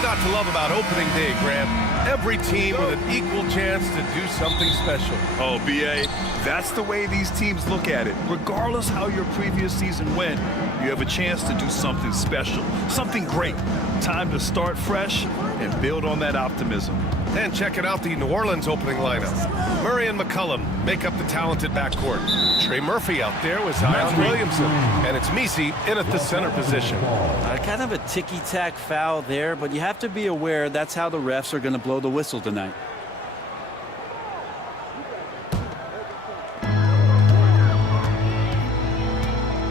Not to love about opening day, Grant. Every team with an equal chance to do something special. Oh, B.A., that's the way these teams look at it. Regardless how your previous season went, you have a chance to do something special, something great. Time to start fresh and build on that optimism. And checking out the New Orleans opening lineup. Murray and McCollum make up the talented backcourt. Trey Murphy out there with Zion Williamson. And it's Messi in at the center position. Kind of a ticky-tack foul there, but you have to be aware that's how the refs are going to blow the whistle tonight.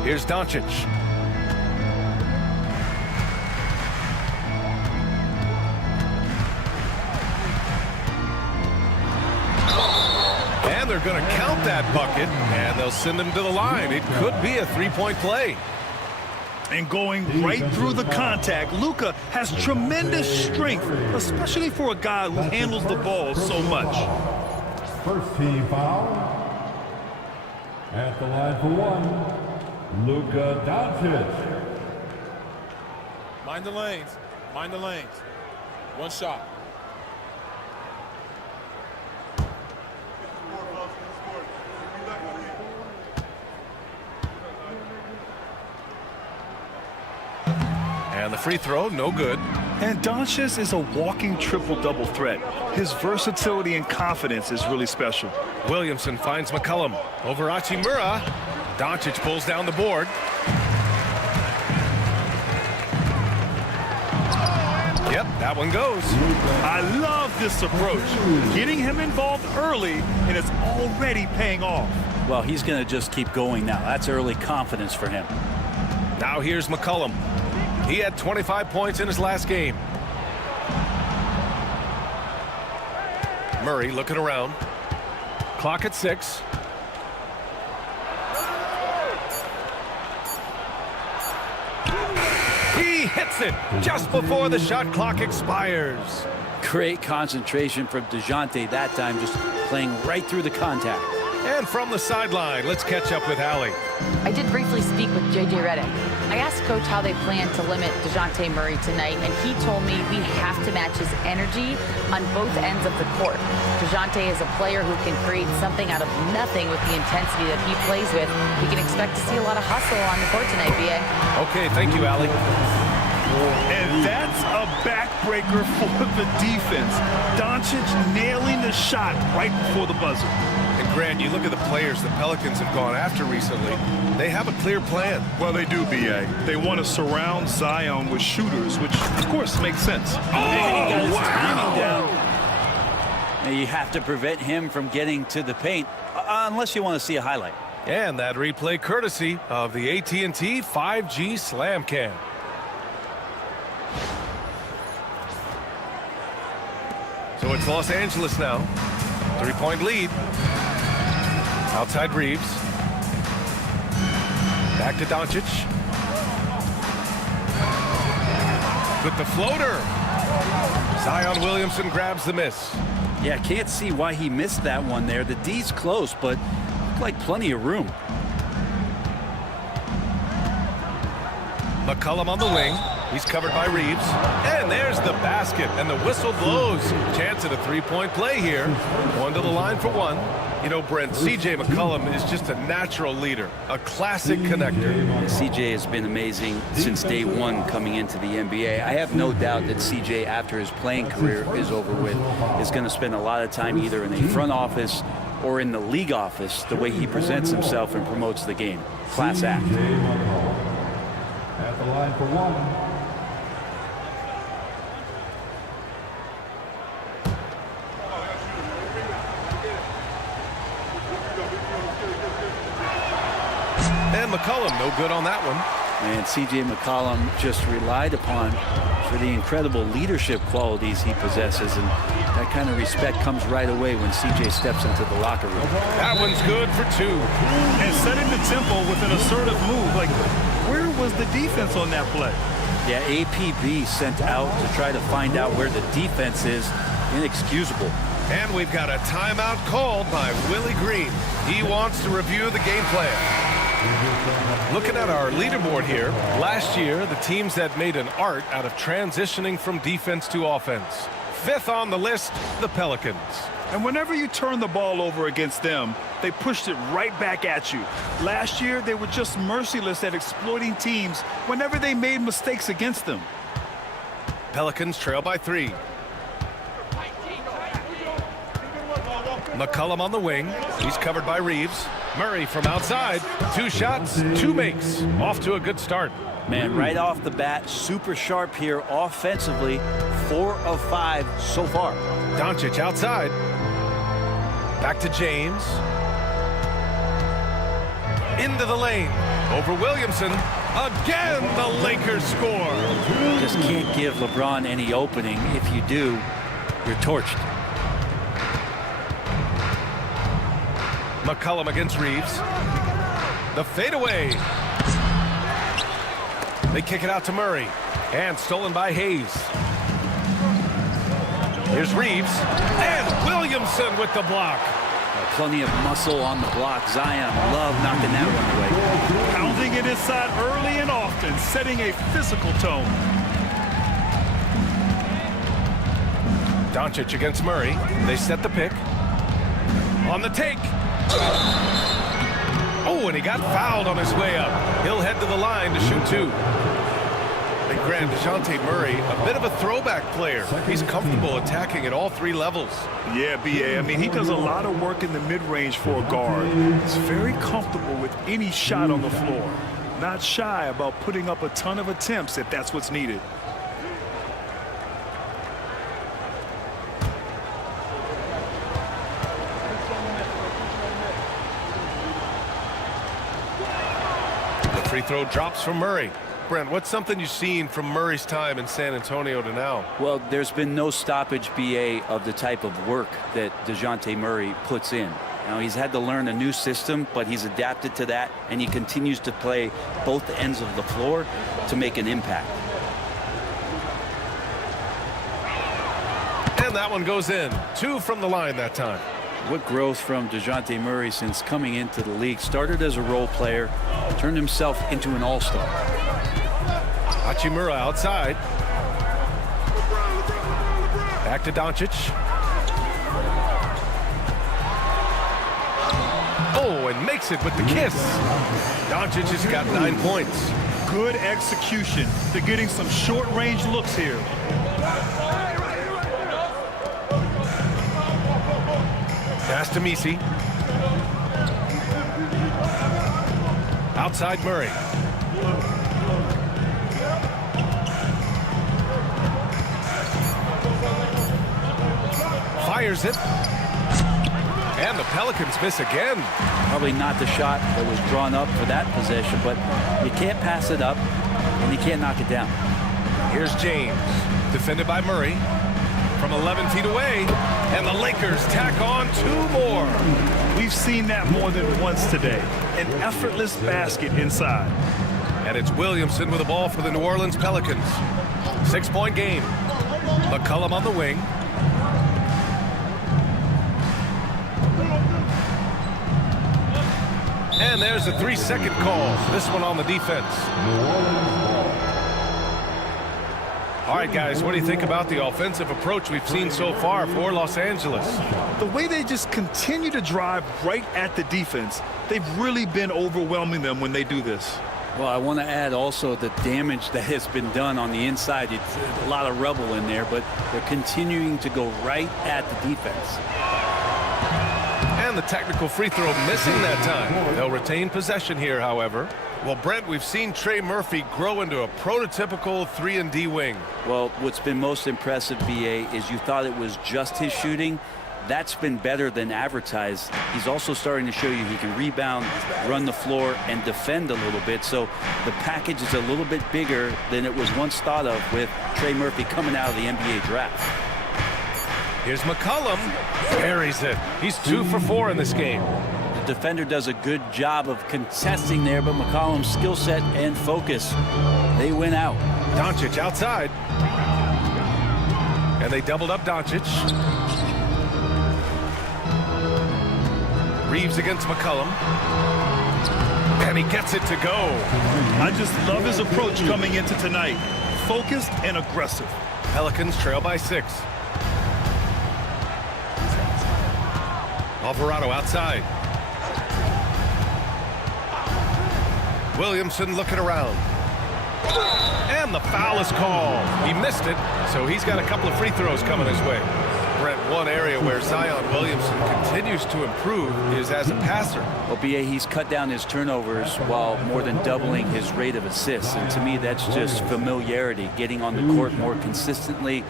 Here's Doncic. And they're going to count that bucket, and they'll send him to the line. It could be a three-point play. And going right through the contact, Luka has tremendous strength, especially for a guy who handles the ball so much. First team foul. At the line for one, Luka Doncic. Mind the lanes. Mind the lanes. One shot. And the free throw, no good. And Doncic is a walking triple-double threat. His versatility and confidence is really special. Williamson finds McCollum. Over Hachimura. Doncic pulls down the board. Yep, that one goes. I love this approach. Getting him involved early, and it's already paying off. Well, he's going to just keep going now. That's early confidence for him. Now here's McCollum. He had 25 points in his last game. Murray looking around. Clock at 6. He hits it just before the shot clock expires. Great concentration from DeJounte that time, just playing right through the contact. And from the sideline, let's catch up with Allie. I did briefly speak with J.J. Redick. I asked Coach how they plan to limit DeJounte Murray tonight, and he told me we have to match his energy on both ends of the court. DeJounte is a player who can create something out of nothing with the intensity that he plays with. We can expect to see a lot of hustle on the court tonight, B.A. Okay, thank you, Allie. And that's a backbreaker for the defense. Doncic nailing the shot right before the buzzer. And Grant, you look at the players the Pelicans have gone after recently. They have a clear plan. Well, they do, B.A. They want to surround Zion with shooters, which, of course, makes sense. Oh, wow! Now you have to prevent him from getting to the paint, unless you want to see a highlight. And that replay courtesy of the AT&T 5G Slam Cam. So it's Los Angeles now. 3-point lead. Outside Reeves. Back to Doncic. With the floater. Zion Williamson grabs the miss. Yeah, can't see why he missed that one there. The D's close, but looked like plenty of room. McCollum on the wing. He's covered by Reeves. And there's the basket, and the whistle blows. Chance at a three-point play here. Going to the line for one. You know, Brent, C.J. McCollum is just a natural leader, a classic connector. C.J. has been amazing since day one coming into the NBA. I have no doubt that C.J., after his playing career is over with, is going to spend a lot of time either in a front office or in the league office, the way he presents himself and promotes the game. Class act. At the line for one. And McCollum, no good on that one. And C.J. McCollum just relied upon for the incredible leadership qualities he possesses, and that kind of respect comes right away when C.J. steps into the locker room. That one's good for 2. And setting the tempo with an assertive move. Like, where was the defense on that play? Yeah, APB sent out to try to find out where the defense is. Inexcusable. And we've got a timeout called by Willie Green. He wants to review the game plan. Looking at our leaderboard here, last year, the teams that made an art out of transitioning from defense to offense. 5th on the list, the Pelicans. And whenever you turn the ball over against them, they pushed it right back at you. Last year, they were just merciless at exploiting teams whenever they made mistakes against them. Pelicans trail by 3. McCollum on the wing. He's covered by Reeves. Murray from outside. 2 shots, 2 makes. Off to a good start. Man, right off the bat, super sharp here offensively. 4 of 5 so far. Doncic outside. Back to James. Into the lane. Over Williamson. Again, the Lakers score. Just can't give LeBron any opening. If you do, you're torched. McCollum against Reeves. The fadeaway. They kick it out to Murray. And stolen by Hayes. Here's Reeves. And Williamson with the block. Plenty of muscle on the block. Zion love knocking that one away. Pounding it inside early and often, setting a physical tone. Doncic against Murray. They set the pick. On the take. Oh, and he got fouled on his way up. He'll head to the line to shoot 2. And Grant, DeJounte Murray, a bit of a throwback player. He's comfortable attacking at all 3 levels. Yeah, B.A. I mean, he does a lot of work in the mid-range for a guard. He's very comfortable with any shot on the floor. Not shy about putting up a ton of attempts if that's what's needed. The free throw drops from Murray. Brent, what's something you've seen from Murray's time in San Antonio to now? Well, there's been no stoppage, BA, of the type of work that DeJounte Murray puts in. Now, he's had to learn a new system, but he's adapted to that, and he continues to play both ends of the floor to make an impact. And that one goes in. 2 from the line that time. What growth from DeJounte Murray since coming into the league. Started as a role player, turned himself into an all-star. Hachimura outside. Back to Doncic. Oh, and makes it with the kiss. Doncic has got 9 points. Good execution. They're getting some short-range looks here. Pass to Misi. Outside Murray. Fires it. And the Pelicans miss again. Probably not the shot that was drawn up for that possession, but you can't pass it up, and you can't knock it down. Here's James. Defended by Murray. From 11 feet away. And the Lakers tack on 2 more. We've seen that more than once today. An effortless basket inside. And it's Williamson with the ball for the New Orleans Pelicans. 6-point game. McCollum on the wing. And there's a 3-second call. This one on the defense. All right, guys, what do you think about the offensive approach we've seen so far for Los Angeles? The way they just continue to drive right at the defense, they've really been overwhelming them when they do this. Well, I want to add also the damage that has been done on the inside. It's a lot of rubble in there, but they're continuing to go right at the defense. And the technical free throw missing that time. They'll retain possession here, however. Well, Brent, we've seen Trey Murphy grow into a prototypical 3-and-D wing. Well, what's been most impressive, BA, is you thought it was just his shooting. That's been better than advertised. He's also starting to show you he can rebound, run the floor, and defend a little bit. So the package is a little bit bigger than it was once thought of with Trey Murphy coming out of the NBA draft. Here's McCollum. Buries it. He's 2 for 4 in this game. The defender does a good job of contesting there, but McCollum's skill set and focus, they win out. Doncic outside. And they doubled up Doncic. Reeves against McCollum. And he gets it to go. I just love his approach coming into tonight. Focused and aggressive. Pelicans trail by 6. Alvarado outside. Williamson looking around. And the foul is called. He missed it, so he's got a couple of free throws coming his way. Brent, one area where Zion Williamson continues to improve is as a passer. Well, B.A., he's cut down his turnovers while more than doubling his rate of assists. And to me, that's just familiarity, getting on the court more consistently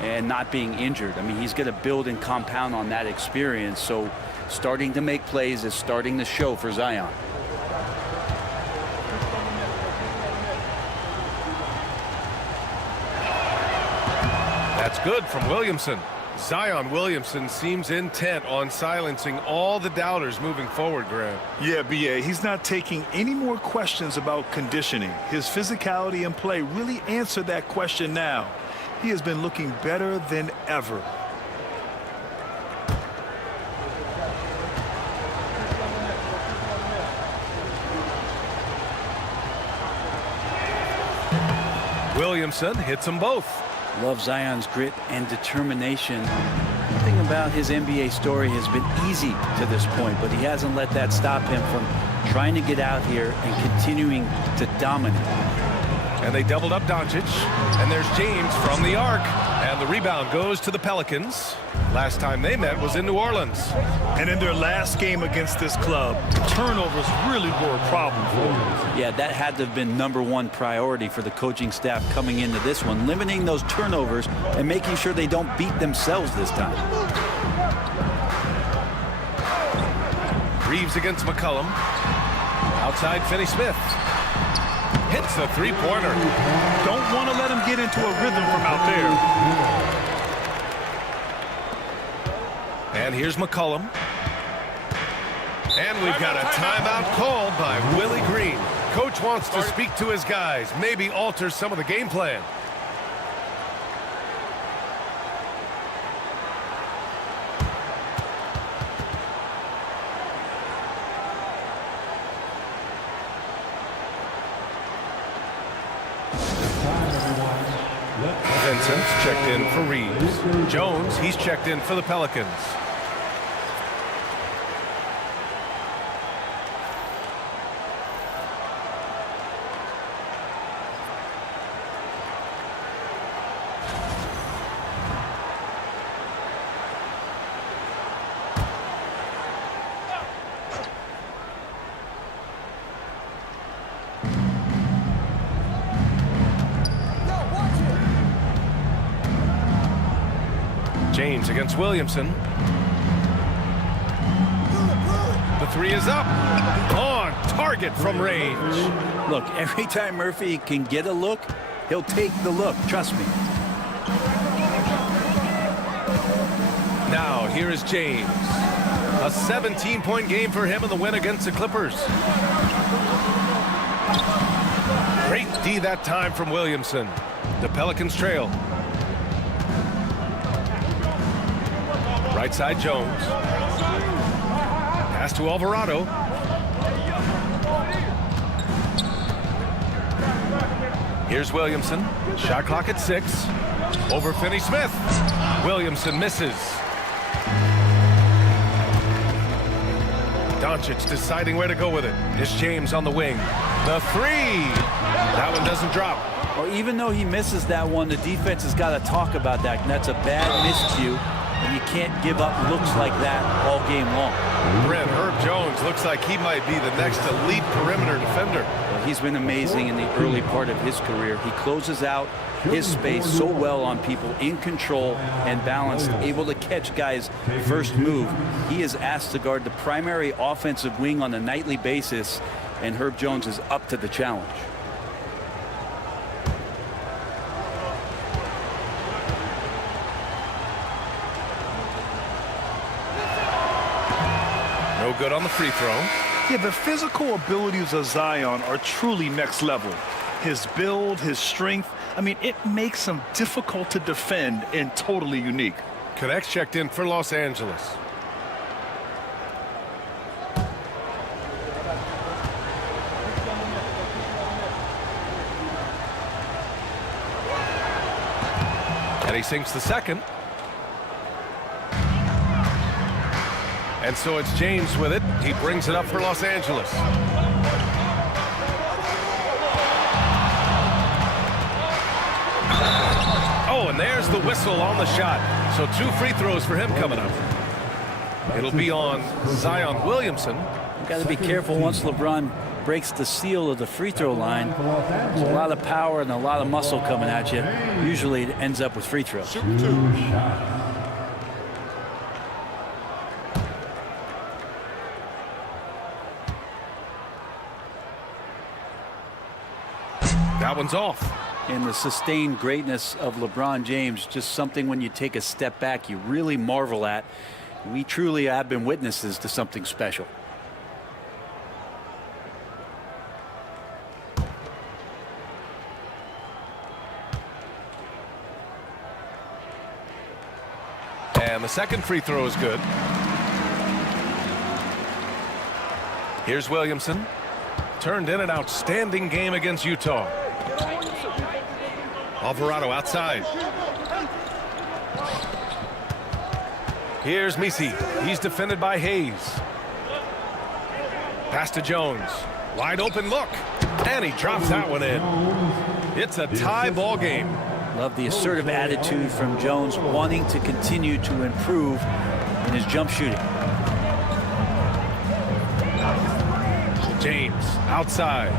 and not being injured. I mean, he's going to build and compound on that experience. So starting to make plays is starting to show for Zion. That's good from Williamson. Zion Williamson seems intent on silencing all the doubters moving forward, Grant. Yeah, B.A., he's not taking any more questions about conditioning. His physicality and play really answer that question now. He has been looking better than ever. Williamson hits them both. Love Zion's grit and determination. One thing about his NBA story has been easy to this point, but he hasn't let that stop him from trying to get out here and continuing to dominate. And they doubled up Doncic. And there's James from the arc. And the rebound goes to the Pelicans. Last time they met was in New Orleans. And in their last game against this club, turnovers really were a problem for them. Yeah, that had to have been #1 priority for the coaching staff coming into this one, limiting those turnovers and making sure they don't beat themselves this time. Reeves against McCollum. Outside Finney-Smith. Hits the three-pointer. Don't want to let him get into a rhythm from out there. And here's McCollum. And we've got a timeout called by Willie Green. Coach wants to speak to his guys, maybe alter some of the game plan. Vincent's checked in for Reeves. Jones, he's checked in for the Pelicans. James against Williamson. The three is up. On target from range. Look, every time Murphy can get a look, he'll take the look. Trust me. Now, here is James. A 17-point game for him in the win against the Clippers. Great D that time from Williamson. The Pelicans trail. Right side Jones. Pass to Alvarado. Here's Williamson. Shot clock at 6. Over Finney-Smith. Williamson misses. Doncic deciding where to go with it. It's James on the wing. The three. That one doesn't drop. Or even though he misses that one, the defense has got to talk about that. And that's a bad miscue. And you can't give up looks like that all game long. Brent, Herb Jones looks like he might be the next elite perimeter defender. Well, he's been amazing in the early part of his career. He closes out his space so well on people, in control and balanced, able to catch guys' first move. He is asked to guard the primary offensive wing on a nightly basis, and Herb Jones is up to the challenge. No good on the free throw. Yeah, the physical abilities of Zion are truly next level. His build, his strength, I mean, it makes him difficult to defend and totally unique. Connects checked in for Los Angeles. And he sinks the second. And so it's James with it. He brings it up for Los Angeles. Oh, and there's the whistle on the shot. So 2 free throws for him coming up. It'll be on Zion Williamson. You've got to be careful once LeBron breaks the seal of the free throw line. There's a lot of power and a lot of muscle coming at you. Usually it ends up with free throws. Shoot 2. That one's off. And the sustained greatness of LeBron James, just something when you take a step back, you really marvel at. We truly have been witnesses to something special. And the second free throw is good. Here's Williamson. Turned in an outstanding game against Utah. Alvarado outside. Here's Misi. He's defended by Hayes. Pass to Jones. Wide open look. And he drops that one in. It's a tie ball game. Love the assertive attitude from Jones, wanting to continue to improve in his jump shooting. James outside.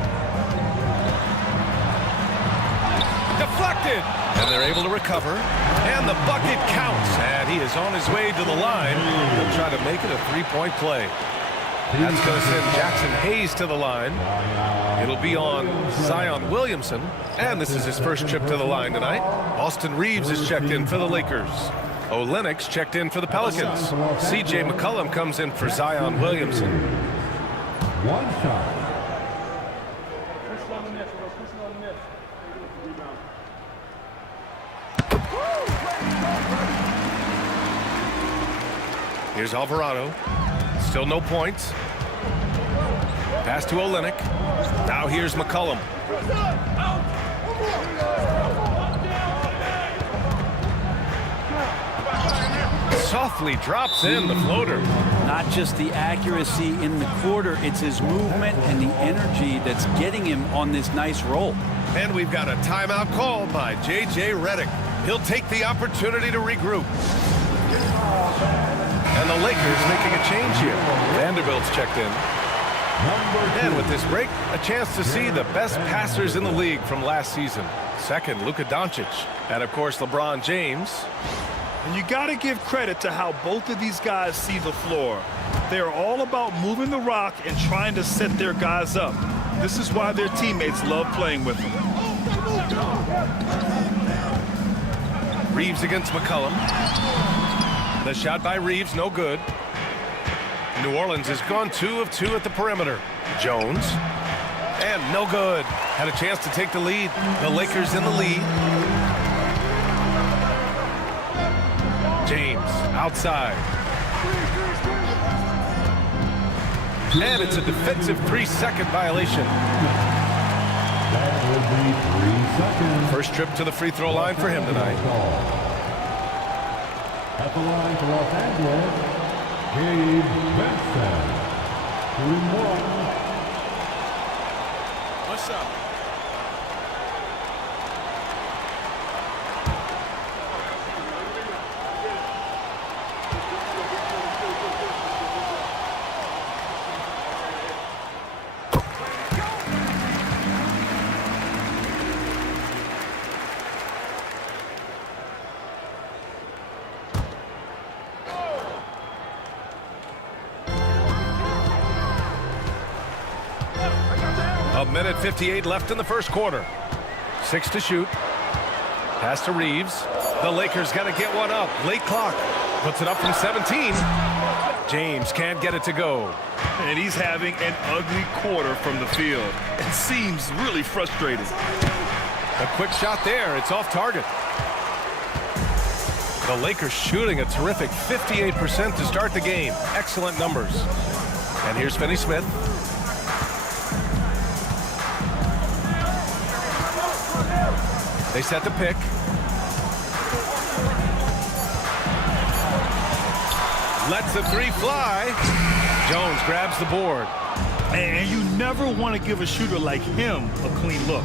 Deflected. And they're able to recover. And the bucket counts. And he is on his way to the line. He'll try to make it a 3-point play. That's going to send Jackson Hayes to the line. It'll be on Zion Williamson. And this is his first trip to the line tonight. Austin Reeves is checked in for the Lakers. Olenek checked in for the Pelicans. CJ McCollum comes in for Zion Williamson. One shot. Here's Alvarado. Still no points. Pass to Olenek. Now here's McCollum. Softly drops in the floater. Not just the accuracy in the quarter, it's his movement and the energy that's getting him on this nice roll. And we've got a timeout called by J.J. Redick. He'll take the opportunity to regroup. And the Lakers making a change here. Vanderbilt's checked in. And with this break, a chance to see the best passers in the league from last season. Second, Luka Doncic. And of course, LeBron James. And you got to give credit to how both of these guys see the floor. They're all about moving the rock and trying to set their guys up. This is why their teammates love playing with them. Reeves against McCollum. The shot by Reeves, no good. New Orleans has gone 2 of 2 at the perimeter. Jones. And no good. Had a chance to take the lead. The Lakers in the lead. James outside. And it's a defensive 3-second violation. That will be 3 seconds. First trip to the free throw line for him tonight. At the line for Los Angeles, Gabe Vincent. 2-1. What's up? A minute 58 left in the first quarter. 6 to shoot. Pass to Reeves. The Lakers got to get one up. Late clock. Puts it up from 17. James can't get it to go. And he's having an ugly quarter from the field. It seems really frustrating. A quick shot there. It's off target. The Lakers shooting a terrific 58% to start the game. Excellent numbers. And here's Finney-Smith. They set the pick. Lets the three fly. Jones grabs the board. And you never want to give a shooter like him a clean look.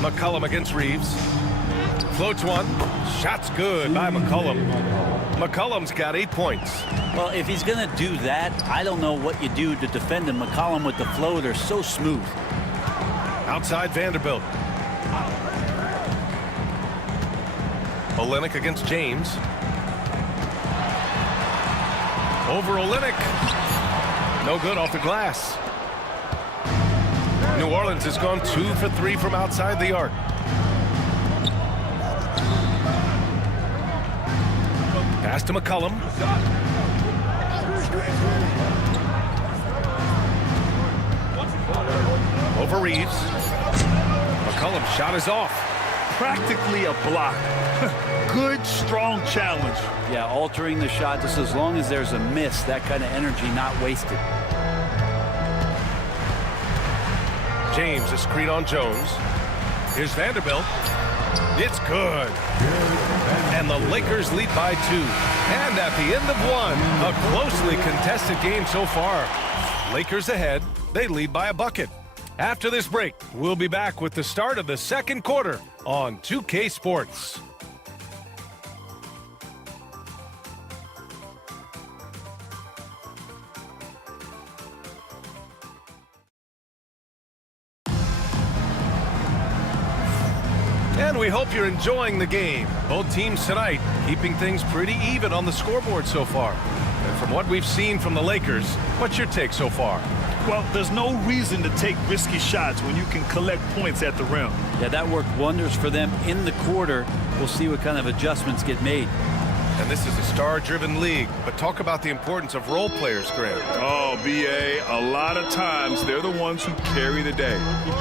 McCollum against Reeves. Floats one. Shot's good by McCollum. McCollum's got 8 points. Well, if he's going to do that, I don't know what you do to defend him. McCollum with the floater, so smooth. Outside Vanderbilt. Olynyk against James. Over Olynyk. No good off the glass. New Orleans has gone 2 for 3 from outside the arc. Pass to McCollum. Over Reeves. McCollum's shot is off. Practically a block. Good, strong challenge. Yeah, altering the shot just as long as there's a miss, that kind of energy not wasted. James, a screen on Jones. Here's Vanderbilt. It's good. And the Lakers lead by 2. And at the end of 1, a closely contested game so far. Lakers ahead. They lead by a bucket. After this break, we'll be back with the start of the second quarter on 2K Sports. And we hope you're enjoying the game. Both teams tonight keeping things pretty even on the scoreboard so far. And from what we've seen from the Lakers, what's your take so far? Well, there's no reason to take risky shots when you can collect points at the rim. Yeah, that worked wonders for them in the quarter. We'll see what kind of adjustments get made. And this is a star-driven league, but talk about the importance of role players, Graham. Oh, B.A., a lot of times they're the ones who carry the day.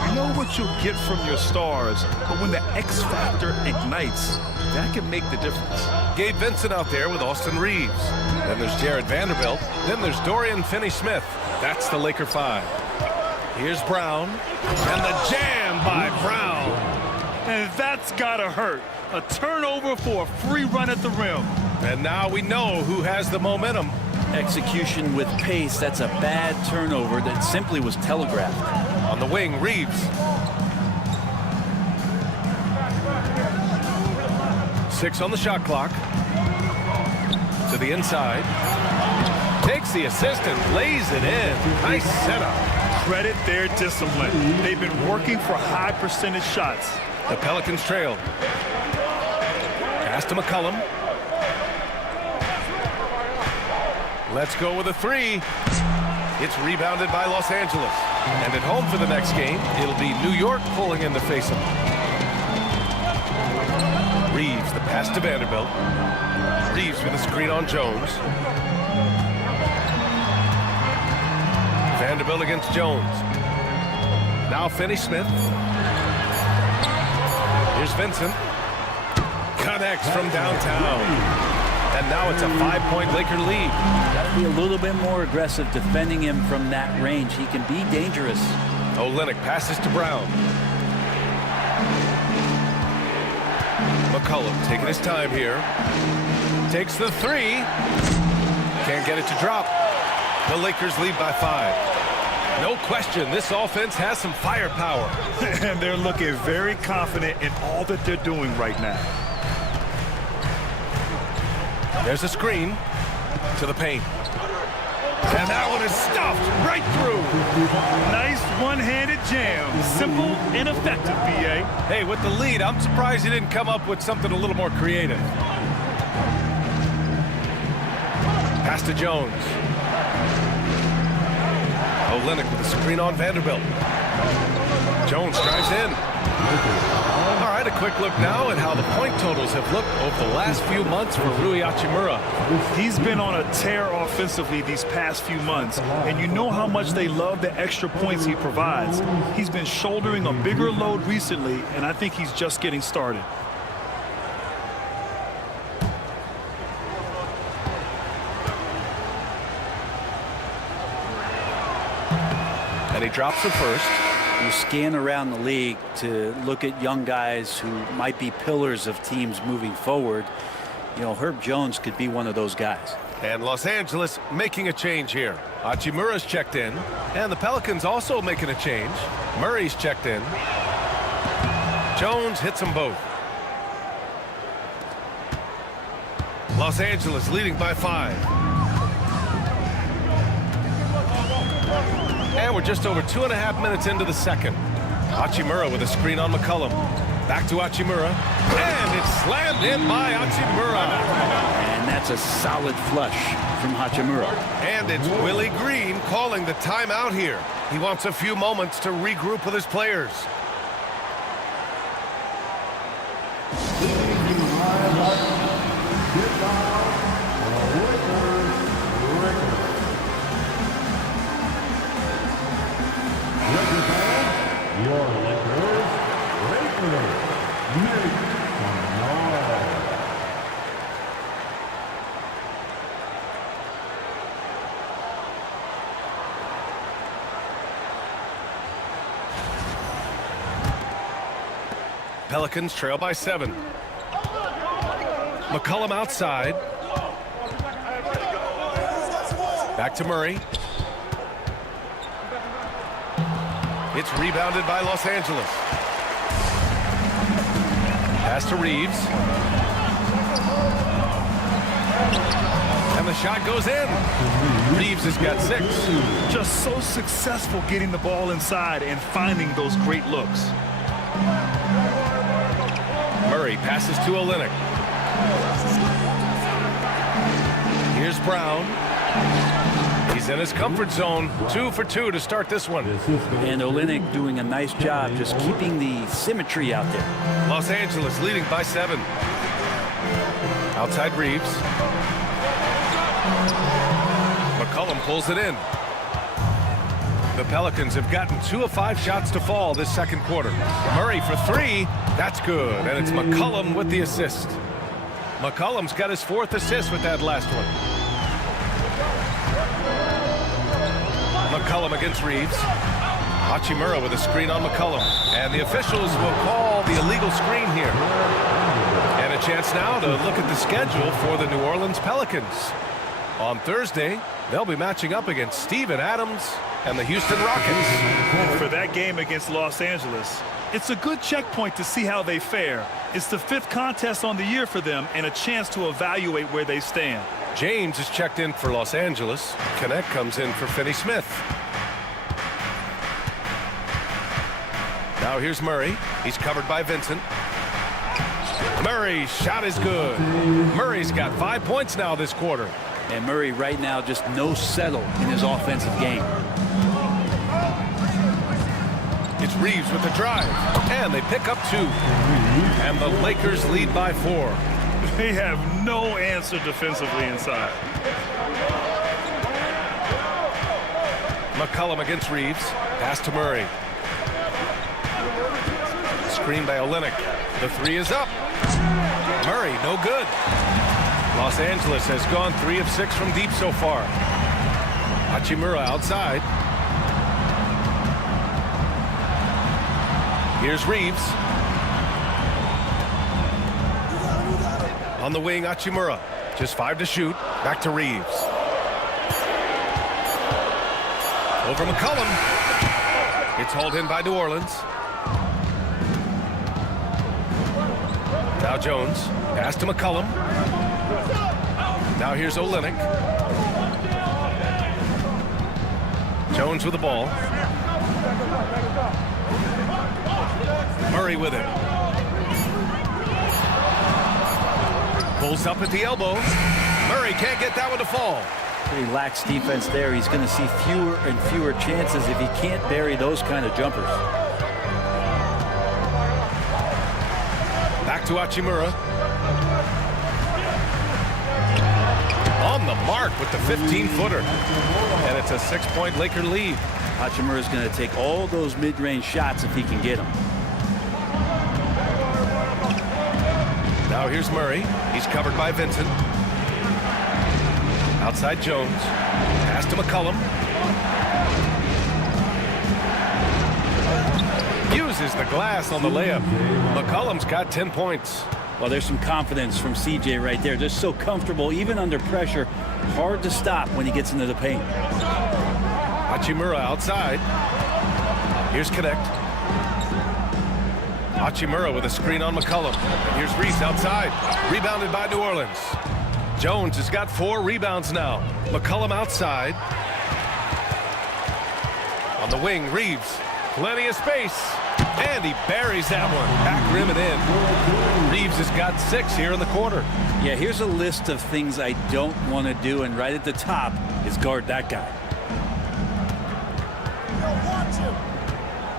You know what you'll get from your stars, but when the X factor ignites, that can make the difference. Gabe Vincent out there with Austin Reeves. Then there's Jared Vanderbilt. Then there's Dorian Finney-Smith. That's the Laker 5. Here's Brown. And the jam by Brown. And that's gotta hurt. A turnover for a free run at the rim. And now we know who has the momentum. Execution with pace, that's a bad turnover that simply was telegraphed. On the wing, Reeves. 6 on the shot clock. To the inside. Takes the assist and lays it in. Nice setup. Credit their discipline. They've been working for high percentage shots. The Pelicans trail. Pass to McCollum. Let's go with a 3. It's rebounded by Los Angeles. And at home for the next game, it'll be New York pulling in to face them. Reeves, the pass to Vanderbilt. Reeves with a screen on Jones. Vanderbilt against Jones. Now Finney-Smith. Here's Vincent. Connects from downtown. And now it's a 5-point Laker lead. Got to be a little bit more aggressive defending him from that range. He can be dangerous. Olynyk passes to Brown. McCollum taking his time here. Takes the 3. Can't get it to drop. The Lakers lead by 5. No question, this offense has some firepower. And they're looking very confident in all that they're doing right now. There's a screen to the paint. And that one is stuffed right through. Nice one-handed jam. Simple and effective, B.A. Hey, with the lead, I'm surprised he didn't come up with something a little more creative. Pass to Jones. Olynyk with a screen on Vanderbilt. Jones drives in. All right, a quick look now at how the point totals have looked over the last few months for Rui Hachimura. He's been on a tear offensively these past few months, and you know how much they love the extra points he provides. He's been shouldering a bigger load recently, and I think he's just getting started. And he drops the first. You scan around the league to look at young guys who might be pillars of teams moving forward. You know, Herb Jones could be one of those guys. And Los Angeles making a change here. Hachimura's checked in. And the Pelicans also making a change. Murray's checked in. Jones hits them both. Los Angeles leading by 5. And we're just over 2.5 minutes into the second. Hachimura with a screen on McCollum. Back to Hachimura. And it's slammed in by Hachimura. And that's a solid flush from Hachimura. And it's Willie Green calling the timeout here. He wants a few moments to regroup with his players. Your Lakers, Pelicans trail by 7. McCollum outside. Back to Murray. It's rebounded by Los Angeles. Pass to Reeves. And the shot goes in. Reeves has got 6. Just so successful getting the ball inside and finding those great looks. Murray passes to Olynyk. Here's Brown. He's in his comfort zone. 2 for 2 to start this one. And Olynyk doing a nice job just keeping the symmetry out there. Los Angeles leading by 7. Outside Reeves. McCollum pulls it in. The Pelicans have gotten 2 of 5 shots to fall this second quarter. Murray for 3. That's good. And it's McCollum with the assist. McCollum's got his 4th assist with that last one. McCollum against Reeves. Hachimura with a screen on McCollum. And the officials will call the illegal screen here. And a chance now to look at the schedule for the New Orleans Pelicans. On Thursday, they'll be matching up against Steven Adams and the Houston Rockets. For that game against Los Angeles, it's a good checkpoint to see how they fare. It's the 5th contest on the year for them and a chance to evaluate where they stand. James is checked in for Los Angeles. Connect comes in for Finney Smith. Now here's Murray. He's covered by Vincent. Murray's shot is good. Murray's got 5 points now this quarter. And Murray right now just no settle in his offensive game. It's Reeves with the drive. And they pick up 2. And the Lakers lead by 4. They have no answer defensively inside. McCollum against Reeves. Pass to Murray. Screen by Olynyk. The 3 is up. Murray, no good. Los Angeles has gone 3 of 6 from deep so far. Hachimura outside. Here's Reeves. On the wing, Hachimura. Just 5 to shoot. Back to Reeves. Over McCollum. It's hauled in by New Orleans. Now Jones. Pass to McCollum. Now here's Olynyk. Jones with the ball. Murray with it. Pulls up at the elbow. Murray can't get that one to fall. Pretty lax defense there. He's going to see fewer and fewer chances if he can't bury those kind of jumpers. Back to Hachimura. On the mark with the 15-footer. And it's a 6-point Laker lead. Hachimura is going to take all those mid-range shots if he can get them. Now here's Murray. He's covered by Vincent. Outside Jones. Pass to McCollum. Uses the glass on the layup. McCollum's got 10 points. Well, there's some confidence from CJ right there. Just so comfortable, even under pressure. Hard to stop when he gets into the paint. Hachimura outside. Here's Connect. Hachimura with a screen on McCollum. And here's Reese outside. Rebounded by New Orleans. Jones has got 4 rebounds now. McCollum outside. On the wing, Reeves. Plenty of space. And he buries that one. Back rim and in. Reeves has got 6 here in the quarter. Yeah, here's a list of things I don't want to do, and right at the top is guard that guy.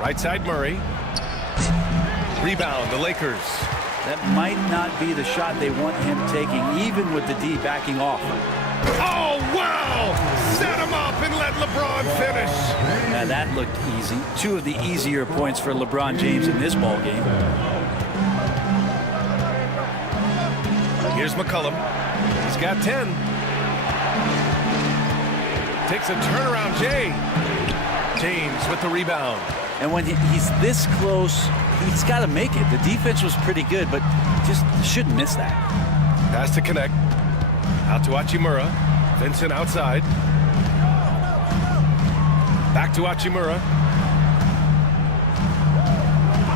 Right side, Murray. Rebound, the Lakers. That might not be the shot they want him taking, even with the D backing off. Oh, wow! Set him up and let LeBron finish. Now that looked easy. 2 of the easier points for LeBron James in this ball game. Here's McCollum. He's got 10. Takes a turnaround, James with the rebound. And when he's this close, he's got to make it. The defense was pretty good, but just shouldn't miss that. Pass to Connect. Out to Hachimura. Vincent outside. Back to Hachimura.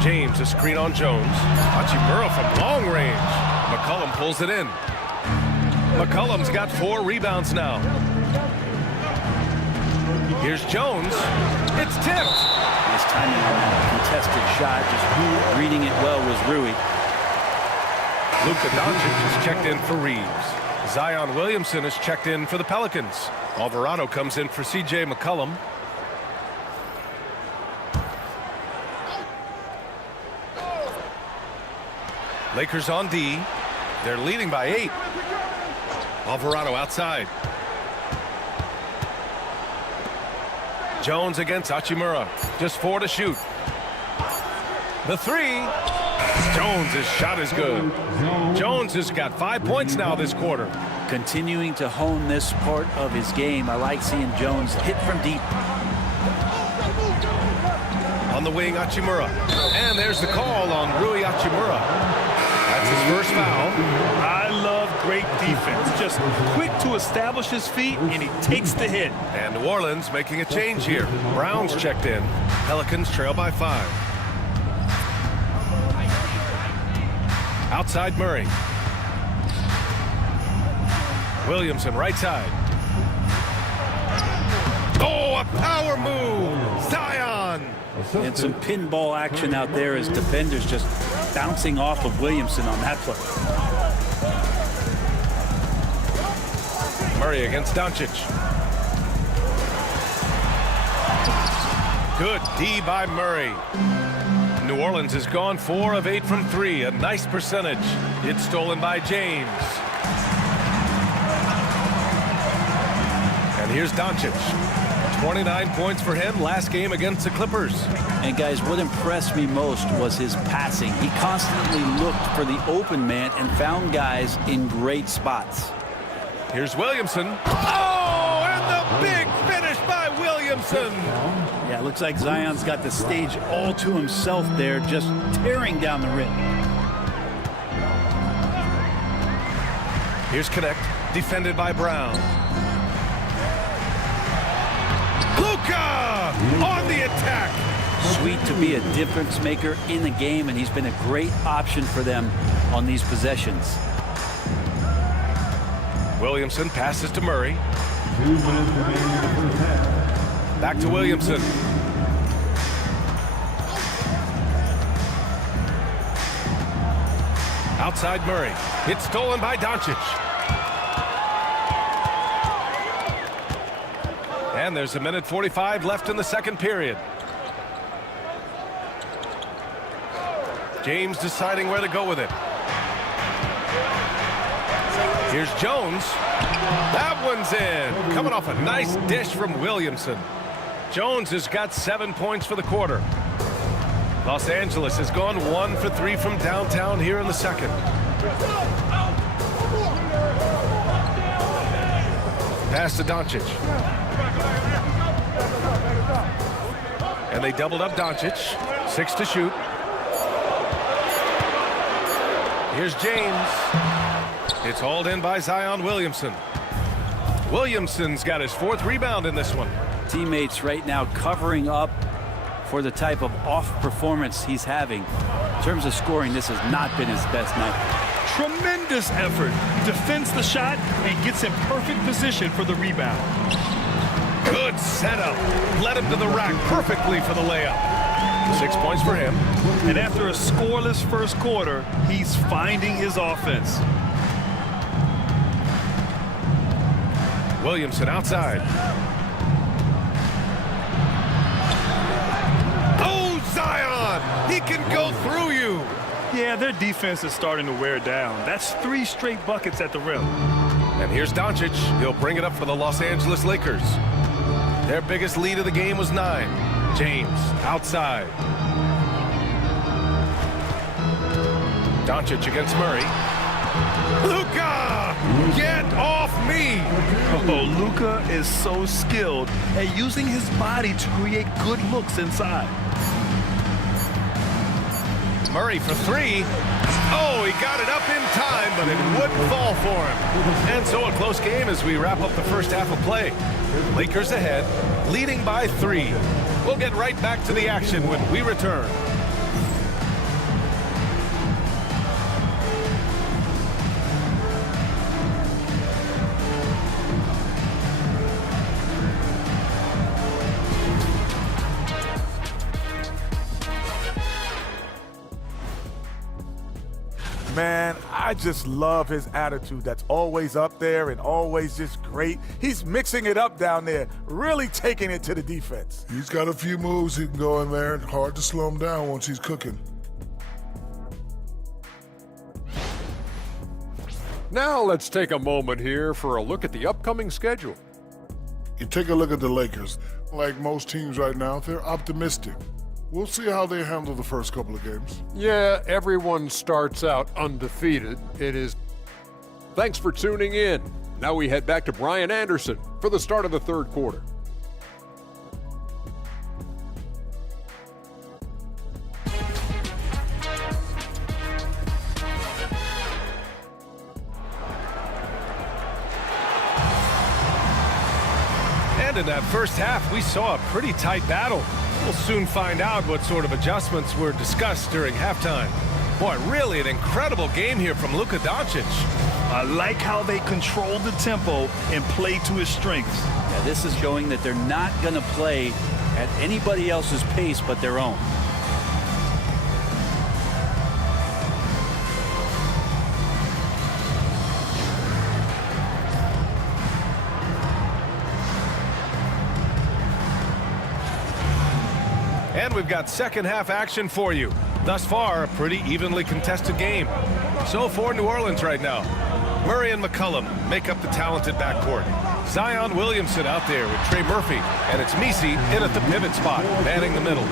James, a screen on Jones. Hachimura from long range. McCollum pulls it in. McCollum's got 4 rebounds now. Here's Jones. It's tipped. Nice timing on that contested shot. Just reading it well was Rui. Luka Doncic is checked in for Reeves. Zion Williamson is checked in for the Pelicans. Alvarado comes in for CJ McCollum. Lakers on D. They're leading by 8. Alvarado outside. Jones against Hachimura. Just 4 to shoot. The 3. Jones' shot is good. Jones has got 5 points now this quarter. Continuing to hone this part of his game. I like seeing Jones hit from deep. On the wing, Hachimura. And there's the call on Rui Hachimura. That's his first foul. I love great defense. Just quick to establish his feet, and he takes the hit. And New Orleans making a change here. Brown's checked in. Pelicans trail by 5. Outside Murray. Williamson right side. Oh, a power move. Zion. And some pinball action out there as defenders just bouncing off of Williamson on that play. Murray against Doncic. Good D by Murray. New Orleans has gone 4 of 8 from 3. A nice percentage. It's stolen by James. And here's Doncic. 29 points for him last game against the Clippers. And guys, what impressed me most was his passing. He constantly looked for the open man and found guys in great spots. Here's Williamson. Oh, and the big finish by Williamson. Yeah, it looks like Zion's got the stage all to himself there, just tearing down the rim. Here's Connect, defended by Brown. Luka on the attack. Sweet to be a difference maker in the game, and he's been a great option for them on these possessions. Williamson passes to Murray. Back to Williamson. Outside Murray. It's stolen by Doncic. And there's a minute 45 left in the second period. James deciding where to go with it. Here's Jones. That one's in. Coming off a nice dish from Williamson. Jones has got 7 points for the quarter. Los Angeles has gone 1 for 3 from downtown here in the second. Pass to Doncic. And they doubled up Doncic. 6 to shoot. Here's James. It's hauled in by Zion Williamson. Williamson's got his 4th rebound in this one. Teammates right now covering up for the type of off performance he's having. In terms of scoring, this has not been his best night. Tremendous effort. Defends the shot and gets in perfect position for the rebound. Good setup. Led him to the rack perfectly for the layup. 6 points for him. And after a scoreless first quarter, he's finding his offense. Williamson outside. Oh, Zion! He can go through you. Yeah, their defense is starting to wear down. That's 3 straight buckets at the rim. And here's Doncic. He'll bring it up for the Los Angeles Lakers. Their biggest lead of the game was 9. James outside. Doncic against Murray. Luka! Get off me! Oh, Luka is so skilled at using his body to create good looks inside. Murray for 3. Oh, he got it up in time, but it wouldn't fall for him. And so a close game as we wrap up the first half of play. Lakers ahead, leading by 3. We'll get right back to the action when we return. Man, I just love his attitude. That's always up there and always just great. He's mixing it up down there, really taking it to the defense. He's got a few moves he can go in there. Hard to slow him down once he's cooking. Now let's take a moment here for a look at the upcoming schedule. You take a look at the Lakers. Like most teams right now, they're optimistic. We'll see how they handle the first couple of games. Yeah, everyone starts out undefeated. It is. Thanks for tuning in. Now we head back to Brian Anderson for the start of the 3rd quarter. And in that first half, we saw a pretty tight battle. We'll soon find out what sort of adjustments were discussed during halftime. Boy, really an incredible game here from Luka Doncic. I like how they control the tempo and play to his strengths. Yeah, this is showing that they're not going to play at anybody else's pace but their own. And we've got second half action for you. Thus far, a pretty evenly contested game. So for New Orleans right now, Murray and McCollum make up the talented backcourt. Zion Williamson out there with Trey Murphy, and it's Messi in at the pivot spot, manning the middle.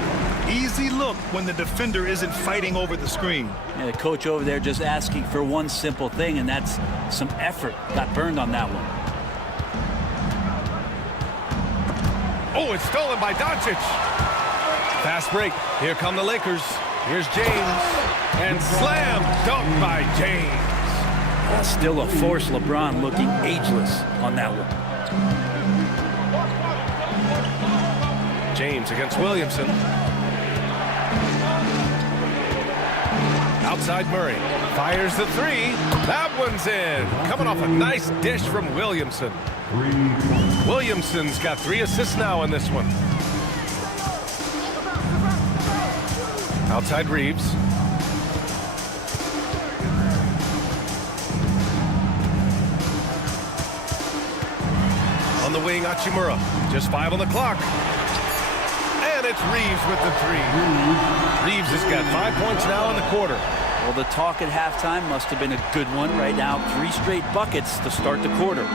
Easy look when the defender isn't fighting over the screen. Yeah, the coach over there just asking for one simple thing, and that's some effort. Got burned on that one. Oh, it's stolen by Doncic. Fast break. Here come the Lakers. Here's James. And slam dunk by James. Still a force. LeBron looking ageless on that one. James against Williamson. Outside Murray. Fires the 3. That one's in. Coming off a nice dish from Williamson. Williamson's got 3 assists now in this one. Outside Reeves. On the wing, Hachimura. Just 5 on the clock. And it's Reeves with the 3. Reeves has got 5 points now in the quarter. Well, the talk at halftime must have been a good one. Right now, 3 straight buckets to start the quarter.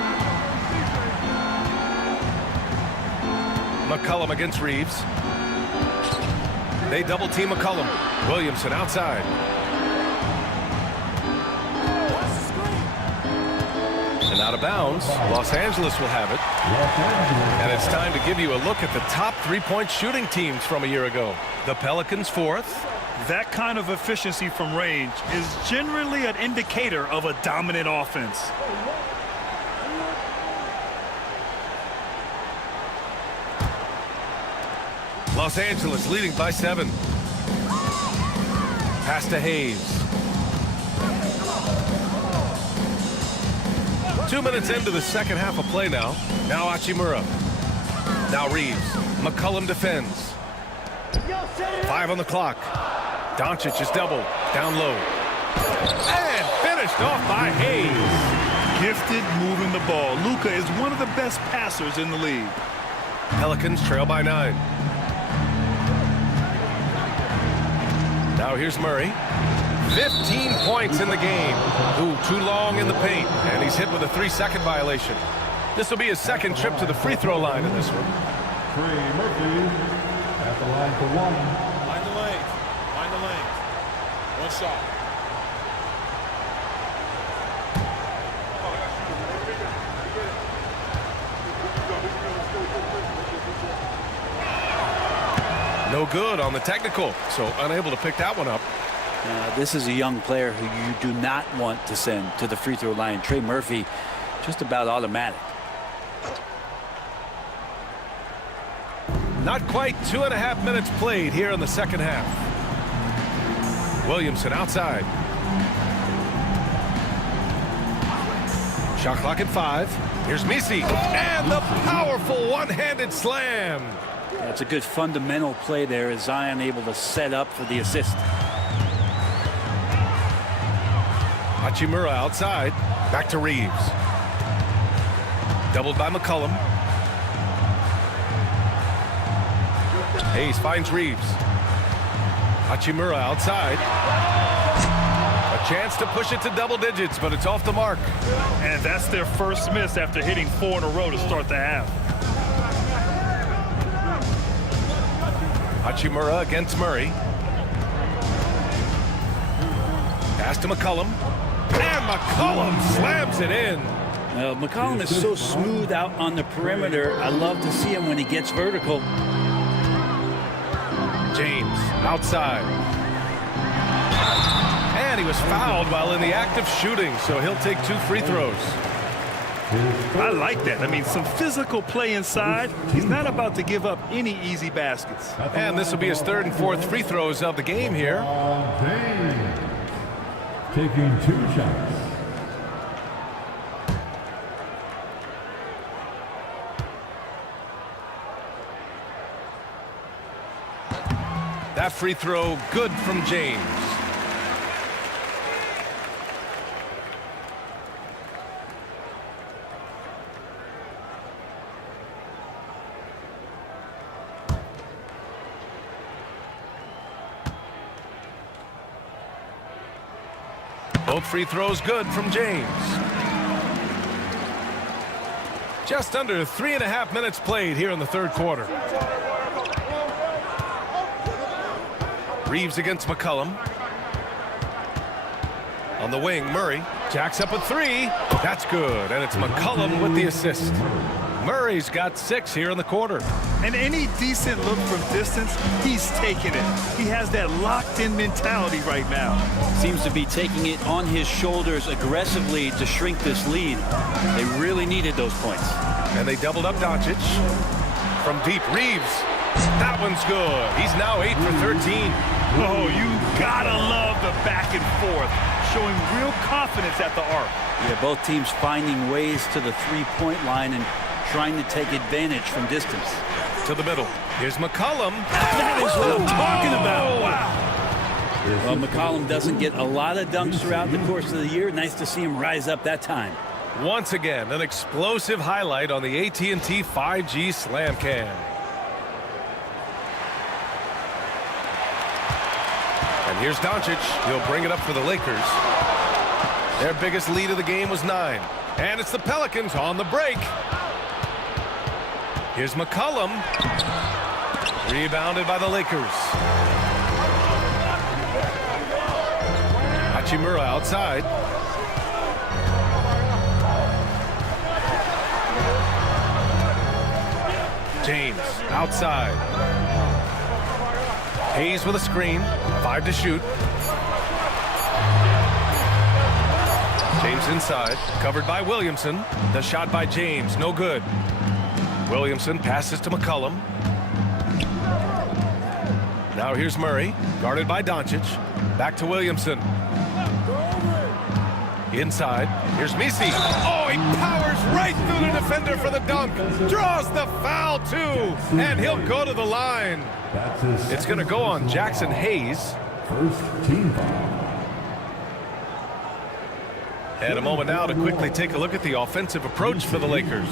McCollum against Reeves. They double team McCollum. Williamson outside. And out of bounds. Los Angeles will have it. And it's time to give you a look at the top three-point shooting teams from a year ago. The Pelicans 4th. That kind of efficiency from range is generally an indicator of a dominant offense. Los Angeles leading by 7. Pass to Hayes. 2 minutes into the second half of play now. Now Hachimura. Now Reeves. McCollum defends. 5 on the clock. Doncic is doubled. Down low. And finished off by Hayes. Gifted moving the ball. Luka is one of the best passers in the league. Pelicans trail by 9. Now here's Murray. 15 points in the game. Ooh, too long in the paint. And he's hit with a 3-second violation. This will be his second trip to the free throw line in this one. Trey Murphy at the line for 1. Find the lane. Find the lane. One shot. No good on the technical, so unable to pick that one up. This is a young player who you do not want to send to the free throw line. Trey Murphy, just about automatic. Not quite 2.5 minutes played here in the second half. Williamson outside. Shot clock at 5. Here's Misi. And the powerful one-handed slam. That's a good fundamental play there as Zion able to set up for the assist. Hachimura outside. Back to Reeves. Doubled by McCollum. Hayes finds Reeves. Hachimura outside. A chance to push it to double digits, but it's off the mark. And that's their first miss after hitting 4 in a row to start the half. Hachimura against Murray. Pass to McCollum. And McCollum slams it in. McCollum is so smooth out on the perimeter. I love to see him when he gets vertical. James outside. And he was fouled while in the act of shooting, so he'll take 2 free throws. I like that. I mean, some physical play inside. He's not about to give up any easy baskets. And this will be his 3rd and 4th free throws of the game here. James taking 2 shots. That free throw good from James. Both free throws good from James. Just under 3.5 minutes played here in the 3rd quarter. Reeves against McCollum. On the wing, Murray jacks up a 3. That's good, and it's McCollum with the assist. Murray's got 6 here in the quarter. And any decent look from distance, he's taking it. He has that locked-in mentality right now. Seems to be taking it on his shoulders aggressively to shrink this lead. They really needed those points. And they doubled up Doncic. From deep, Reeves. That one's good. He's now 8 for 13. Oh, you gotta love the back and forth, showing real confidence at the arc. Yeah, both teams finding ways to the three-point line and trying to take advantage from distance. To the middle. Here's McCollum. That is what I'm talking about. Wow. Well, McCollum doesn't get a lot of dunks throughout the course of the year. Nice to see him rise up that time. Once again, an explosive highlight on the AT&T 5G Slam Cam. And here's Doncic. He'll bring it up for the Lakers. Their biggest lead of the game was 9. And it's the Pelicans on the break. Here's McCollum. Rebounded by the Lakers. Hachimura outside. James outside. Hayes with a screen. 5 to shoot. James inside. Covered by Williamson. The shot by James. No good. Williamson passes to McCollum. Now here's Murray. Guarded by Doncic. Back to Williamson. Inside. Here's Misi. Oh, he powers right through the defender for the dunk. Draws the foul, too. And he'll go to the line. It's going to go on Jackson Hayes. First team foul. And a moment now to quickly take a look at the offensive approach for the Lakers.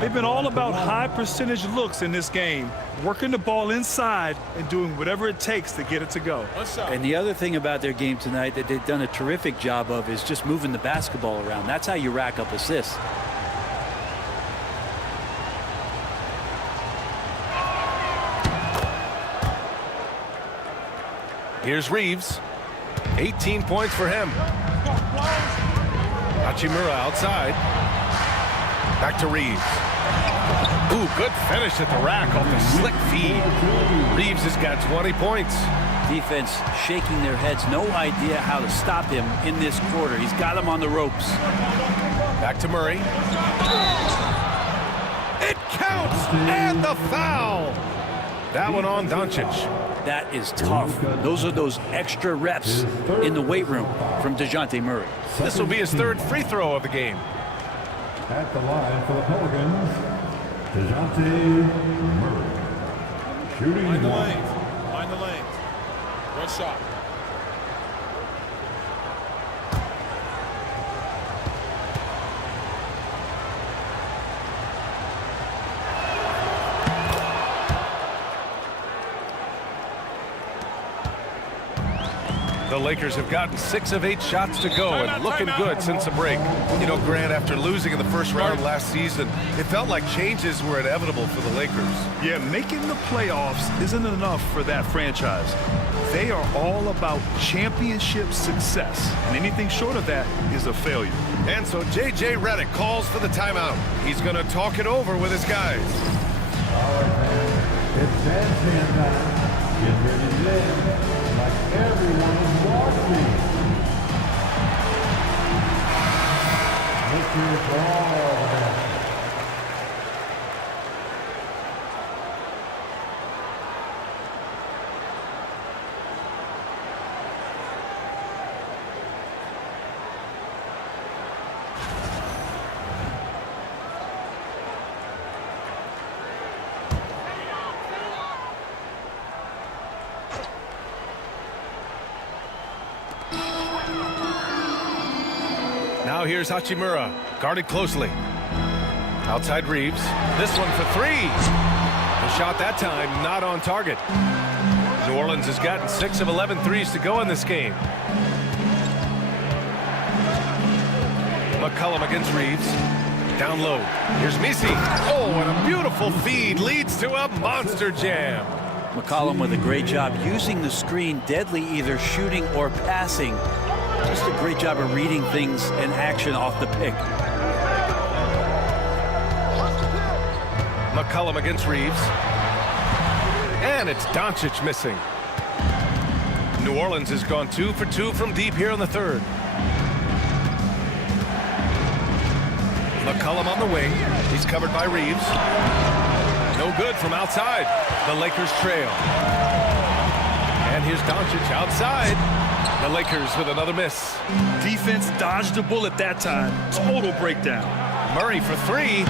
They've been all about high percentage looks in this game, working the ball inside and doing whatever it takes to get it to go. And the other thing about their game tonight that they've done a terrific job of is just moving the basketball around. That's how you rack up assists. Here's Reeves. 18 points for him. Hachimura outside. Back to Reeves. Ooh, good finish at the rack off the slick feed. Reeves has got 20 points. Defense shaking their heads. No idea how to stop him in this quarter. He's got him on the ropes. Back to Murray. It counts! And the foul! That one on Doncic. That is tough. Those are those extra reps in the weight room from DeJounte Murray. This will be his 3rd free throw of the game. At the line for the Pelicans, DeJounte Murray. Shooting Find the one. lanes. Find the lanes. Red shot. The Lakers have gotten 6 of 8 shots to go and looking good since the break. You know, Grant, after losing in the first round last season, it felt like changes were inevitable for the Lakers. Yeah, making the playoffs isn't enough for that franchise. They are all about championship success, and anything short of that is a failure. And so J.J. Redick calls for the timeout. He's going to talk it over with his guys. All right, man. It's dance time. Get ready to dance like everyone is watching. Lakers all the best. Now here's Hachimura, guarded closely. Outside Reeves. This one for 3. The shot that time not on target. New Orleans has gotten 6 of 11 threes to go in this game. McCollum against Reeves. Down low. Here's Misi. Oh, and a beautiful feed leads to a monster jam. McCollum with a great job using the screen, deadly either shooting or passing. Just a great job of reading things and action off the pick. McCollum against Reeves. And it's Doncic missing. New Orleans has gone 2 for 2 from deep here in the 3rd. McCollum on the wing. He's covered by Reeves. No good from outside. The Lakers trail. And here's Doncic outside. The Lakers with another miss. Defense dodged a bullet that time. Total breakdown. Murray for 3.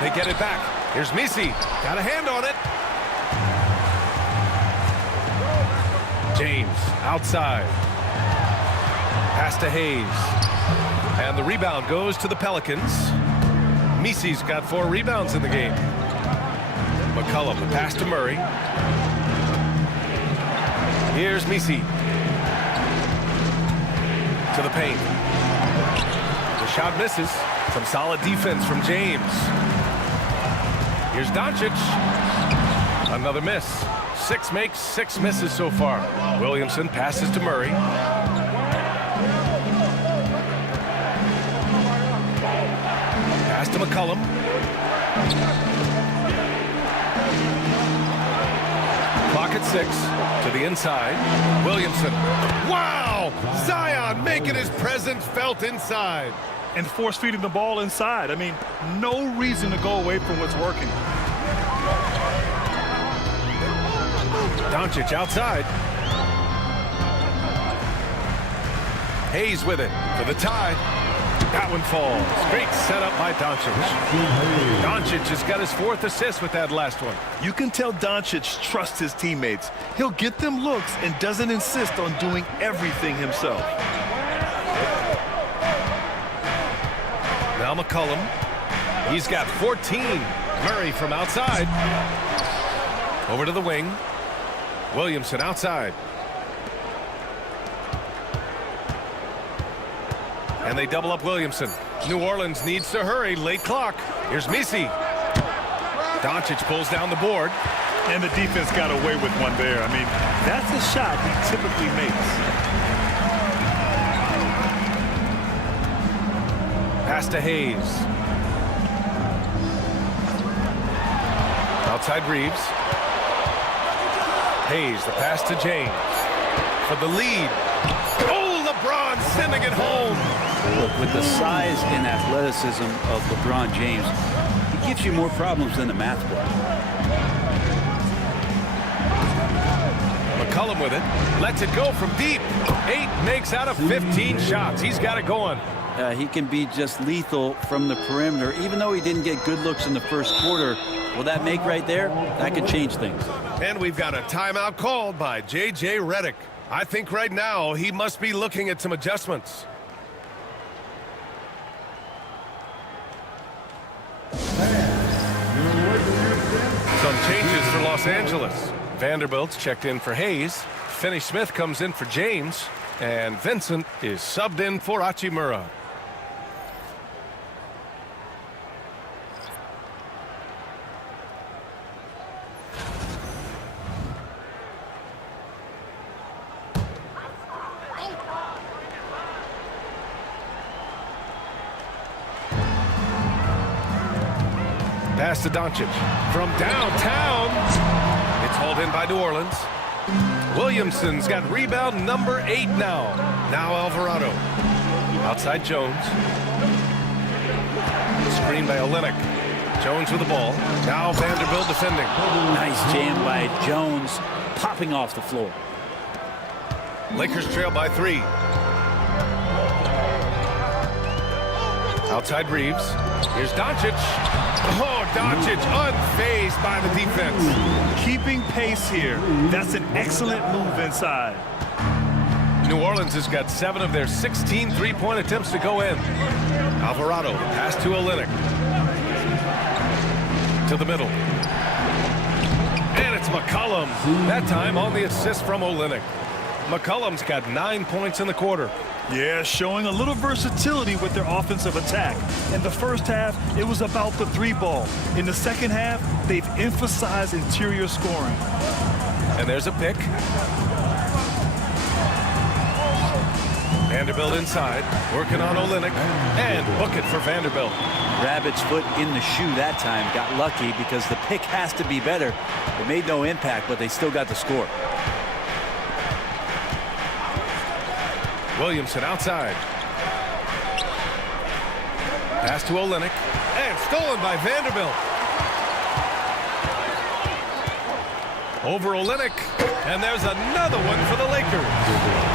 They get it back. Here's Misi. Got a hand on it. James outside. Pass to Hayes. And the rebound goes to the Pelicans. Misi's got 4 rebounds in the game. McCollum, the pass to Murray. Here's Misi. To the paint. The shot misses. Some solid defense from James. Here's Doncic. Another miss. 6 makes, 6 misses so far. Williamson passes to Murray. Pass to McCollum. Clock at 6 to the inside. Williamson. Wow! Zion making his presence felt inside. And force-feeding the ball inside. I mean, no reason to go away from what's working. Doncic outside. Hayes with it for the tie. That one falls. Great setup by Doncic. Doncic has got his 4th assist with that last one. You can tell Doncic trusts his teammates. He'll get them looks and doesn't insist on doing everything himself. Now McCollum. He's got 14. Murray from outside. Over to the wing. Williamson outside. And they double up Williamson. New Orleans needs to hurry. Late clock. Here's Misi. Doncic pulls down the board. And the defense got away with one there. I mean, that's a shot he typically makes. Pass to Hayes. Outside Reeves. Hayes, the pass to James. For the lead. Oh, LeBron sending it home. Look, with the size and athleticism of LeBron James, he gives you more problems than the math book. McCollum with it. Lets it go from deep. 8 makes out of 15 shots. He's got it going. He can be just lethal from the perimeter. Even though he didn't get good looks in the first quarter, will that make right there? That could change things. And we've got a timeout called by J.J. Redick. I think right now he must be looking at some adjustments. Some changes for Los Angeles. Vanderbilt's checked in for Hayes. Finney-Smith comes in for James. And Vincent is subbed in for Hachimura. Pass to Doncic from downtown. It's hauled in by New Orleans. Williamson's got rebound number 8 now. Now Alvarado. Outside Jones. Screen by Olynyk. Jones with the ball. Now Vanderbilt defending. Nice jam by Jones, popping off the floor. Lakers trail by 3. Outside Reeves. Here's Doncic. Oh, Doncic unfazed by the defense. Keeping pace here. That's an excellent move inside. New Orleans has got 7 of their 16 three-point attempts to go in. Alvarado, pass to Olynyk. To the middle. And it's McCollum. That time on the assist from Olynyk. McCollum's got 9 points in the quarter. Yeah, showing a little versatility with their offensive attack. In the first half, it was about the 3-ball. In the second half, they've emphasized interior scoring. And there's a pick. Vanderbilt inside, working on Olynyk, and book it for Vanderbilt. Rabbit's foot in the shoe that time. Got lucky because the pick has to be better. It made no impact, but they still got the score. Williamson outside. Pass to Olynyk, and stolen by Vanderbilt. Over Olynyk, and there's another one for the Lakers.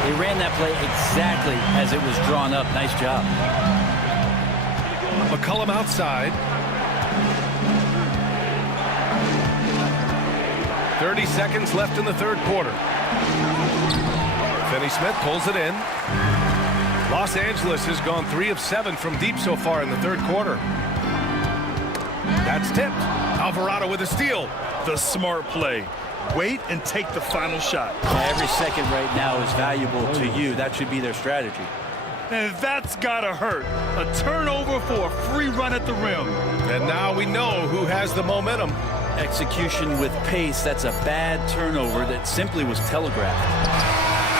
They ran that play exactly as it was drawn up. Nice job. McCollum outside. 30 seconds left in the third quarter. Finney-Smith pulls it in. Los Angeles has gone 3 of 7 from deep so far in the third quarter. That's tipped. Alvarado with a steal. The smart play. Wait and take the final shot. Every second right now is valuable to you. That should be their strategy. And that's gotta hurt. A turnover for a free run at the rim. And now we know who has the momentum. Execution with pace. That's a bad turnover that simply was telegraphed.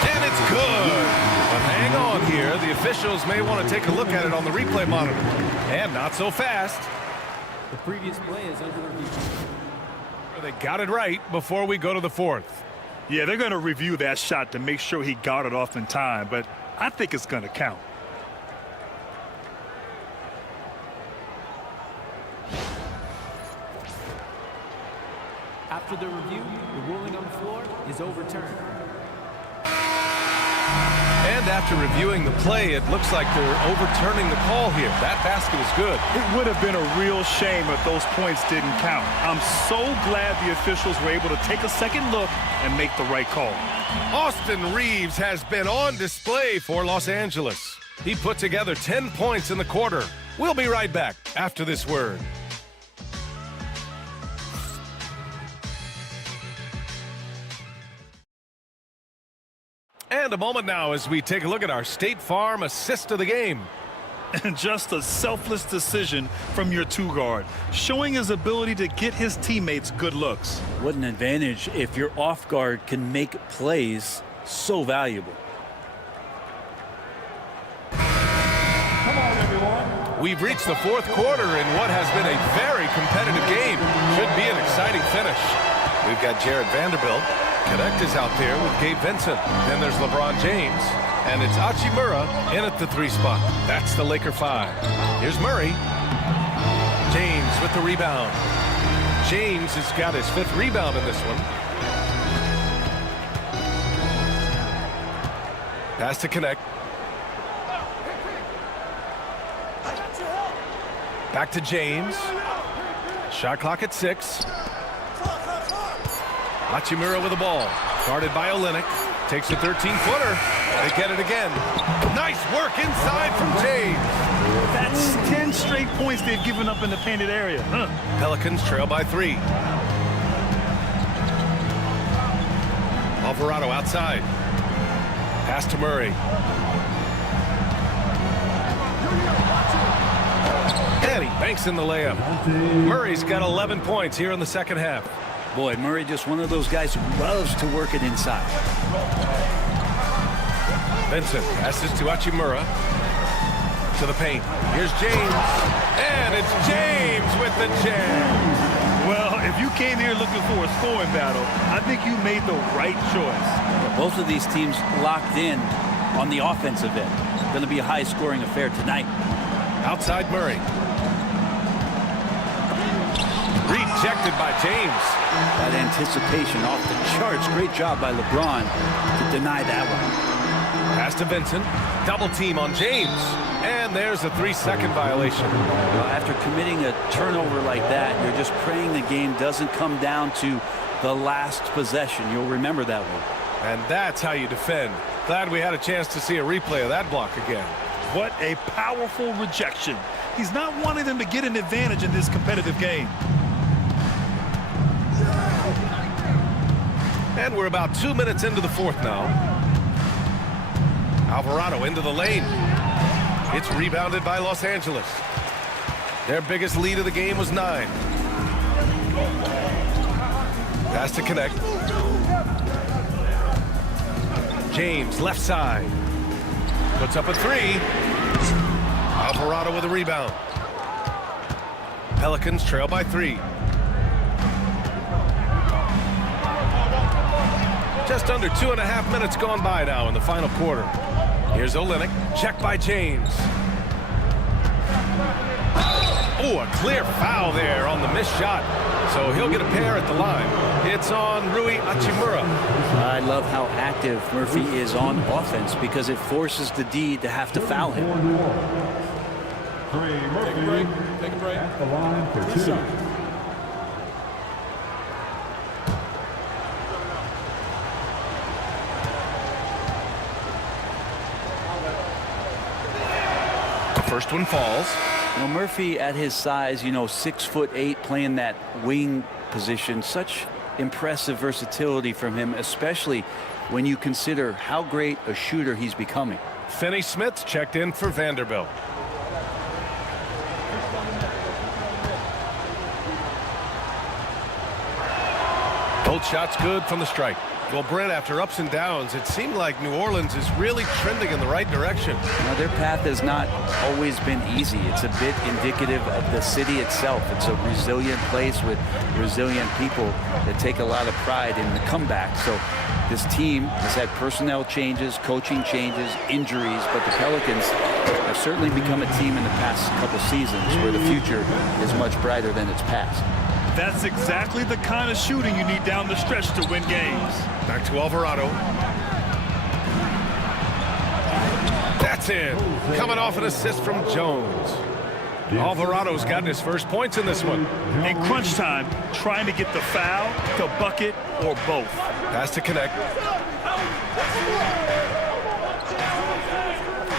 And it's good. But hang on here. The officials may want to take a look at it on the replay monitor. And not so fast. The previous play is under review. They got it right before we go to the fourth. Yeah, they're going to review that shot to make sure he got it off in time, but I think it's going to count. After the review, the ruling on the floor is overturned. And after reviewing the play, it looks like they're overturning the call here. That basket is good. It would have been a real shame if those points didn't count. I'm so glad the officials were able to take a second look and make the right call. Austin Reeves has been on display for Los Angeles. He put together 10 points in the quarter. We'll be right back after this word. And a moment now as we take a look at our State Farm assist of the game. And just a selfless decision from your two-guard, showing his ability to get his teammates good looks. What an advantage if your off guard can make plays so valuable. Come on, everyone. We've reached the fourth quarter in what has been a very competitive game. Should be an exciting finish. We've got Jared Vanderbilt. Connect is out there with Gabe Vincent. Then there's LeBron James. And it's Hachimura in at the 3 spot. That's the Laker 5. Here's Murray. James with the rebound. James has got his 5th rebound in this one. Pass to Connect. Back to James. Shot clock at 6. Hachimura with the ball. Guarded by Olynyk. Takes a 13-footer. They get it again. Nice work inside from James. That's 10 straight points they've given up in the painted area. Pelicans trail by 3. Alvarado outside. Pass to Murray. And he banks in the layup. Murray's got 11 points here in the second half. Boy, Murray just one of those guys who loves to work it inside. Vincent passes to Hachimura. To the paint. Here's James. And it's James with the jam. Well, if you came here looking for a scoring battle, I think you made the right choice. Both of these teams locked in on the offensive end. Going to be a high-scoring affair tonight. Outside Murray. Rejected by James. That anticipation off the charts. Great job by LeBron to deny that one. Pass to Vincent. Double team on James. And there's a 3-second violation. Well, after committing a turnover like that, you're just praying the game doesn't come down to the last possession. You'll remember that one. And that's how you defend. Glad we had a chance to see a replay of that block again. What a powerful rejection. He's not wanting them to get an advantage in this competitive game. And we're about 2 minutes into the fourth now. Alvarado into the lane. It's rebounded by Los Angeles. Their biggest lead of the game was 9. Pass to Connect. James, left side. Puts up a 3. Alvarado with a rebound. Pelicans trail by 3. Just under 2.5 minutes gone by now in the final quarter. Here's Olynyk. Check by James. Oh, a clear foul there on the missed shot. So he'll get a pair at the line. It's on Rui Hachimura. I love how active Murphy is on offense because it forces the D to have to foul him. Take a break. Take a break. At the line for 2. First one falls. Now Murphy at his size, 6'8", playing that wing position, such impressive versatility from him, especially when you consider how great a shooter he's becoming. Finney Smith checked in for Vanderbilt. Both shots good from the strike. Well, Brent, after ups and downs, it seemed like New Orleans is really trending in the right direction. Now, their path has not always been easy. It's a bit indicative of the city itself. It's a resilient place with resilient people that take a lot of pride in the comeback. So this team has had personnel changes, coaching changes, injuries, but the Pelicans have certainly become a team in the past couple seasons where the future is much brighter than its past. That's exactly the kind of shooting you need down the stretch to win games. Back to Alvarado. That's in. Coming off an assist from Jones. Alvarado's gotten his first points in this one. In crunch time, trying to get the foul, the bucket, or both. Pass to connect.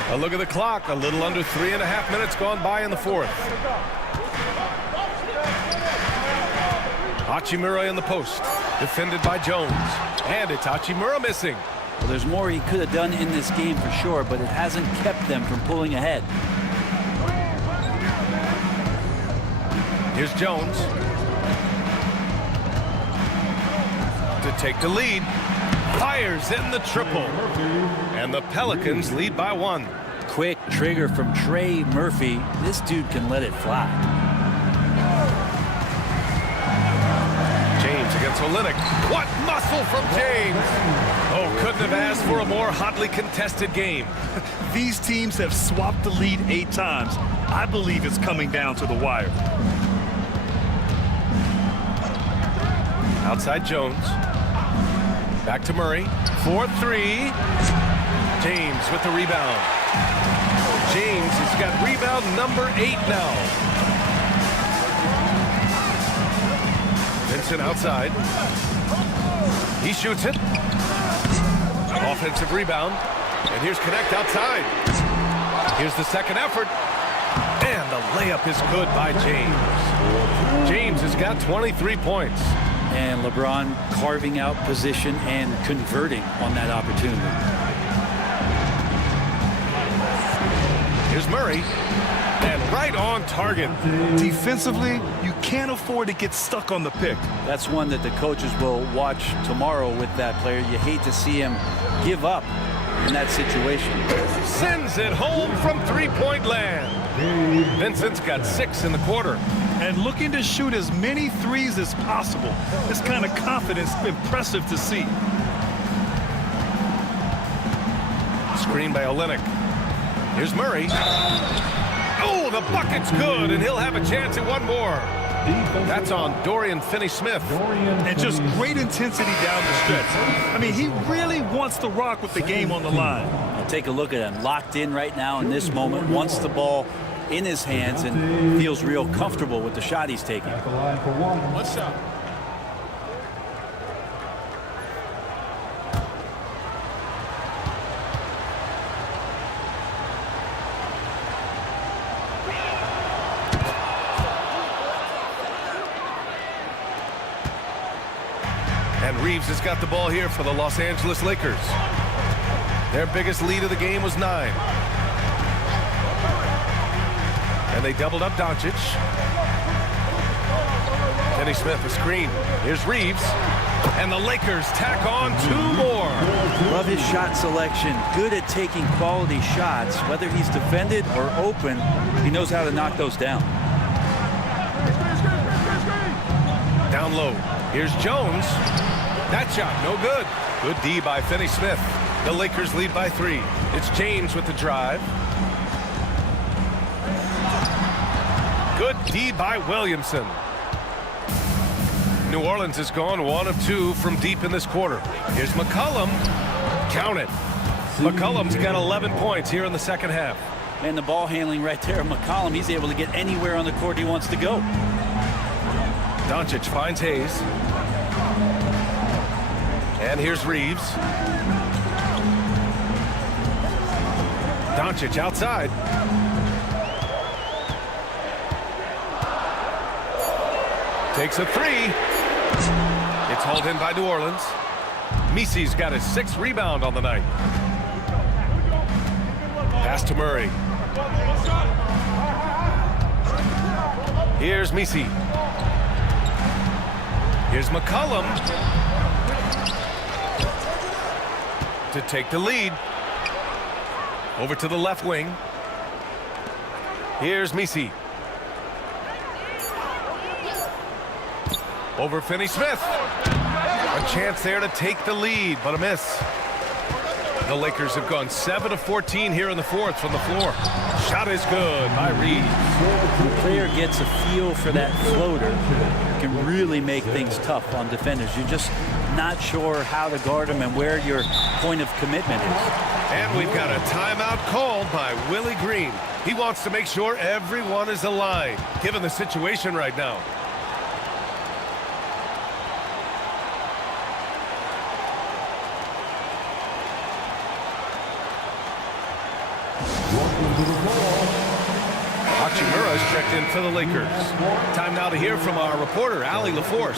A look at the clock. A little under 3.5 minutes gone by in the fourth. Hachimura in the post. Defended by Jones. And it's Hachimura missing. Well, there's more he could have done in this game for sure, but it hasn't kept them from pulling ahead. Here's Jones. To take the lead. Fires in the triple. And the Pelicans lead by 1. Quick trigger from Trey Murphy. This dude can let it fly. James against Olynyk. What muscle from James! Oh, couldn't have asked for a more hotly contested game. These teams have swapped the lead 8 times. I believe it's coming down to the wire. Outside Jones. Back to Murray. 4-3. James with the rebound. James has got rebound number 8 now. Vincent outside. He shoots it. Offensive rebound. And here's Connect outside. Here's the second effort. And the layup is good by James. James has got 23 points. And LeBron carving out position and converting on that opportunity. Here's Murray. And right on target. Defensively, you can't afford to get stuck on the pick. That's one that the coaches will watch tomorrow with that player. You hate to see him give up in that situation. Sends it home from three-point land. Vincent's got 6 in the quarter. And looking to shoot as many threes as possible. This kind of confidence is impressive to see. Screen by Olynyk. Here's Murray. Oh, the bucket's good, and he'll have a chance at one more. That's on Dorian Finney-Smith. And just great intensity down the stretch. I mean, he really wants to rock with the game on the line. Now take a look at him. Locked in right now in this moment. Wants the ball in his hands and feels real comfortable with the shot he's taking. At the line for 1. One shot. And Reeves has got the ball here for the Los Angeles Lakers. Their biggest lead of the game was 9. And they doubled up Doncic. Finney-Smith a screen. Here's Reeves. And the Lakers tack on 2 more. Love his shot selection. Good at taking quality shots. Whether he's defended or open, he knows how to knock those down. Down low. Here's Jones. That shot, no good. Good D by Finney-Smith. The Lakers lead by 3. It's James with the drive. Good D by Williamson. New Orleans has gone 1 of 2 from deep in this quarter. Here's McCollum. Count it. McCollum's got 11 points here in the second half. And the ball handling right there of McCollum. He's able to get anywhere on the court he wants to go. Doncic finds Hayes. And here's Reeves. Doncic outside. Takes a 3. It's hauled in by New Orleans. Misi's got his 6th rebound on the night. Pass to Murray. Here's Misi. Here's McCollum. to take the lead. Over to the left wing. Here's Misi. Over Finney-Smith. A chance there to take the lead, but a miss. The Lakers have gone 7 of 14 here in the fourth from the floor. Shot is good by Reeves. The player gets a feel for that floater, can really make things tough on defenders. You're just not sure how to guard them and where your point of commitment is. And we've got a timeout called by Willie Green. He wants to make sure everyone is aligned, given the situation right now. Hachimura's checked in for the Lakers. Time now to hear from our reporter, Allie LaForce.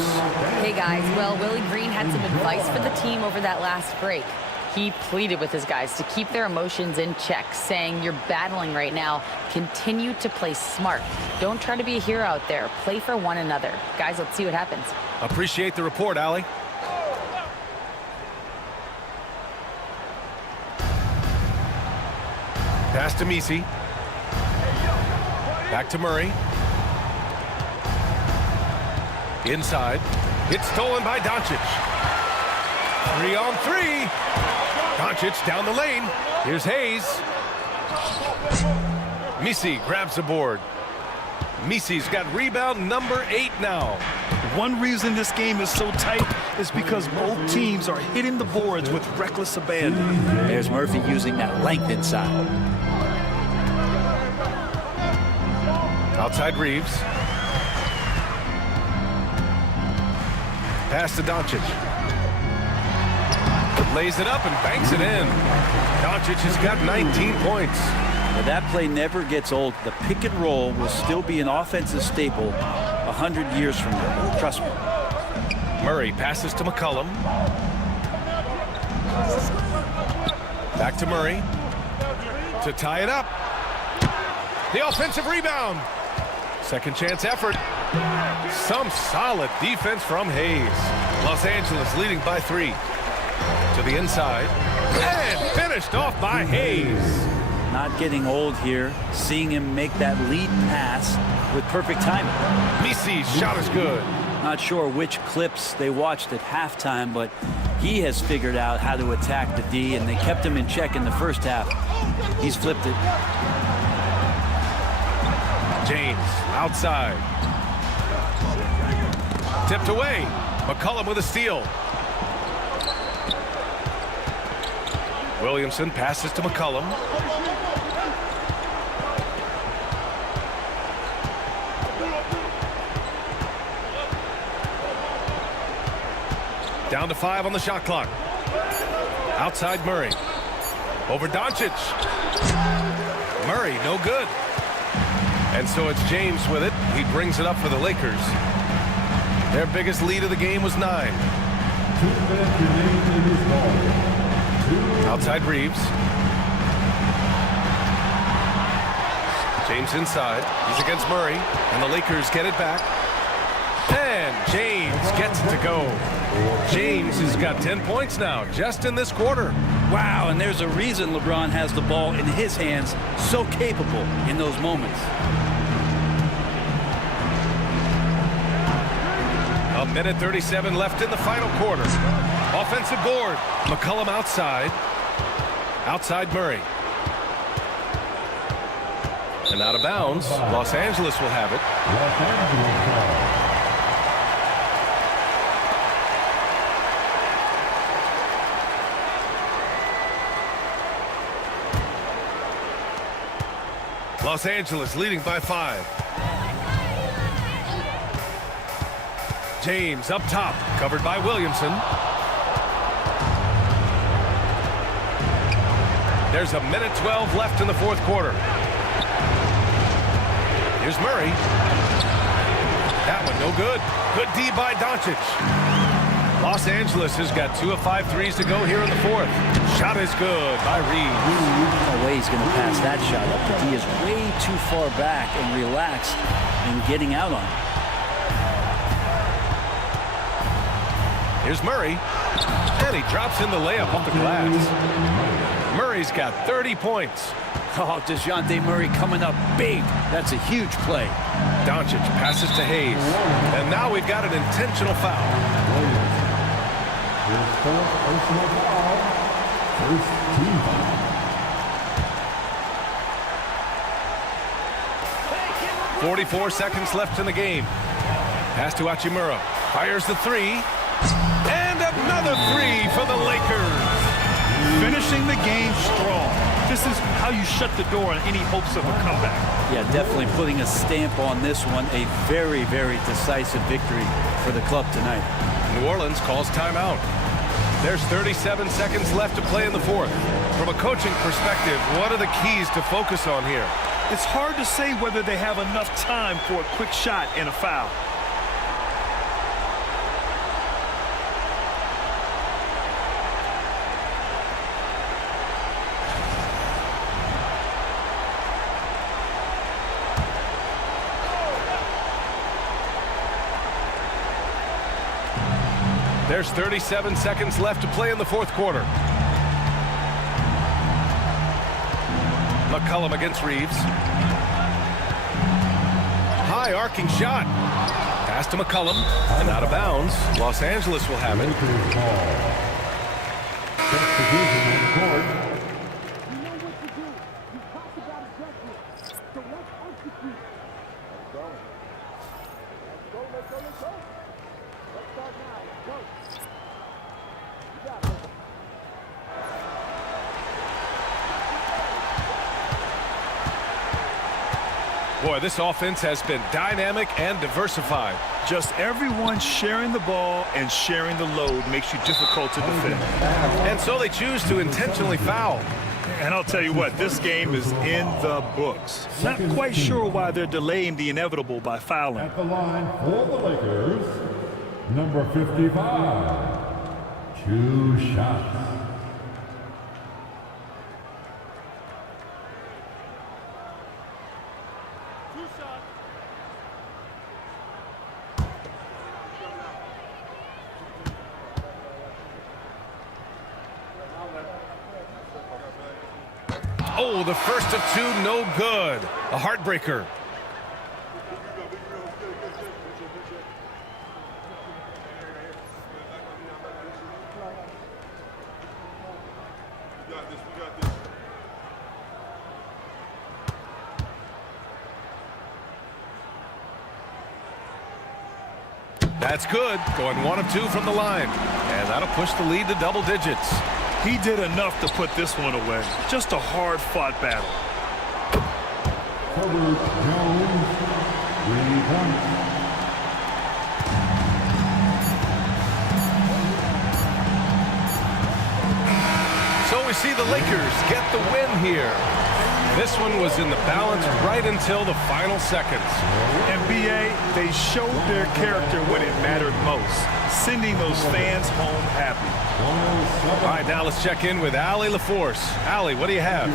Hey guys, well, Willie Green had some advice for the team over that last break. He pleaded with his guys to keep their emotions in check, saying, you're battling right now. Continue to play smart. Don't try to be a hero out there. Play for one another. Guys, let's see what happens. Appreciate the report, Allie. Pass to Misi. Back to Murray. Inside. It's stolen by Doncic. 3-on-3. Doncic down the lane. Here's Hayes. Misi grabs the board. Misi's got rebound number 8 now. One reason this game is so tight is because both teams are hitting the boards with reckless abandon. There's Murphy using that length inside. Outside Reeves. Pass to Doncic. Lays it up and banks it in. Doncic has got 19 points. But that play never gets old. The pick and roll will still be an offensive staple 100 years from now. Trust me. Murray passes to McCollum. Back to Murray to tie it up. The offensive rebound. Second chance effort. Some solid defense from Hayes. Los Angeles leading by 3. To the inside. And finished off by Hayes. Not getting old here. Seeing him make that lead pass with perfect timing. Misi's shot is good. Not sure which clips they watched at halftime, but he has figured out how to attack the D, and they kept him in check in the first half. He's flipped it. James outside. Tipped away. McCollum with a steal. Williamson passes to McCollum. Down to 5 on the shot clock. Outside Murray. Over Doncic. Murray, no good. And so it's James with it. He brings it up for the Lakers. Their biggest lead of the game was 9. Outside Reeves. James inside. He's against Murray. And the Lakers get it back. And James gets it to go. James has got 10 points now, just in this quarter. Wow, and there's a reason LeBron has the ball in his hands, so capable in those moments. A minute 37 left in the final quarter. Offensive board. McCollum outside. Outside Murray. And out of bounds. Los Angeles will have it. Los Angeles leading by 5. James up top, covered by Williamson. There's a minute 12 left in the fourth quarter. Here's Murray. That one no good. Good D by Doncic. Los Angeles has got 2 of 5 threes to go here in the fourth. Shot is good by Reeves. No way he's going to pass that shot up. The D is way too far back and relaxed and getting out on it. Here's Murray. And he drops in the layup off the glass. Murray's got 30 points. Oh, DeJounte Murray coming up big. That's a huge play. Doncic passes to Hayes. And now we've got an intentional foul. His fourth personal foul. First team foul. 44 seconds left in the game. Pass to Hachimura. Fires the three. And another three for the Lakers. Finishing the game strong. This is how you shut the door on any hopes of a comeback. Yeah, definitely putting a stamp on this one. A very, very decisive victory for the club tonight. New Orleans calls timeout. There's 37 seconds left to play in the fourth. From a coaching perspective, what are the keys to focus on here? It's hard to say whether they have enough time for a quick shot and a foul. There's 37 seconds left to play in the fourth quarter. McCollum against Reeves. High arcing shot. Pass to McCollum and out of bounds. Los Angeles will have it. Boy, this offense has been dynamic and diversified. Just everyone sharing the ball and sharing the load makes you difficult to defend. And so they choose to intentionally foul. And I'll tell you what, this game is in the books. Not quite sure why they're delaying the inevitable by fouling. At the line for the Lakers, number 55. 2 shots. Oh, the first of two, no good. A heartbreaker. That's good. Going 1 of 2 from the line. And that'll push the lead to double digits. He did enough to put this one away. Just a hard-fought battle. Herbert Jones, 3 points. So we see the Lakers get the win here. This one was in the balance right until the final seconds. NBA, they showed their character when it mattered most, sending those fans home happy. All right, now let's check in with Allie LaForce. Allie, what do you have?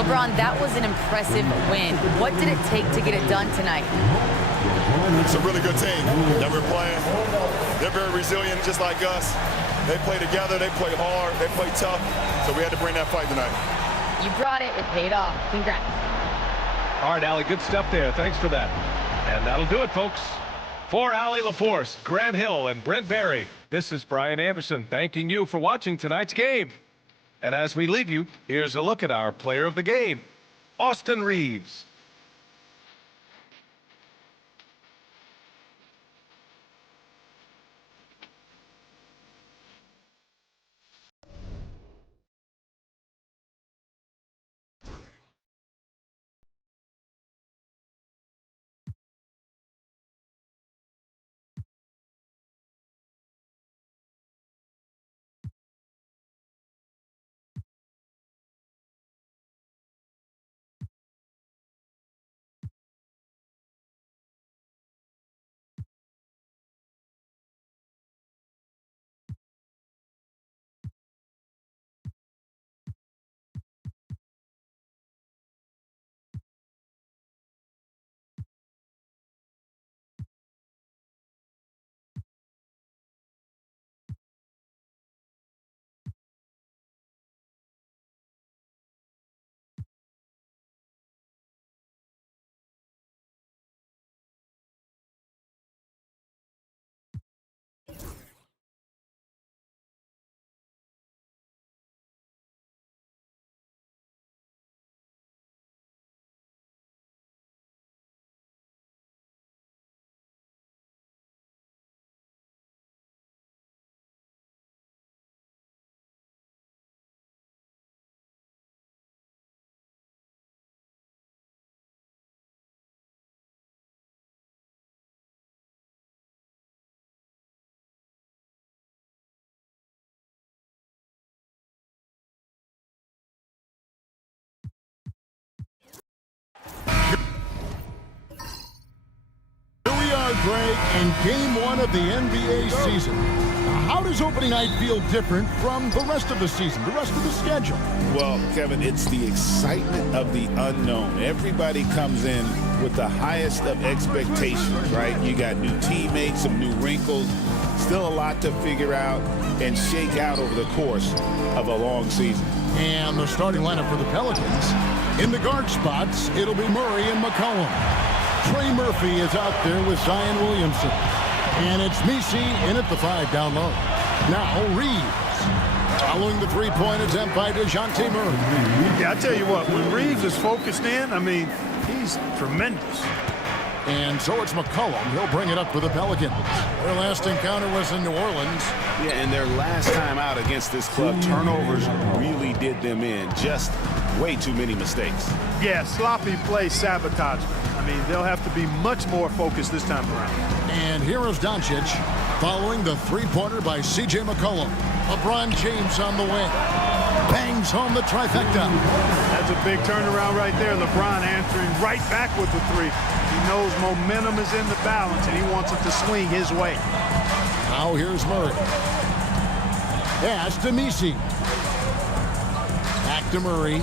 LeBron, that was an impressive win. What did it take to get it done tonight? It's a really good team that we're playing. They're very resilient, just like us. They play together, they play hard, they play tough, so we had to bring that fight tonight. You brought it. It paid off. Congrats. All right, Allie, good stuff there. Thanks for that. And that'll do it, folks. For Allie LaForce, Grant Hill, and Brent Barry, this is Brian Anderson thanking you for watching tonight's game. And as we leave you, here's a look at our player of the game, Austin Reeves. Greg, and game one of the NBA season. How does opening night feel different from the rest of the season, the rest of the schedule? Well, Kevin, it's the excitement of the unknown. Everybody comes in with the highest of expectations, right? You got new teammates, some new wrinkles, still a lot to figure out and shake out over the course of a long season. And the starting lineup for the Pelicans. In the guard spots, it'll be Murray and McCollum. Trey Murphy is out there with Zion Williamson. And it's Messi in at the 5 down low. Now Reeves. Following the three-point attempt by DeJounte Murray. Yeah, I tell you what, when Reeves is focused in, I mean, he's tremendous. And so it's McCollum. He'll bring it up for the Pelicans. Their last encounter was in New Orleans. Yeah, and their last time out against this club, turnovers really did them in. Just way too many mistakes. Yeah, sloppy play sabotage. I mean, they'll have to be much more focused this time around. And here is Doncic following the three-pointer by C.J. McCollum. LeBron James on the wing. Bangs home the trifecta. That's a big turnaround right there. LeBron answering right back with the three. He knows momentum is in the balance, and he wants it to swing his way. Now here's Murray. Pass to Messi. Back to Murray.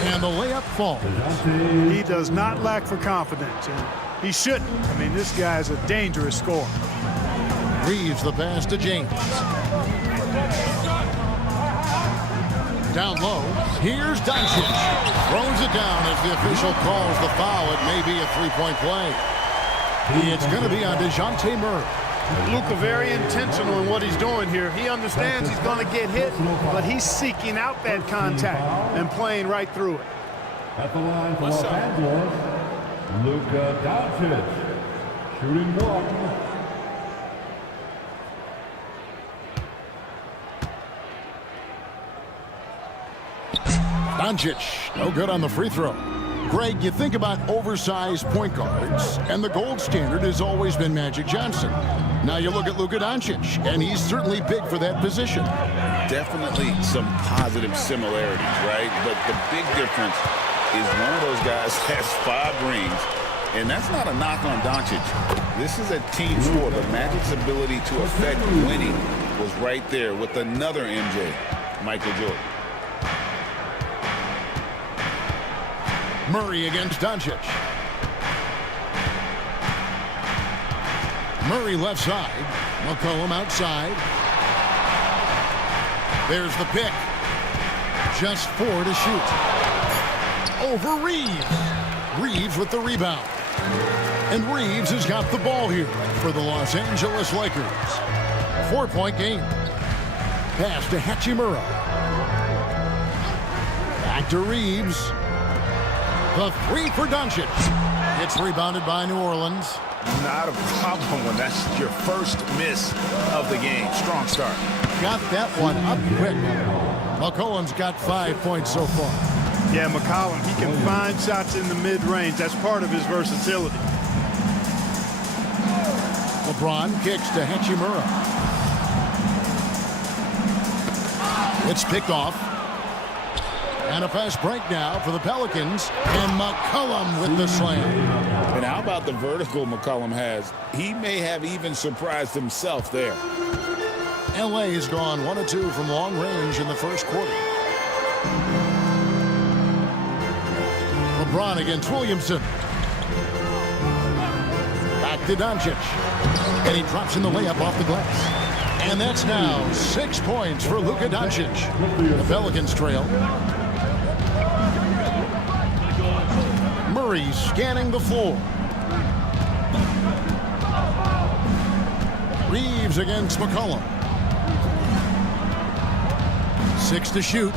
And the layup falls. He does not lack for confidence, and he shouldn't. I mean, this guy is a dangerous scorer. Reeves the pass to James. Down low. Here's Doncic. Throws it down as the official calls the foul. It may be a three-point play. It's going to be on DeJounte Murray. Luka very intentional in what he's doing here. He understands he's going to get hit, but he's seeking out that contact and playing right through it. At the line for Los Angeles, Luka Doncic, shooting one. Doncic, no good on the free throw. Greg, you think about oversized point guards, and the gold standard has always been Magic Johnson. Now you look at Luka Doncic, and he's certainly big for that position. Definitely some positive similarities, right? But the big difference is one of those guys has 5 rings, and that's not a knock on Doncic. This is a team sport, but Magic's ability to affect winning was right there with another MJ, Michael Jordan. Murray against Doncic. Murray left side. McCollum outside. There's the pick. Just 4 to shoot. Over Reeves. Reeves with the rebound. And Reeves has got the ball here for the Los Angeles Lakers. 4-point game. Pass to Hachimura. Back to Reeves. The 3 for Doncic. It's rebounded by New Orleans. Not a problem when that's your first miss of the game. Strong start. Got that one up quick. McCollum's got 5 points so far. Yeah, McCollum, he can find shots in the mid-range. That's part of his versatility. LeBron kicks to Hachimura. It's picked off. And a fast break now for the Pelicans. And McCollum with the slam. And how about the vertical McCollum has? He may have even surprised himself there. LA has gone 1 of 2 from long range in the first quarter. LeBron against Williamson. Back to Doncic. And he drops in the layup off the glass. And that's now 6 points for Luka Doncic. The Pelicans trail. Murray scanning the floor. Reeves against McCollum. 6 to shoot.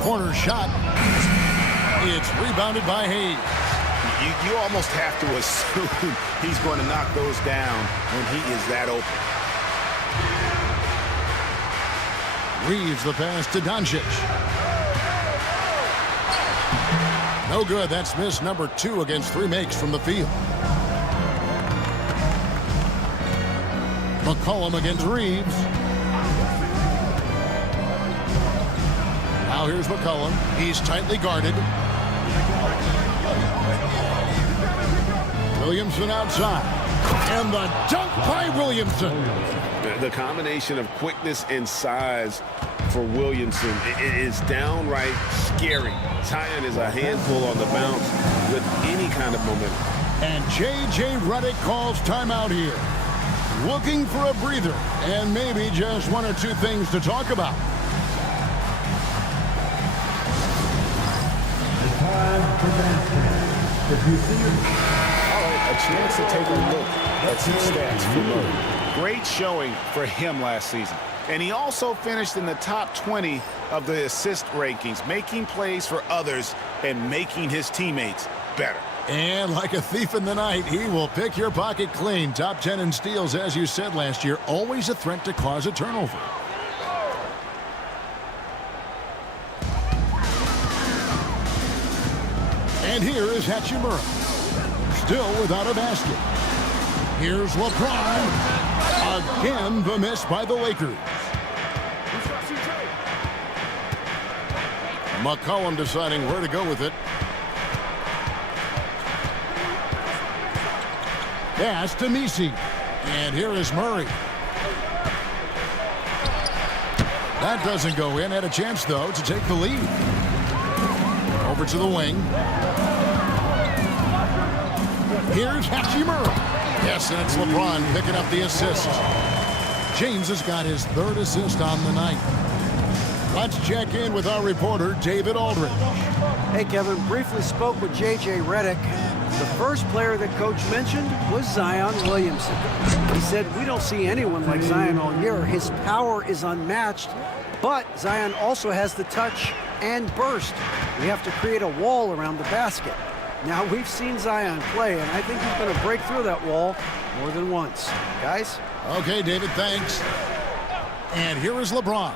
Corner shot. It's rebounded by Hayes. You almost have to assume he's going to knock those down when he is that open. Reeves the pass to Doncic. No good. That's miss number 2 against 3 makes from the field. McCollum against Reeves. Now here's McCollum. He's tightly guarded. Williamson outside. And the dunk by Williamson. The combination of quickness and size for Williamson is downright scary. Zion is a handful on the bounce with any kind of momentum. And J.J. Redick calls timeout here. Looking for a breather and maybe just one or two things to talk about. The time for basket. If you see it. All right, a chance to take a look at some stats for Murray. Great showing for him last season. And he also finished in the top 20 of the assist rankings, making plays for others and making his teammates better. And like a thief in the night, he will pick your pocket clean. Top 10 in steals, as you said last year, always a threat to cause a turnover. And here is Hachimura, still without a basket. Here's LeBron. Again, the miss by the Lakers. McCollum deciding where to go with it. Pass to Messi. And here is Murray. That doesn't go in. Had a chance, though, to take the lead. Over to the wing. Here's Hachimura. Yes, and it's LeBron picking up the assist. James has got his third assist on the night. Let's check in with our reporter, David Aldridge. Hey, Kevin, briefly spoke with J.J. Redick. The first player that Coach mentioned was Zion Williamson. He said, we don't see anyone like Zion all year. His power is unmatched, but Zion also has the touch and burst. We have to create a wall around the basket. Now, we've seen Zion play, and I think he's going to break through that wall more than once. Guys? Okay, David, thanks. And here is LeBron.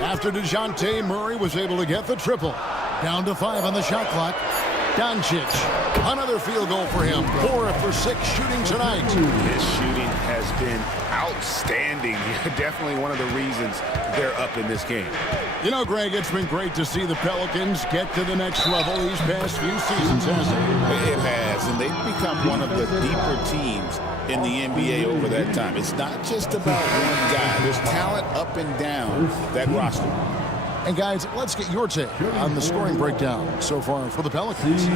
After DeJounte Murray was able to get the triple. Down to 5 on the shot clock. Doncic, another field goal for him. 4 for 6 shooting tonight. His shooting has been outstanding. Definitely one of the reasons they're up in this game. You know, Greg, it's been great to see the Pelicans get to the next level these past few seasons, hasn't it? It has, and they've become one of the deeper teams in the NBA over that time. It's not just about one guy. There's talent up and down that roster. And guys, let's get your take on the scoring breakdown so far for the Pelicans.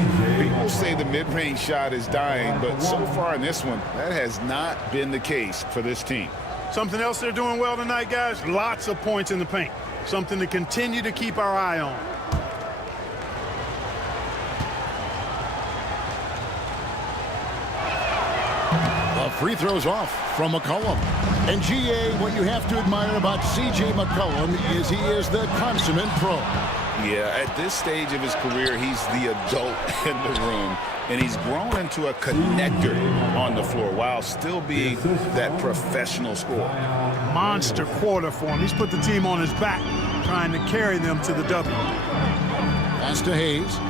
People say the mid-range shot is dying, but so far in this one, that has not been the case for this team. Something else they're doing well tonight, guys, lots of points in the paint. Something to continue to keep our eye on. The free throws off from McCollum. And GA, what you have to admire about C.J. McCollum is he is the consummate pro. Yeah, at this stage of his career, he's the adult in the room, and he's grown into a connector on the floor while still being that professional scorer. Monster quarter for him. He's put the team on his back, trying to carry them to the W. Pass to Hayes.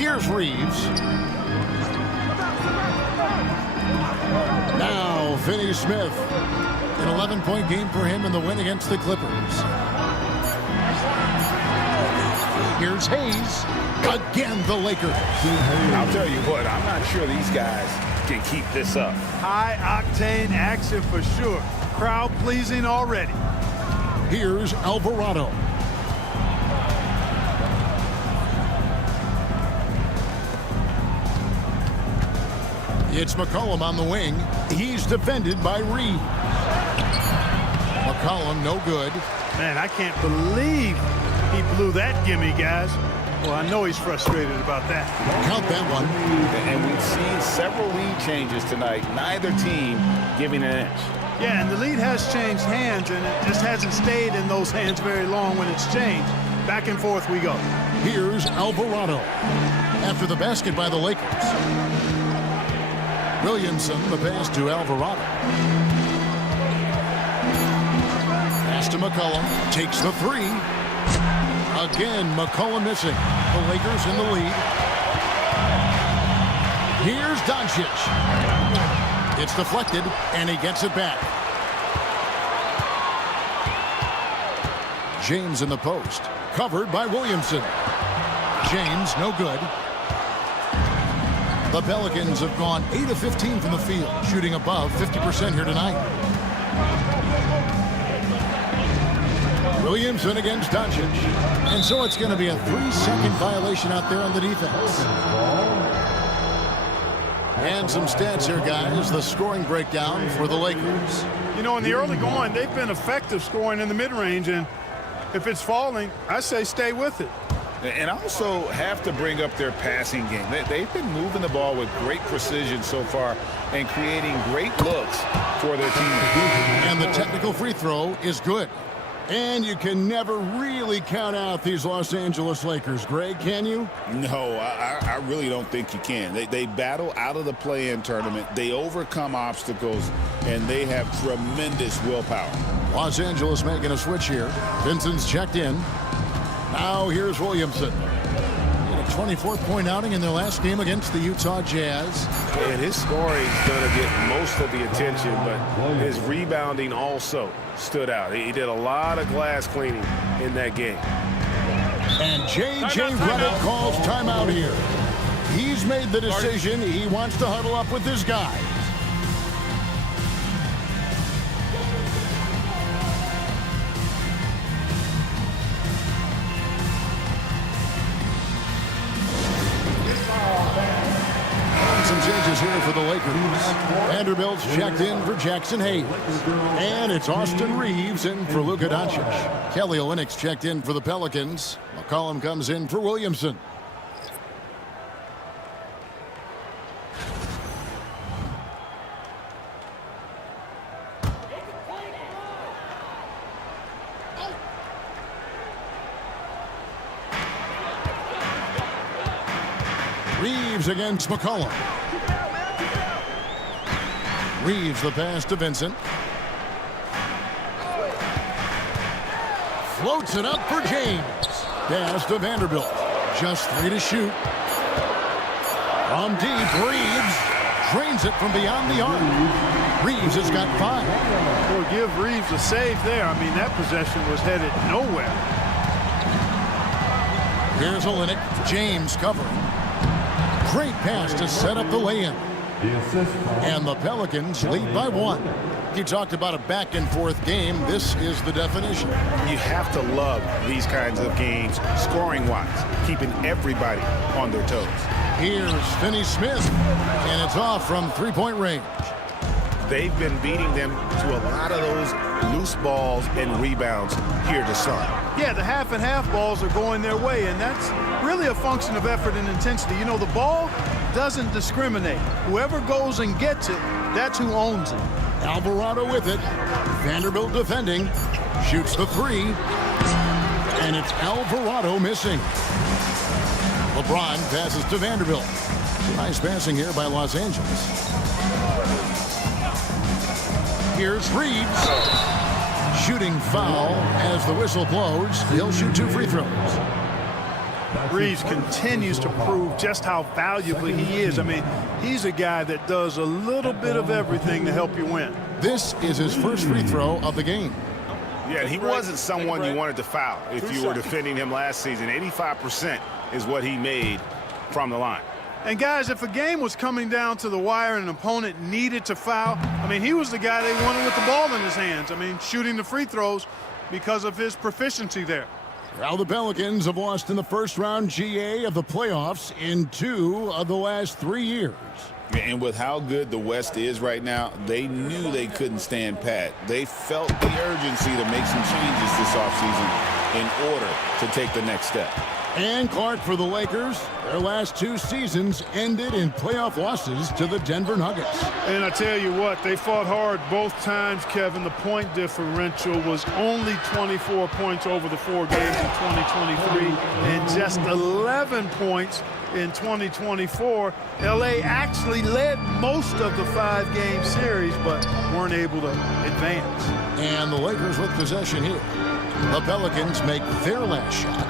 Here's Reeves. Now, Finney Smith. An 11-point game for him in the win against the Clippers. Here's Hayes. Again, the Lakers. I'll tell you what, I'm not sure these guys can keep this up. High-octane action for sure. Crowd-pleasing already. Here's Alvarado. It's McCollum on the wing. He's defended by Reed. McCollum, no good. Man, I can't believe he blew that gimme, guys. Well, I know he's frustrated about that. Count that one. And we've seen several lead changes tonight. Neither team giving an inch. Yeah, and the lead has changed hands, and it just hasn't stayed in those hands very long when it's changed. Back and forth we go. Here's Alvarado. After the basket by the Lakers. Williamson, the pass to Alvarado. Pass to McCollum. Takes the three. Again, McCollum missing. The Lakers in the lead. Here's Doncic. It's deflected, and he gets it back. James in the post. Covered by Williamson. James, no good. The Pelicans have gone 8 of 15 from the field, shooting above 50% here tonight. Williamson against Doncic. And so it's going to be a 3-second violation out there on the defense. And some stats here, guys. The scoring breakdown for the Lakers. You know, in the early going, they've been effective scoring in the mid-range, and if it's falling, I say stay with it. And also have to bring up their passing game. They've been moving the ball with great precision so far and creating great looks for their teammates. And the technical free throw is good. And you can never really count out these Los Angeles Lakers, Greg, can you? No, I really don't think you can. They battle out of the play-in tournament. They overcome obstacles, and they have tremendous willpower. Los Angeles making a switch here. Vincent's checked in. Now here's Williamson. He had a 24-point outing in their last game against the Utah Jazz. And his scoring is going to get most of the attention, but his rebounding also stood out. He did a lot of glass cleaning in that game. And J.J. Redick calls timeout here. He's made the decision. He wants to huddle up with his guys. Some changes here for the Lakers. Vanderbilt's checked in for Jackson Hayes. And it's Austin Reeves in for Luka Doncic. Kelly Olynyk's checked in for the Pelicans. McCollum comes in for Williamson. Reeves against McCollum. Reeves the pass to Vincent. Floats it up for James. Pass to Vanderbilt. Just 3 to shoot. From deep, Reeves drains it from beyond the arc. Reeves has got 5. Well, give Reeves a save there. I mean, that possession was headed nowhere. Here's Olynyk. James covering. Great pass to set up the lay-in. And the Pelicans lead by 1. You talked about a back-and-forth game. This is the definition. You have to love these kinds of games, scoring-wise, keeping everybody on their toes. Here's Finney-Smith, and it's off from 3-point range. They've been beating them to a lot of those loose balls and rebounds here to start. Yeah, the half-and-half balls are going their way, and that's really a function of effort and intensity. You know, the ball doesn't discriminate. Whoever goes and gets it, that's who owns it. Alvarado with it. Vanderbilt defending. Shoots the 3. And it's Alvarado missing. LeBron passes to Vanderbilt. Nice passing here by Los Angeles. Here's Reeves. Shooting foul as the whistle blows. He'll shoot 2 free throws. Reeves continues to prove just how valuable he is. I mean, he's a guy that does a little bit of everything to help you win. This is his first free throw of the game. Yeah, he wasn't someone you wanted to foul if you were defending him last season. 85% is what he made from the line. And guys, if a game was coming down to the wire and an opponent needed to foul, I mean, he was the guy they wanted with the ball in his hands. I mean, shooting the free throws because of his proficiency there. Well, the Pelicans have lost in the first round GA of the playoffs in 2 of the last 3 years. And with how good the West is right now, they knew they couldn't stand pat. They felt the urgency to make some changes this offseason in order to take the next step. And Clark for the Lakers. Their last 2 seasons ended in playoff losses to the Denver Nuggets. And I tell you what, they fought hard both times, Kevin. The point differential was only 24 points over the 4 games in 2023 and just 11 points in 2024. LA actually led most of the 5-game series, but weren't able to advance. And the Lakers with possession here. The Pelicans make their last shot.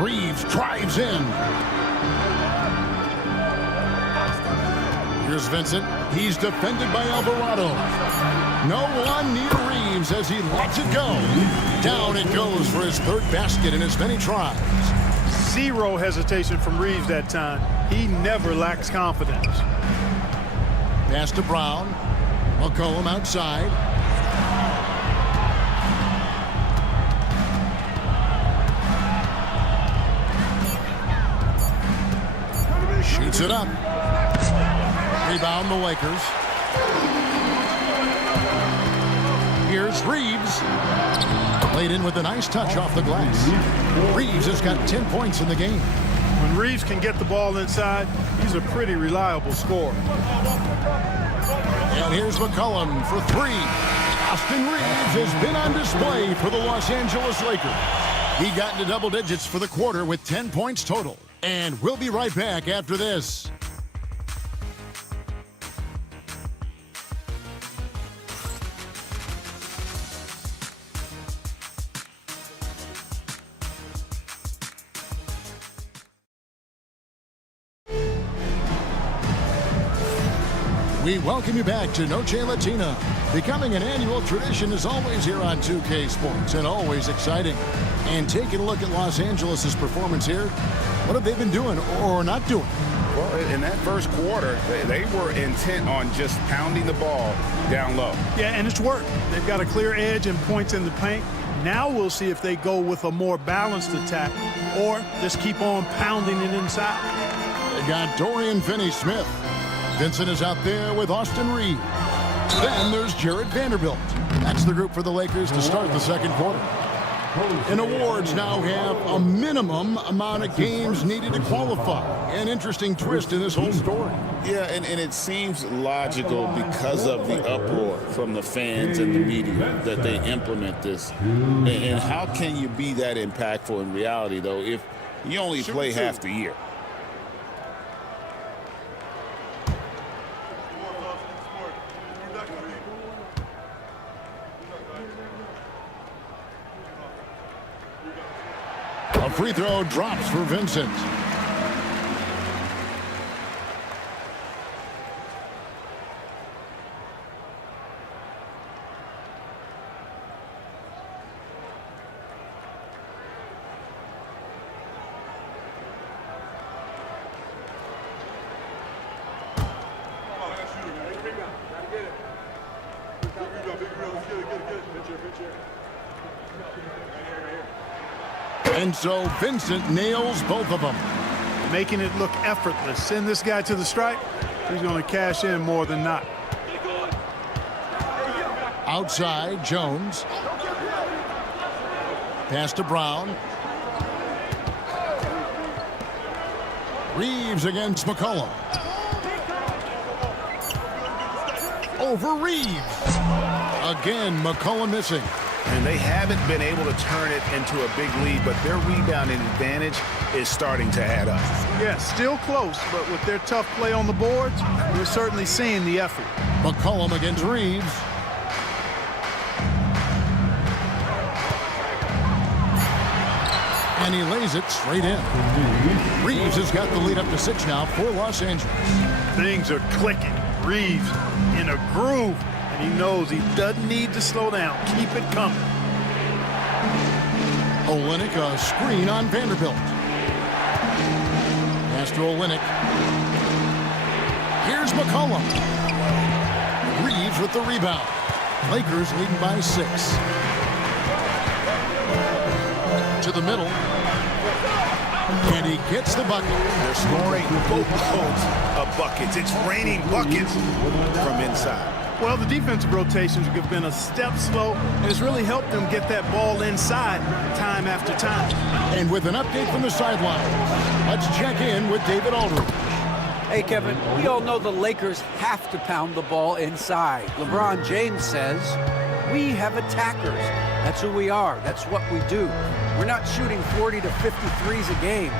Reeves drives in. Here's Vincent. He's defended by Alvarado. No one near Reeves as he lets it go. Down it goes for his 3rd basket in as many tries. Zero hesitation from Reeves that time. He never lacks confidence. Pass to Brown. McCollum outside. Shoots it up. Rebound the Lakers. Here's Reeves. Laid in with a nice touch off the glass. Reeves has got 10 points in the game. When Reeves can get the ball inside, he's a pretty reliable scorer. And here's McCollum for three. Austin Reeves has been on display for the Los Angeles Lakers. He got into double digits for the quarter with 10 points total. And we'll be right back after this. We welcome you back to Noche Latina. Becoming an annual tradition is always here on 2K Sports and always exciting. And taking a look at Los Angeles' performance here, what have they been doing or not doing? Well, in that first quarter, they were intent on just pounding the ball down low. Yeah, and it's worked. They've got a clear edge and points in the paint. Now we'll see if they go with a more balanced attack or just keep on pounding it inside. They got Dorian Finney-Smith. Vincent is out there with Austin Reeves. Then there's Jared Vanderbilt. That's the group for the Lakers to start the second quarter. And awards now have a minimum amount of games needed to qualify. An interesting twist in this whole story. Yeah, and it seems logical because of the uproar from the fans and the media that they implement this. And how can you be that impactful in reality, though, if you only play half the year? A free throw drops for Vincent. And so Vincent nails both of them. Making it look effortless. Send this guy to the stripe. He's going to cash in more than not. Outside, Jones. Pass to Brown. Reeves against McCollum. Over Reeves. Again, McCollum missing. And they haven't been able to turn it into a big lead, but their rebounding advantage is starting to add up. Yeah, still close, but with their tough play on the boards, we're certainly seeing the effort. McCollum against Reeves. And he lays it straight in. Reeves has got the lead up to 6 now for Los Angeles. Things are clicking. Reeves in a groove. He knows he doesn't need to slow down. Keep it coming. Olynyk, a screen on Vanderbilt. Pass to Olynyk. Here's McCollum. Reeves with the rebound. Lakers leading by 6. To the middle. And he gets the bucket. They're scoring boatloads of buckets. It's raining buckets from inside. Well, the defensive rotations have been a step slow, and it's really helped them get that ball inside time after time. And with an update from the sideline, let's check in with David Aldridge. Hey, Kevin, we all know the Lakers have to pound the ball inside. LeBron James says, we have attackers. That's who we are. That's what we do. We're not shooting 40 to 50 threes a game.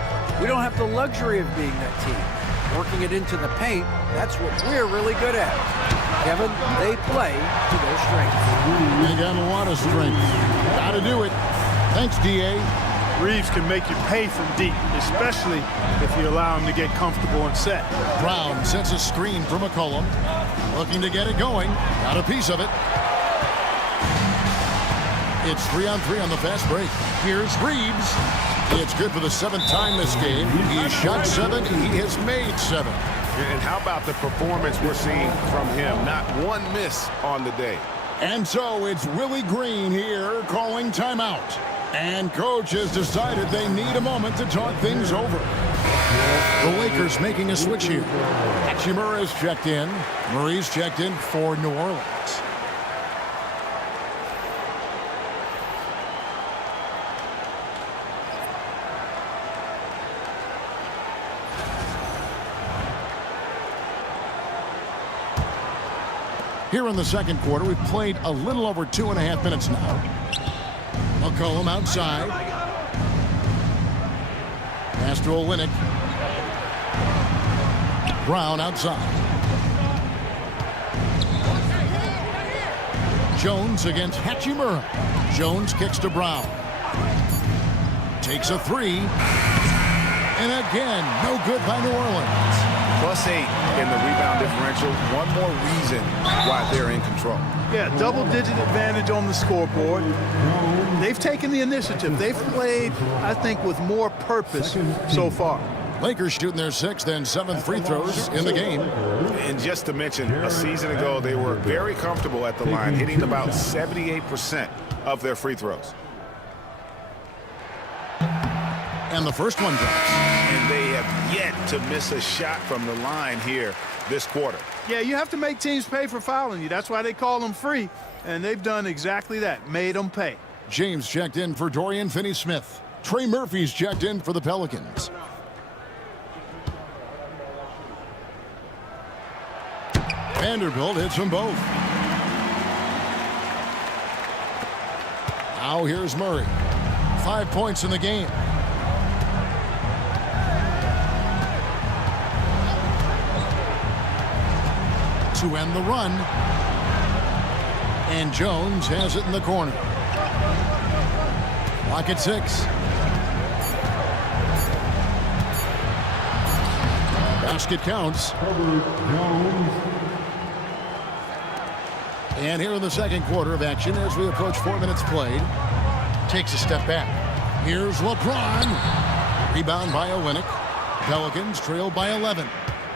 We don't have the luxury of being that team. Working it into the paint, that's what we're really good at. Kevin, they play to their strengths. They got a lot of strength. Got to do it. Thanks, D.A. Reeves can make you pay from deep, especially if you allow him to get comfortable and set. Brown sets a screen for McCollum. Looking to get it going. Got a piece of it. It's 3-on-3 on the fast break. Here's Reeves. It's good for the 7th time this game. He shot 7. He has made 7. And how about the performance we're seeing from him? Not one miss on the day. And so it's Willie Green here calling timeout. And coach has decided they need a moment to talk things over. The Lakers making a switch here. Hachimura's checked in. Murray's checked in for New Orleans. Here in the second quarter, we've played a little over 2.5 minutes now. McCollum outside. Pass to Olynyk. Brown outside. Jones against Hachimura. Jones kicks to Brown. Takes a 3. And again, no good by New Orleans. +8 in the rebound differential. One more reason why they're in control. Yeah, double-digit advantage on the scoreboard. They've taken the initiative. They've played, I think, with more purpose so far. Lakers shooting their 6th and 7th free throws in the game. And just to mention, a season ago, they were very comfortable at the line, hitting about 78% of their free throws. And the first one drops. And they have yet to miss a shot from the line here this quarter. Yeah, you have to make teams pay for fouling you. That's why they call them free. And they've done exactly that, made them pay. James checked in for Dorian Finney-Smith. Trey Murphy's checked in for the Pelicans. Vanderbilt hits them both. Now here's Murray. 5 points in the game. To end the run. And Jones has it in the corner. Clock at 6. Basket counts. And here in the second quarter of action as we approach 4 minutes played. Takes a step back. Here's LeBron. Rebound by Olynyk. Pelicans trail by 11.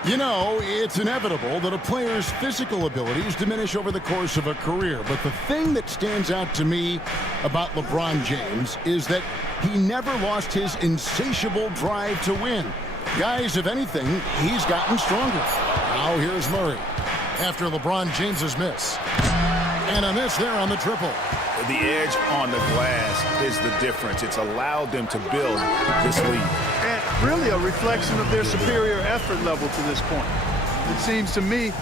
You know, it's inevitable that a player's physical abilities diminish over the course of a career. But the thing that stands out to me about LeBron James is that he never lost his insatiable drive to win. Guys, if anything, he's gotten stronger. Now here's Murray after LeBron James's miss. And a miss there on the triple. The edge on the glass is the difference. It's allowed them to build this lead. And really a reflection of their superior effort level to this point. It seems to me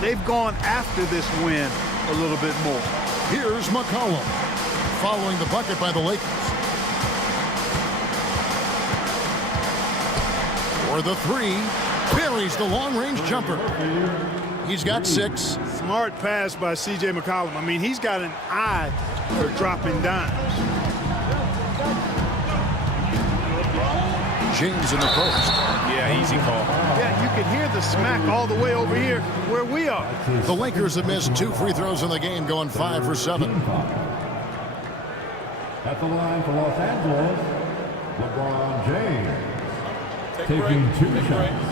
they've gone after this win a little bit more. Here's McCollum following the bucket by the Lakers. For the 3, buries the long-range jumper. He's got 6. Smart pass by C.J. McCollum. I mean, he's got an eye for dropping dimes. James in the post. Yeah, easy call. Yeah, you can hear the smack all the way over here where we are. The Lakers have missed 2 free throws in the game, going 5 for 7. At the line for Los Angeles, LeBron James. Taking 2 shots.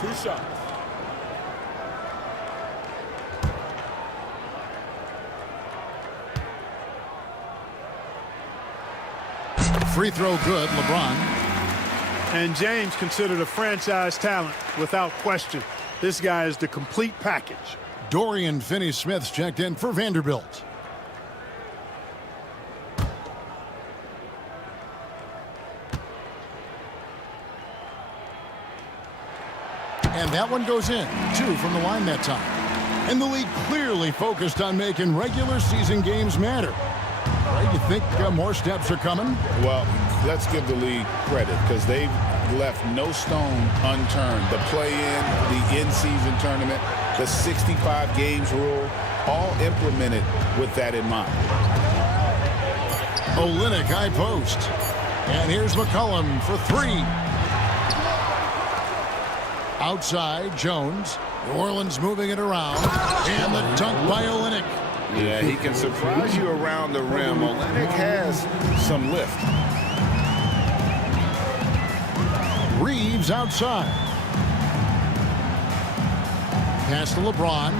2 shots. Free throw good, LeBron. And James considered a franchise talent without question. This guy is the complete package. Dorian Finney-Smith's checked in for Vanderbilt. And that one goes in. 2 from the line that time. And the league clearly focused on making regular season games matter. Right, you think more steps are coming? Well, let's give the league credit because they've left no stone unturned. The play-in, the in-season tournament, the 65 games rule, all implemented with that in mind. Olynyk high post. And here's McCollum for 3. Outside, Jones. New Orleans moving it around. And the dunk by Olynyk. Yeah, he can surprise you around the rim. Olynyk has some lift. Reeves outside. Pass to LeBron.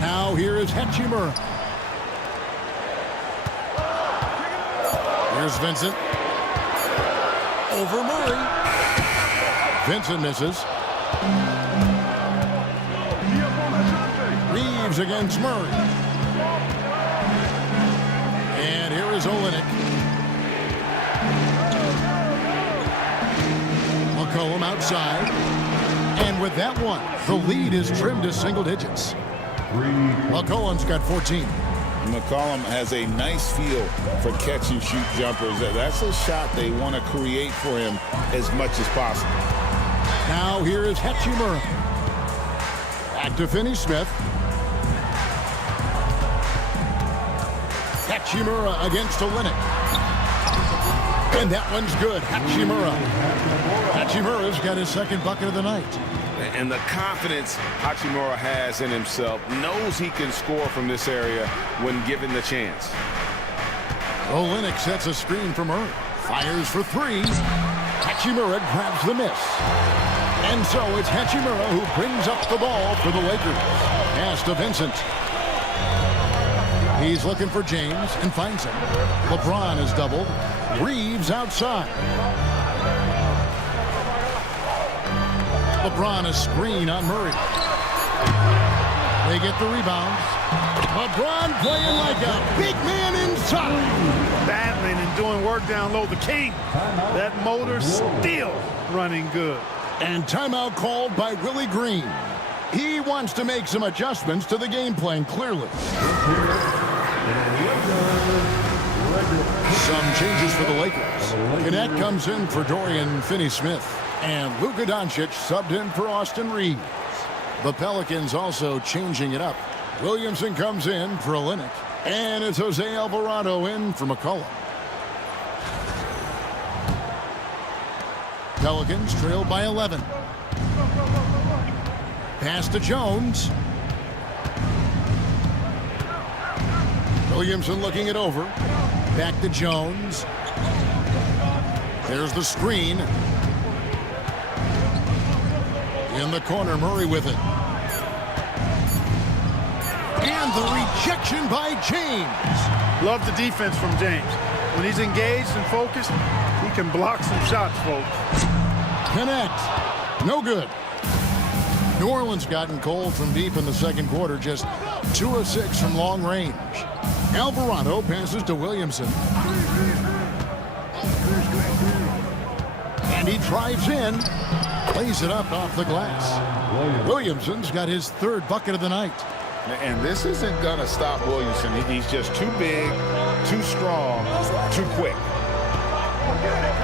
Now here is Hachimura. Here's Vincent. Over Murray. Vincent misses. Reeves against Murray. And here is Olynyk. McCollum outside. And with that one, the lead is trimmed to single digits. McCollum's got 14. McCollum has a nice feel for catch and shoot jumpers. That's a shot they want to create for him as much as possible. Now here is Hachimura. Back to Finney-Smith. Hachimura against Olynyk. And that one's good. Hachimura's got his second bucket of the night. And the confidence Hachimura has in himself, knows he can score from this area when given the chance. Olynyk sets a screen for Murray. Fires for three. Hachimura grabs the miss. And so it's Hachimura who brings up the ball for the Lakers. Pass to Vincent. He's looking for James and finds him. LeBron is doubled. Reeves outside. LeBron a screen on Murray. They get the rebounds. LeBron playing like a big man inside. Battling and doing work down low. The king. That motor still running good. And timeout called by Willie Green. He wants to make some adjustments to the game plan, clearly. Some changes for the Lakers. Gannett comes in for Dorian Finney-Smith. And Luka Doncic subbed in for Austin Reeves. The Pelicans also changing it up. Williamson comes in for Olynyk. And it's Jose Alvarado in for McCollum. Pelicans trail by 11. Pass to Jones. Williamson looking it over. Back to Jones. There's the screen. In the corner, Murray with it. And the rejection by James. Love the defense from James. When he's engaged and focused, he can block some shots, folks. Connect. No good. New Orleans gotten cold from deep in the second quarter, just 2 of 6 from long range. Alvarado passes to Williamson. And he drives in. Plays it up off the glass. Williamson's got his third bucket of the night. And this isn't going to stop Williamson. He's just too big, too strong, too quick.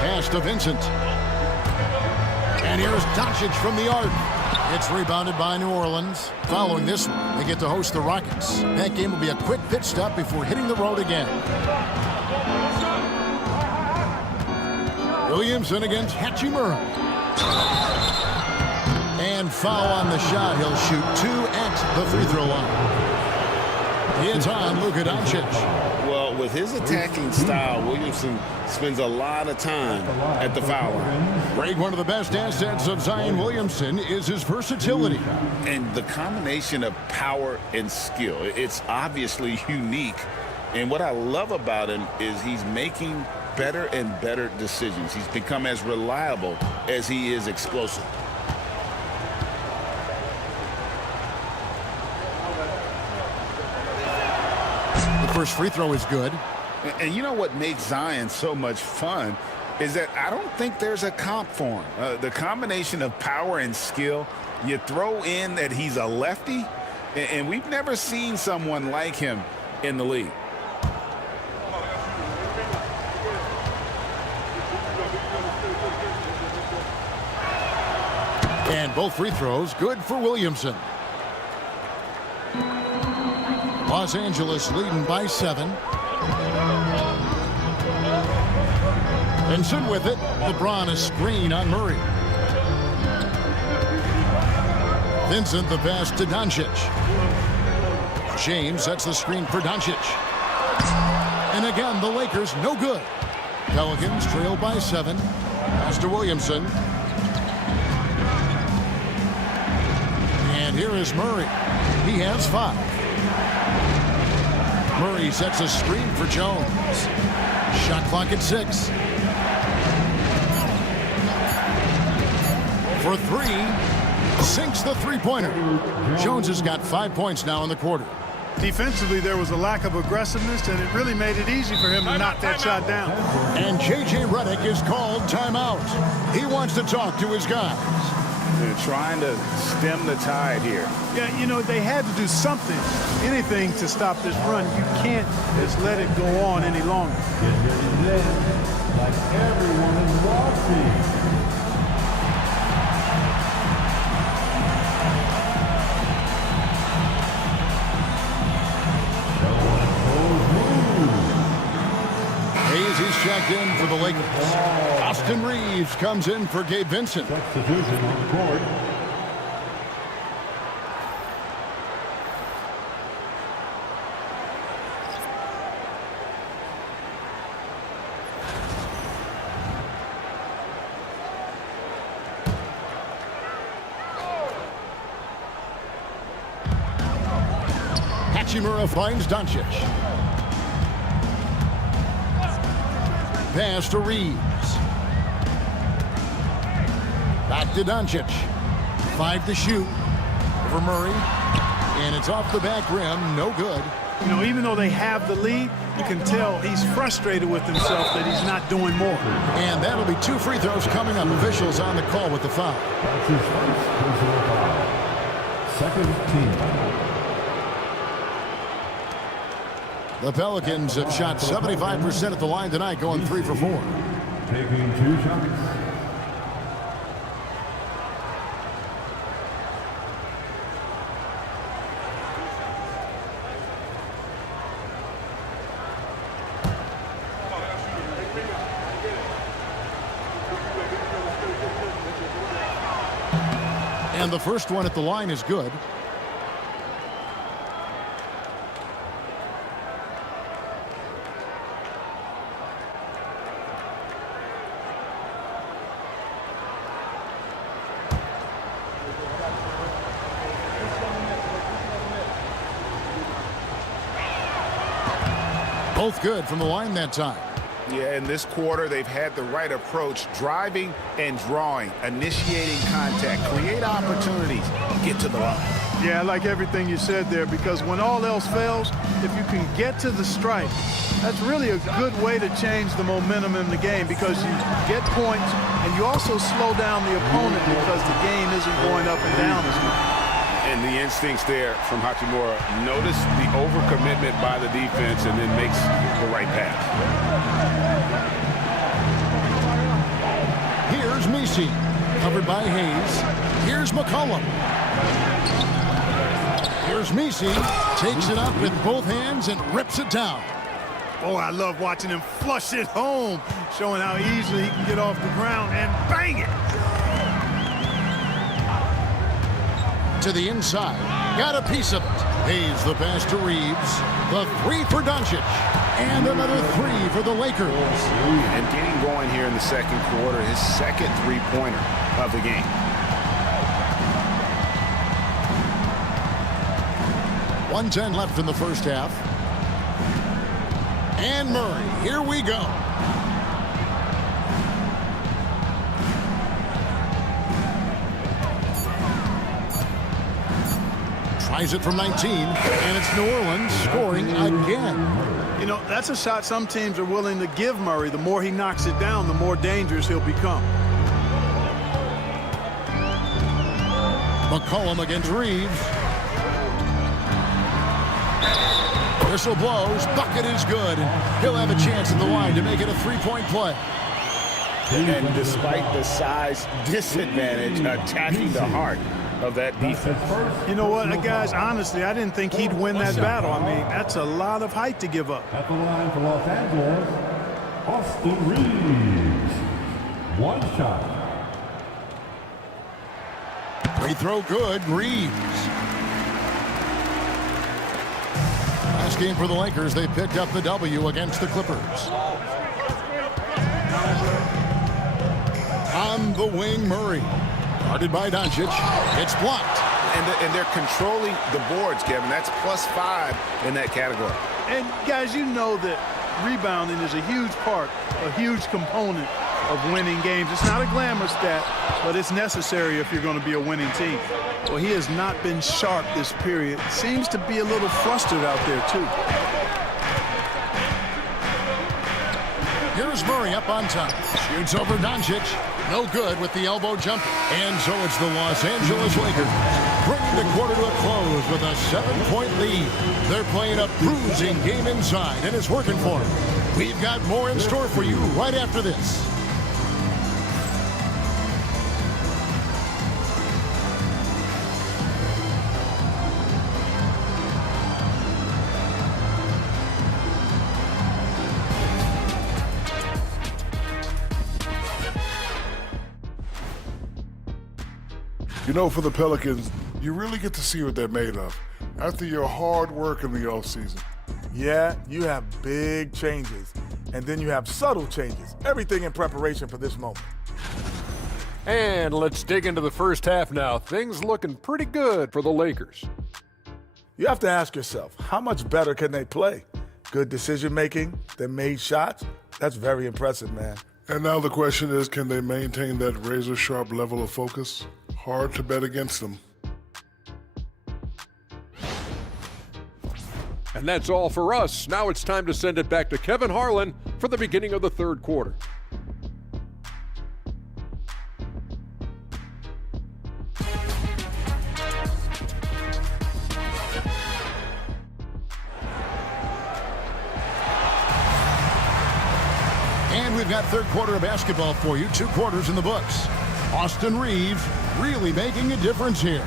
Pass to Vincent. And here's Doncic from the arc. It's rebounded by New Orleans. Following this one, they get to host the Rockets. That game will be a quick pit stop before hitting the road again. Williamson against Hachimura. And foul on the shot. He'll shoot 2 at the free throw line. It's on Luka Doncic. Well, with his attacking style, Williamson spends a lot of time at the foul line. Greg, one of the best assets of Zion Williamson is his versatility. And the combination of power and skill, it's obviously unique. And what I love about him is he's making better and better decisions. He's become as reliable as he is explosive. The first free throw is good. And you know what makes Zion so much fun is that I don't think there's a comp for him. The combination of power and skill, you throw in that he's a lefty, and we've never seen someone like him in the league. And both free throws good for Williamson. Los Angeles leading by 7. Vincent with it. LeBron a screen on Murray. Vincent the pass to Doncic. James sets the screen for Doncic. And again, the Lakers no good. Pelicans trail by 7. Pass to Williamson. And here is Murray. He has 5. Murray sets a screen for Jones. Shot clock at 6. For 3. Sinks the three-pointer. Jones has got 5 points now in the quarter. Defensively, there was a lack of aggressiveness, and it really made it easy for him to knock that shot down. And J.J. Redick is called timeout. He wants to talk to his guys. They're trying to stem the tide here. Yeah, you know, they had to do something, anything to stop this run. You can't just let it go on any longer. Like everyone is watching. He's checked in for the Lakers. Austin Reeves comes in for Gabe Vincent. Substitution on the court. Hachimura finds Doncic. Pass to Reeves. Back to Doncic. 5 to shoot. Over Murray. And it's off the back rim. No good. You know, even though they have the lead, you can tell he's frustrated with himself that he's not doing more. And that'll be 2 free throws coming up. Officials on the call with the foul. That's his first personal foul. Second team. The Pelicans have shot 75% at the line tonight, going 3 for 4. Taking 2 shots. And the first one at the line is good. Both good from the line that time. Yeah, in this quarter, they've had the right approach, driving and drawing, initiating contact, create opportunities, get to the line. Yeah, I like everything you said there, because when all else fails, if you can get to the stripe, that's really a good way to change the momentum in the game, because you get points and you also slow down the opponent because the game isn't going up and down as much. And the instincts there from Hachimura. Notice the overcommitment by the defense and then makes the right pass. Here's Misi, covered by Hayes. Here's McCollum. Here's Misi, takes it up with both hands and rips it down. Oh, I love watching him flush it home, showing how easily he can get off the ground and bang it. To the inside, got a piece of it. Hayes the pass to Reeves. The 3 for Doncic. And another 3 for the Lakers. And getting going here in the second quarter, his second three-pointer of the game. 1:10 left in the first half. And Murray, here we go. Tries it from 19, and it's New Orleans scoring again. You know, that's a shot some teams are willing to give Murray. The more he knocks it down, the more dangerous he'll become. McCollum against Reeves. Whistle blows. Bucket is good. He'll have a chance at the line to make it a 3-point play. And despite the size disadvantage, attacking the heart of that defense. You know what, guys, honestly, I didn't think he'd win that battle. I mean, that's a lot of height to give up. At the line for Los Angeles, Austin Reeves. 1 shot. Free throw good, Reeves. Last game for the Lakers, they picked up the W against the Clippers. On the wing, Murray. Guarded by Doncic. It's blocked. And they're controlling the boards, Kevin. That's +5 in that category. And, guys, you know that rebounding is a huge part, a huge component of winning games. It's not a glamour stat, but it's necessary if you're going to be a winning team. Well, he has not been sharp this period. Seems to be a little flustered out there, too. Here's Murray up on top. Shoots over Doncic. No good with the elbow jump. And so it's the Los Angeles Lakers bringing the quarter to a close with a 7-point lead. They're playing a bruising game inside, and it's working for them. We've got more in store for you right after this. You know, for the Pelicans, you really get to see what they're made of after your hard work in the offseason. Yeah, you have big changes, and then you have subtle changes. Everything in preparation for this moment. And let's dig into the first half now. Things looking pretty good for the Lakers. You have to ask yourself, how much better can they play? Good decision-making, they made shots. That's very impressive, man. And now the question is, can they maintain that razor-sharp level of focus? Hard to bet against them. And that's all for us. Now it's time to send it back to Kevin Harlan for the beginning of the third quarter. And we've got third quarter of basketball for you. 2 quarters in the books. Austin Reeves really making a difference here.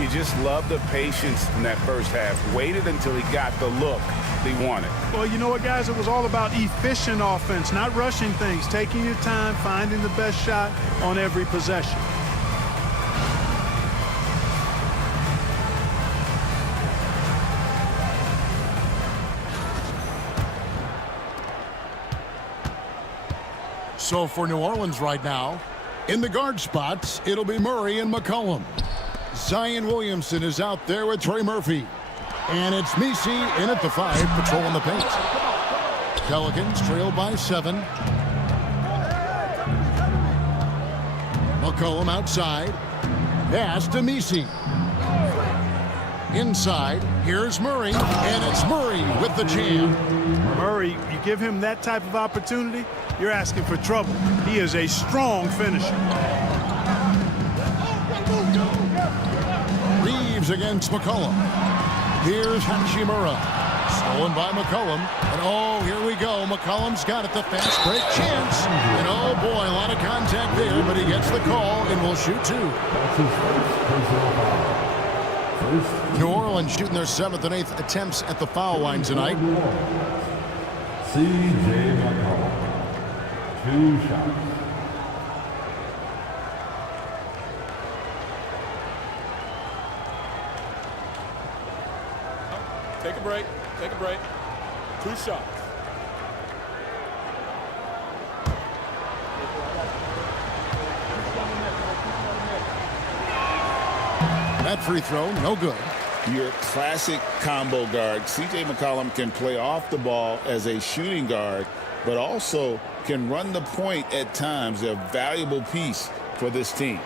You just love the patience in that first half. Waited until he got the look he wanted. Well, you know what, guys? It was all about efficient offense, not rushing things, taking your time, finding the best shot on every possession. So for New Orleans right now, in the guard spots, it'll be Murray and McCollum. Zion Williamson is out there with Trey Murphy. And it's Misi in at the 5, patrolling the paint. Pelicans trail by 7. McCollum outside. Pass to Misi. Inside, here's Murray, and it's Murray with the jam. Murray, you give him that type of opportunity, you're asking for trouble. He is a strong finisher. Reeves against McCollum. Here's Hachimura. Stolen by McCollum. And oh, here we go. McCollum's got it, the fast break chance. And oh boy, a lot of contact there, but he gets the call and will shoot 2. New Orleans shooting their 7th and 8th attempts at the foul line tonight. C.J. McCollum, 2 shots. Take a break. Take a break. 2 shots. That free throw, no good. Your classic combo guard. C.J. McCollum can play off the ball as a shooting guard, but also can run the point at times. A valuable piece for this team.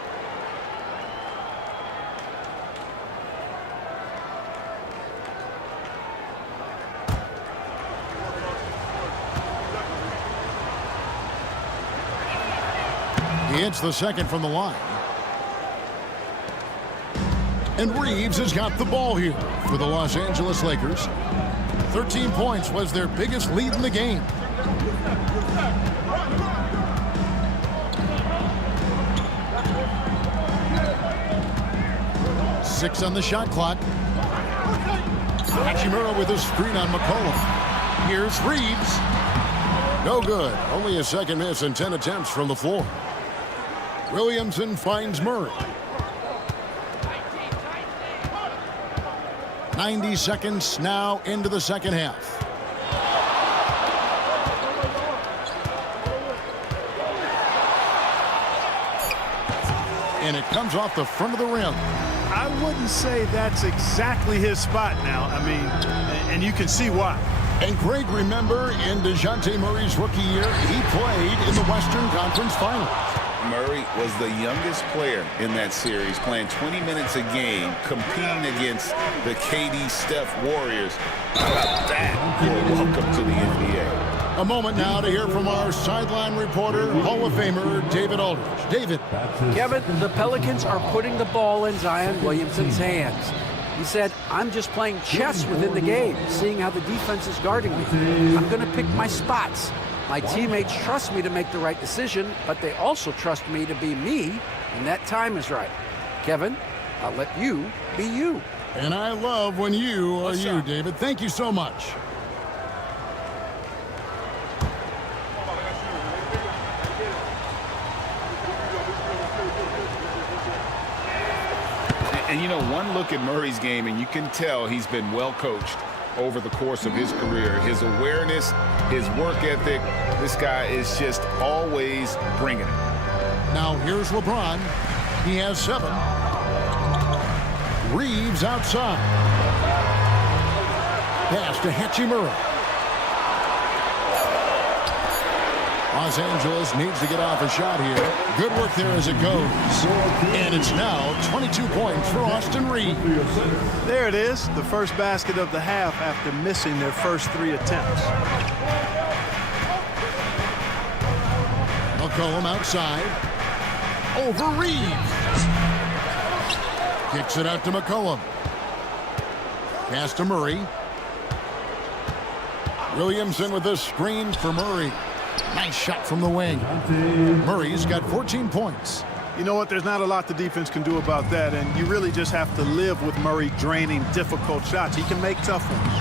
He hits the second from the line. And Reeves has got the ball here for the Los Angeles Lakers. 13 points was their biggest lead in the game. Six on the shot clock. Hachimura with a screen on McCollum. Here's Reeves. No good. Only a second miss and 10 attempts from the floor. Williamson finds Murray. 90 seconds now into the second half. and it comes off the front of the rim. I wouldn't say that's exactly his spot now. I mean, and you can see why. And Greg, remember in DeJounte Murray's rookie year, he played in the Western Conference Finals. Murray was the youngest player in that series, playing 20 minutes a game, competing against the KD Steph Warriors. How about that for a welcome to the NBA? A moment now to hear from our sideline reporter, Hall of Famer David Aldridge. David. Kevin, the Pelicans are putting the ball in Zion Williamson's hands. He said, I'm just playing chess within the game, seeing how the defense is guarding me. I'm going to pick my spots. My teammates trust me to make the right decision, but they also trust me to be me when that time is right. Kevin, I'll let you be you. And I love when you are you, David. Thank you so much. And you know, one look at Murray's game, and you can tell he's been well coached over the course of his career. His awareness, his work ethic, this guy is just always bringing it. Now here's LeBron. He has 7. Reeves outside. Pass to Hachimura. Los Angeles needs to get off a shot here. Good work there as it goes. And it's now 22 points for Austin Reeves. There it is, the first basket of the half after missing their first 3 attempts. McCollum outside. Over Reeves. Kicks it out to McCollum. Pass to Murray. Williamson with a screen for Murray. Nice shot from the wing. Murray's got 14 points. You know what? There's not a lot the defense can do about that, and you really just have to live with Murray draining difficult shots. He can make tough ones.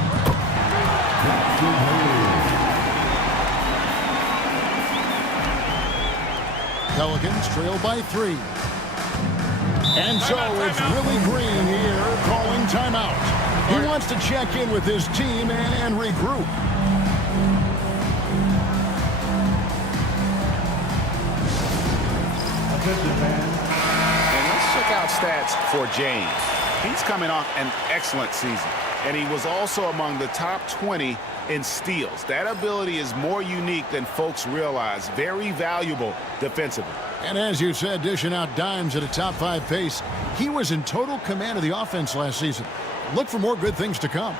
Pelicans trail by 3. And so it's Willie Green here calling timeout. He wants to check in with his team and regroup. And let's check out stats for James. He's coming off an excellent season, and he was also among the top 20 in steals. That ability is more unique than folks realize. Very valuable defensively. And as you said, dishing out dimes at a top 5 pace, he was in total command of the offense last season. Look for more good things to come.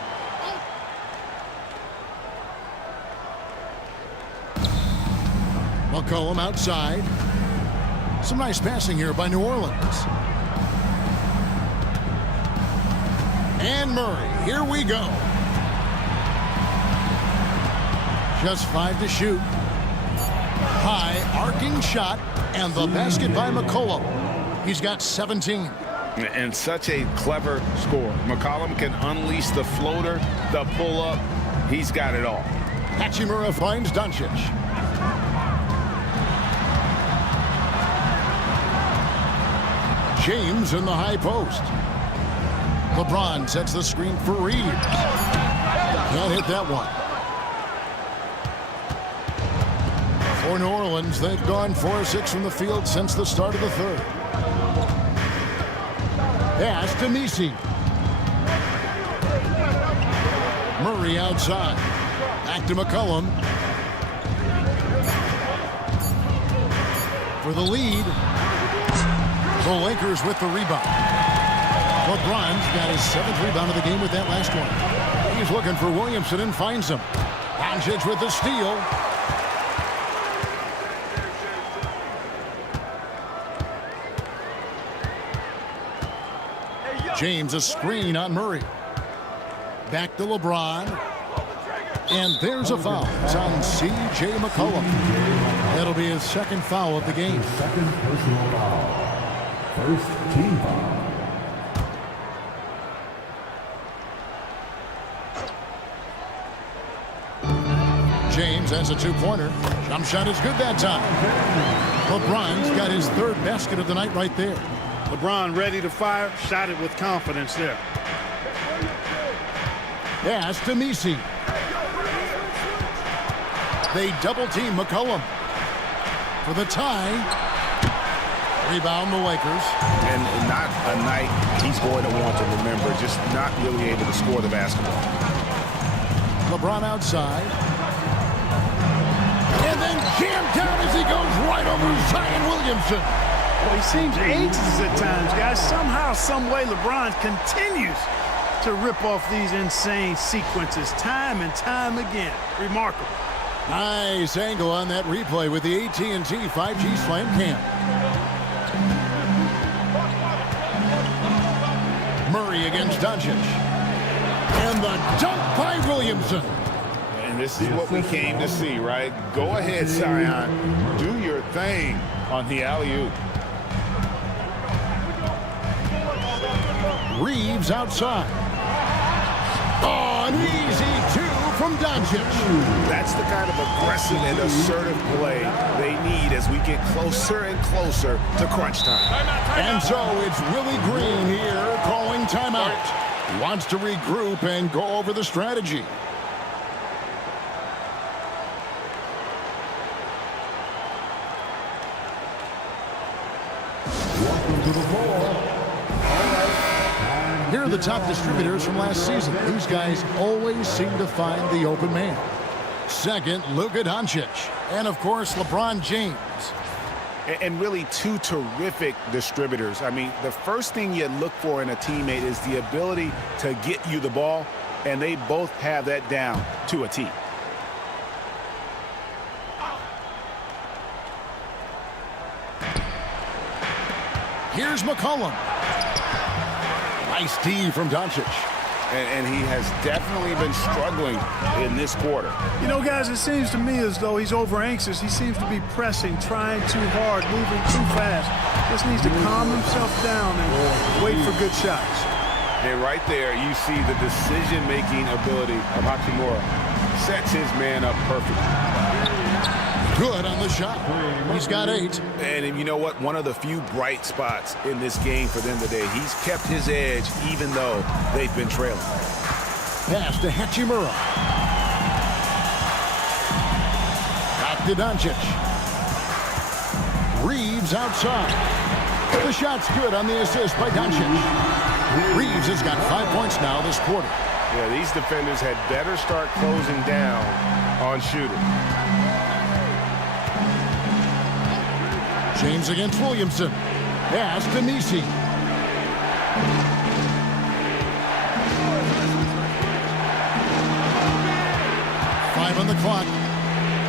McCollum outside. Some nice passing here by New Orleans. And Murray, here we go. Just 5 to shoot. High arcing shot, and the basket by McCollum. He's got 17. And such a clever score. McCollum can unleash the floater, the pull-up. He's got it all. Hachimura finds Doncic. James in the high post. LeBron sets the screen for Reeves. Can't hit that one. For New Orleans, they've gone 4-6 from the field since the start of the third. Pass to Messi. Murray outside. Back to McCollum. For the lead. The Lakers with the rebound. LeBron's got his 7th rebound of the game with that last one. He's looking for Williamson and finds him. Doncic with the steal. James a screen on Murray. Back to LeBron. And there's a foul. It's on C.J. McCollum. That'll be his 2nd foul of the game. Second personal foul. First team foul. James has a 2-pointer. Jump shot is good that time. LeBron's got his 3rd basket of the night right there. LeBron ready to fire, shot it with confidence there. Pass to Messi. They double team McCollum for the tie. Rebound the Lakers. And not a night he's going to want to remember, just not really able to score the basketball. LeBron outside. And then jammed down as he goes right over Zion Williamson. Well, he seems ageless at times, guys. Somehow, some way, LeBron continues to rip off these insane sequences time and time again. Remarkable. Nice angle on that replay with the AT&T 5G Slam Cam. Murray against Doncic. And the dunk by Williamson. And this is what we came to see, right? Go ahead, Zion. Do your thing on the alley-oop. Reeves outside. Oh, an easy two from Doncic. That's the kind of aggressive and assertive play they need as we get closer and closer to crunch time. And so it's Willie Green here calling timeout. He wants to regroup and go over the strategy. Welcome to the floor. Here are the top distributors from last season. These guys always seem to find the open man. Second, Luka Doncic. And, of course, LeBron James. And really two terrific distributors. I mean, the first thing you look for in a teammate is the ability to get you the ball, and they both have that down to a T. Here's McCollum. Nice D from Doncic. And he has definitely been struggling in this quarter. You know, guys, it seems to me as though he's over anxious. He seems to be pressing, trying too hard, moving too fast. Just needs to calm himself down and wait for good shots. And right there, you see the decision-making ability of Hachimura. Sets his man up perfectly. Good on the shot. He's got 8. And you know what? One of the few bright spots in this game for them today. He's kept his edge even though they've been trailing. Pass to Hachimura. Back to Doncic. Reeves outside. The shot's good on the assist by Doncic. Reeves has got 5 points now this quarter. Yeah, these defenders had better start closing down on shooting. James against Williamson. Pass to Nisi. Five on the clock.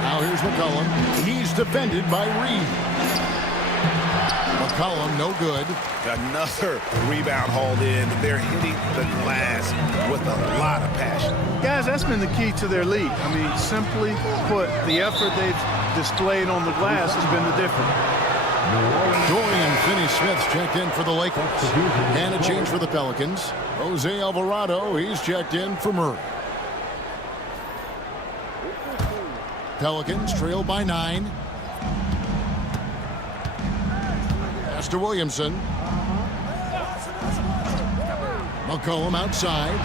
Now here's McCollum. He's defended by Reed. McCollum, no good. Another rebound hauled in. They're hitting the glass with a lot of passion. Guys, that's been the key to their lead. I mean, simply put, the effort they've displayed on the glass has been the difference. Dorian Finney-Smith's checked in for the Lakers. And a change for the Pelicans. Jose Alvarado, he's checked in for Murray. Pelicans trail by 9. Pass to Williamson. McCollum outside.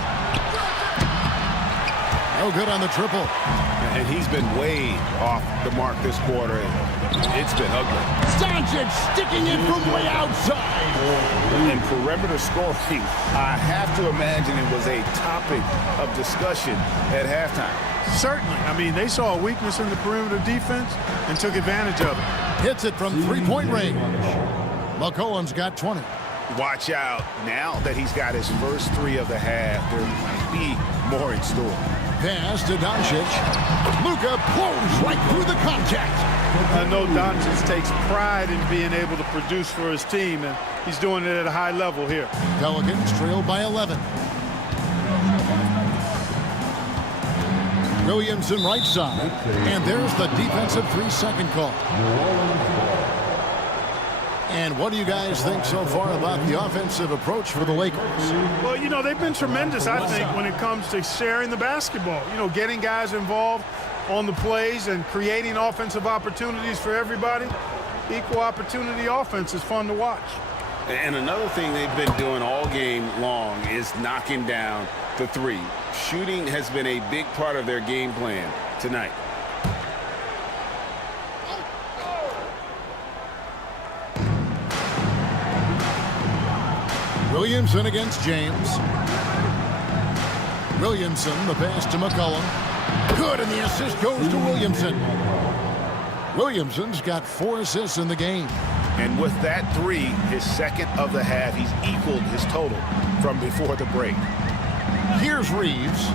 No good on the triple. And he's been way off the mark this quarter. It's been ugly. Doncic sticking it from way outside. In perimeter scoring, I have to imagine it was a topic of discussion at halftime. Certainly. I mean, they saw a weakness in the perimeter defense and took advantage of it. Hits it from three-point range. McCollum's got 20. Watch out. Now that he's got his first 3 of the half, there might be more in store. Pass to Doncic. Luka blows right through the contact. I know Doncic takes pride in being able to produce for his team, and he's doing it at a high level here. Pelicans trail by 11. Williamson right side. And there's the defensive 3-second call. And what do you guys think so far about the offensive approach for the Lakers? Well, you know, they've been tremendous, I think, when it comes to sharing the basketball. You know, getting guys involved on the plays and creating offensive opportunities for everybody. Equal opportunity offense is fun to watch. And another thing they've been doing all game long is knocking down the 3. Shooting has been a big part of their game plan tonight. Williamson against James. Williamson, the pass to McCollum. Good, and the assist goes to Williamson. Williamson's got 4 assists in the game. And with that 3, his second of the half, he's equaled his total from before the break. Here's Reeves.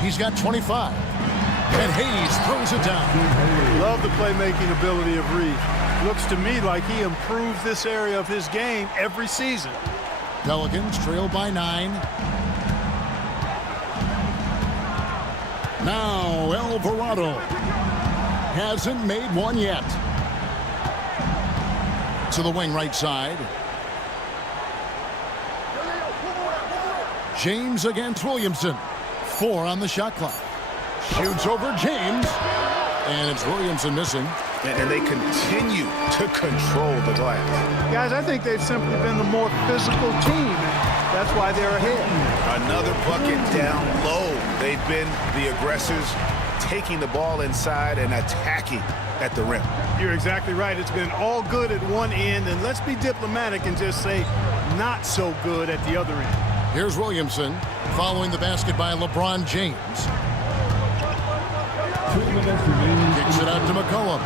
He's got 25. And Hayes throws it down. Love the playmaking ability of Reeves. Looks to me like he improves this area of his game every season. Pelicans trail by 9. Now Alvarado hasn't made one yet. To the wing right side. James against Williamson. 4 on the shot clock. Shoots over James. And it's Williamson missing. And they continue to control the glass. Guys, I think they've simply been the more physical team. That's why they're ahead. Another bucket down low. They've been the aggressors, taking the ball inside and attacking at the rim. You're exactly right. It's been all good at one end, and let's be diplomatic and just say not so good at the other end. Here's Williamson following the basket by LeBron James. 2 minutes remaining. Kicks it out to McCollum.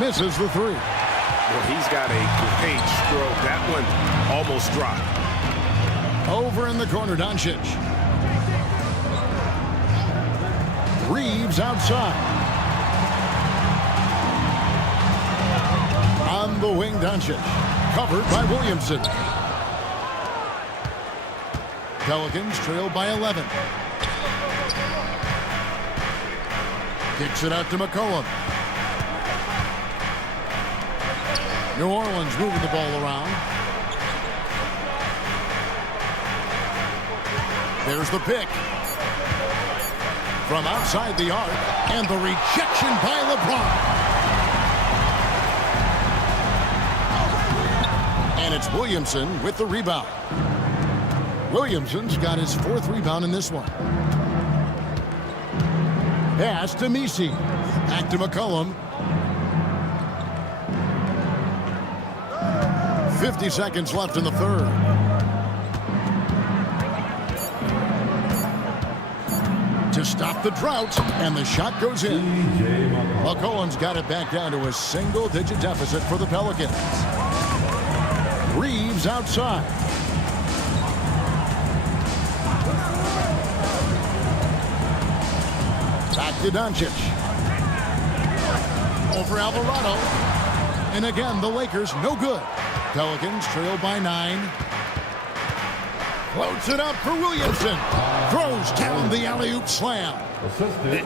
Misses the 3. Well, he's got a great stroke. That one almost dropped. Over in the corner, Doncic. Reeves outside. On the wing, Doncic. Covered by Williamson. Pelicans trail by 11. Kicks it out to McCollum. New Orleans moving the ball around. There's the pick. From outside the arc. And the rejection by LeBron. And it's Williamson with the rebound. Williamson's got his 4th rebound in this one. Pass to Messi. Back to McCollum. 50 seconds left in the 3rd. To stop the drought, and the shot goes in. McCollum's got it back down to a single-digit deficit for the Pelicans. Reeves outside. Back to Doncic. Over Alvarado. And again, the Lakers no good. Pelicans trail by 9. Floats it up for Williamson. Throws down the alley-oop slam.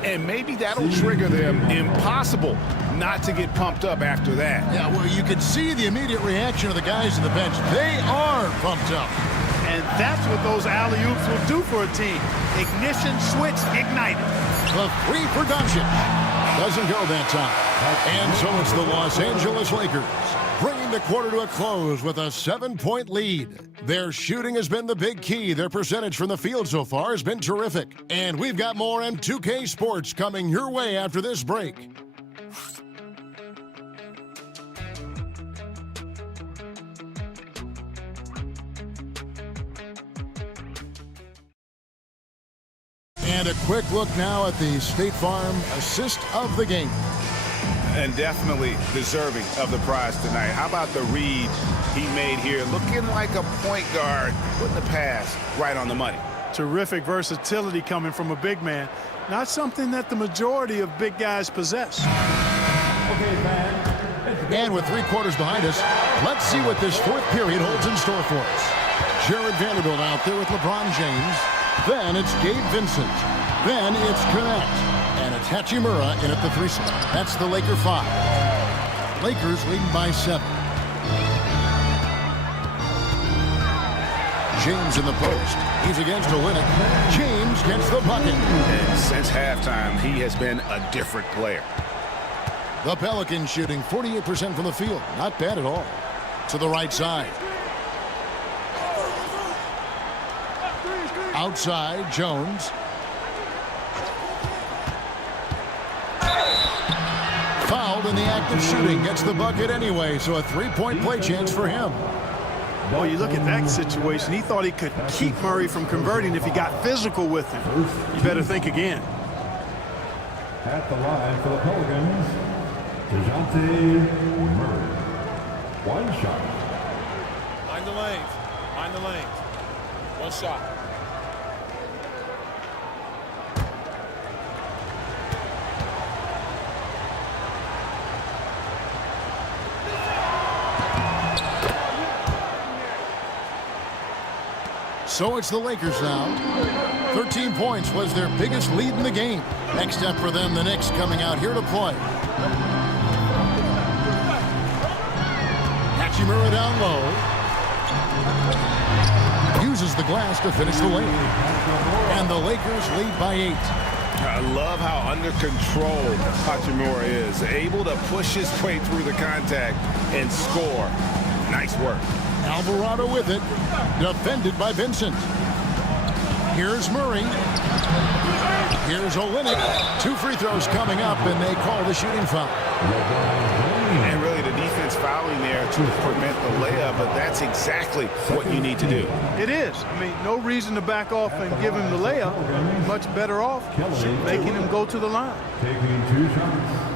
And maybe that'll trigger them. Impossible not to get pumped up after that. Yeah, well, you could see the immediate reaction of the guys on the bench. They are pumped up. And that's what those alley-oops will do for a team. Ignition switch ignited. The 3 for Doncic. Doesn't go that time. And so it's the Los Angeles Lakers, bringing the quarter to a close with a 7-point lead. Their shooting has been the big key. Their percentage from the field so far has been terrific. And we've got more M2K Sports coming your way after this break. And a quick look now at the State Farm assist of the game. And definitely deserving of the prize tonight. How about the read he made here? Looking like a point guard, putting the pass right on the money. Terrific versatility coming from a big man. Not something that the majority of big guys possess. And with 3 quarters behind us, let's see what this 4th period holds in store for us. Jared Vanderbilt out there with LeBron James. Then it's Gabe Vincent. Then it's Connect. And it's Hachimura in at the 3 spot. That's the Laker 5. Lakers leading by 7. James in the post. He's against Olynyk. James gets the bucket. And since halftime, he has been a different player. The Pelicans shooting 48% from the field. Not bad at all. To the right side. Outside, Jones. Fouled in the act of shooting. Gets the bucket anyway, so a 3-point play chance for him. Well, you look at that situation, he thought he could keep Murray from converting if he got physical with him. You better think again. At the line for the Pelicans, DeJounte Murray. One shot. Mind the lanes. Mind the lanes. One shot. So it's the Lakers now. 13 points was their biggest lead in the game. Next up for them, the Knicks coming out here to play. Hachimura down low. Uses the glass to finish the lane. And the Lakers lead by 8. I love how under control Hachimura is. Able to push his way through the contact and score. Nice work. Alvarado with it. Defended by Vincent. Here's Murray. Here's Olynyk. 2 free throws coming up, and they call the shooting foul. And really the defense fouling there to prevent the layup, but that's exactly what you need to do. It is. I mean, no reason to back off and give him the layup. Much better off making him go to the line. Taking 2 shots.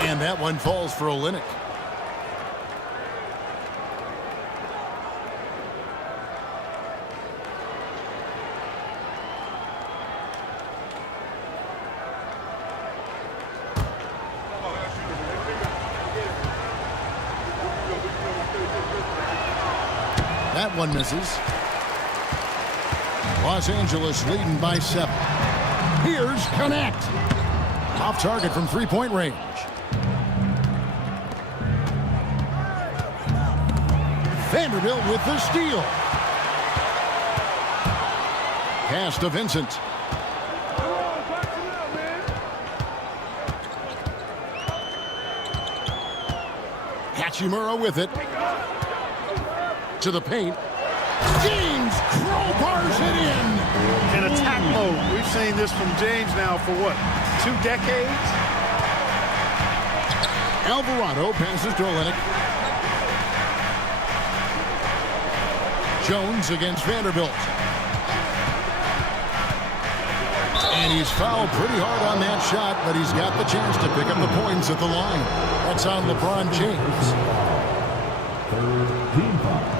And that one falls for Olynyk. That one misses. Los Angeles leading by 7. Here's Connect. Off target from 3-point range. Vanderbilt with the steal. Pass to Vincent. Hachimura with it. To the paint. James crowbars it in. In attack mode. We've seen this from James now for what, 2 decades? Alvarado passes to Olynyk. Jones against Vanderbilt. And he's fouled pretty hard on that shot, but he's got the chance to pick up the points at the line. That's on LeBron James. 3rd team foul.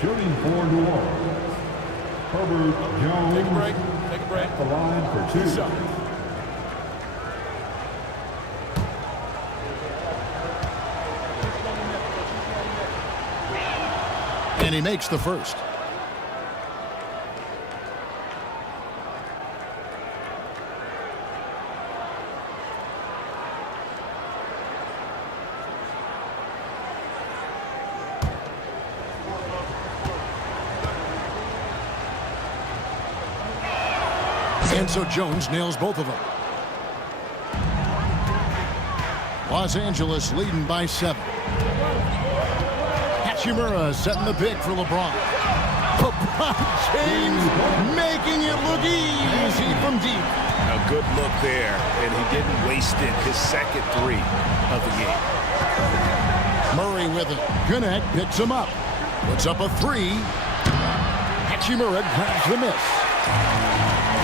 Shooting for New Orleans, Herbert Jones. Take a break. Take a break. At the line for 2 shots. And he makes the first. And so Jones nails both of them. Los Angeles leading by 7. Hachimura setting the pick for LeBron. LeBron James making it look easy from deep. A good look there, and he didn't waste it. His second 3 of the game. Murray with it. Connect picks him up. Puts up a 3. Hachimura grabs the miss.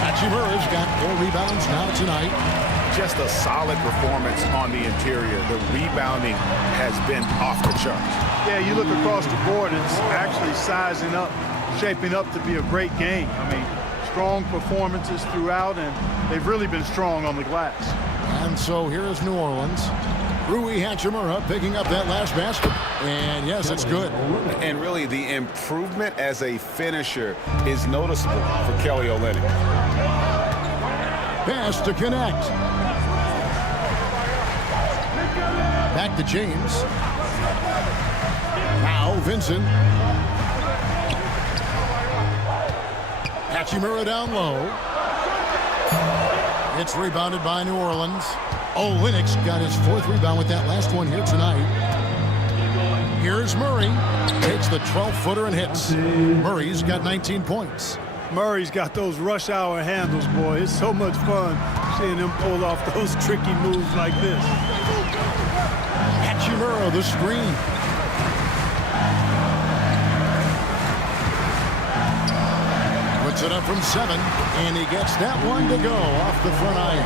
Hachimura's got 4 rebounds now tonight. Just a solid performance on the interior. The rebounding has been off the charts. Yeah, you look across the board, it's actually sizing up, shaping up to be a great game. I mean, strong performances throughout, and they've really been strong on the glass. And so here is New Orleans. Rui Hachimura picking up that last basket. And yes, it's good. And really, the improvement as a finisher is noticeable for Kelly Olynyk. Pass to Connect. Back to James. Now Vincent. Hachimura down low. It's rebounded by New Orleans. Olynyk's got his 4th rebound with that last one here tonight. Here's Murray. Takes the 12-footer and hits. Murray's got 19 points. Murray's got those rush hour handles, boy. It's so much fun seeing him pull off those tricky moves like this. Hachimura, the screen. Puts it up from 7, and he gets that one to go off the front iron.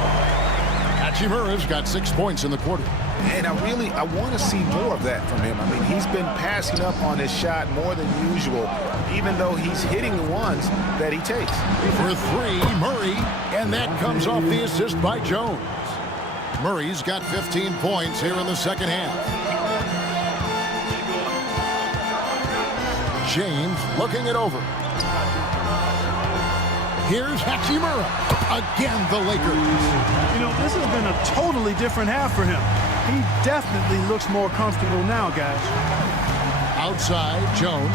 Hachimura's got 6 points in the quarter. And I want to see more of that from him. I mean, he's been passing up on his shot more than usual, even though he's hitting the ones that he takes. For 3, Murray, and that comes off the assist by Jones. Murray's got 15 points here in the second half. James looking it over. Here's Hachimura. Again, the Lakers. You know, this has been a totally different half for him. He definitely looks more comfortable now, guys. Outside, Jones.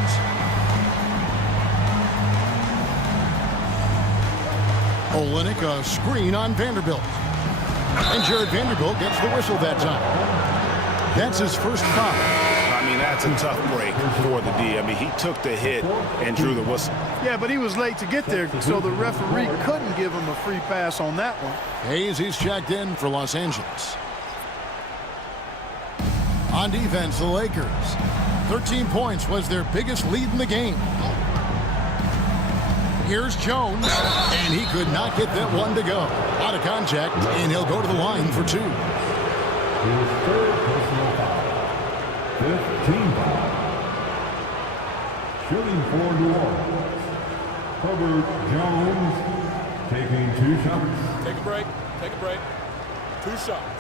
Olynyk, a screen on Vanderbilt. And Jared Vanderbilt gets the whistle that time. That's his first foul. I mean, that's a tough break for the D. I mean, he took the hit and drew the whistle. Yeah, but he was late to get there, so the referee couldn't give him a free pass on that one. Hayes, he's checked in for Los Angeles. On defense, the Lakers. 13 points was their biggest lead in the game. Here's Jones, and he could not get that one to go. Out of contact, and he'll go to the line for 2. His third personal foul. 15 foul. Shooting for New Orleans. Herbert Jones taking 2 shots. Take a break. Take a break. 2 shots.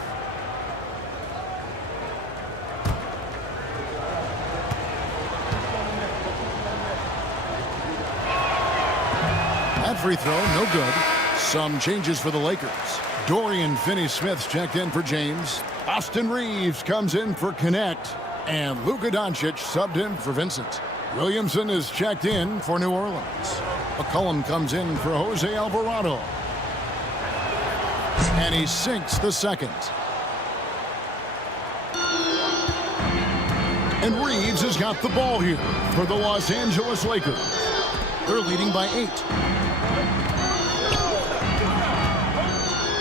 That free throw, no good. Some changes for the Lakers. Dorian Finney-Smith's checked in for James. Austin Reeves comes in for Connect. And Luka Doncic subbed in for Vincent. Williamson is checked in for New Orleans. McCollum comes in for Jose Alvarado. And he sinks the second. And Reeves has got the ball here for the Los Angeles Lakers. They're leading by 8.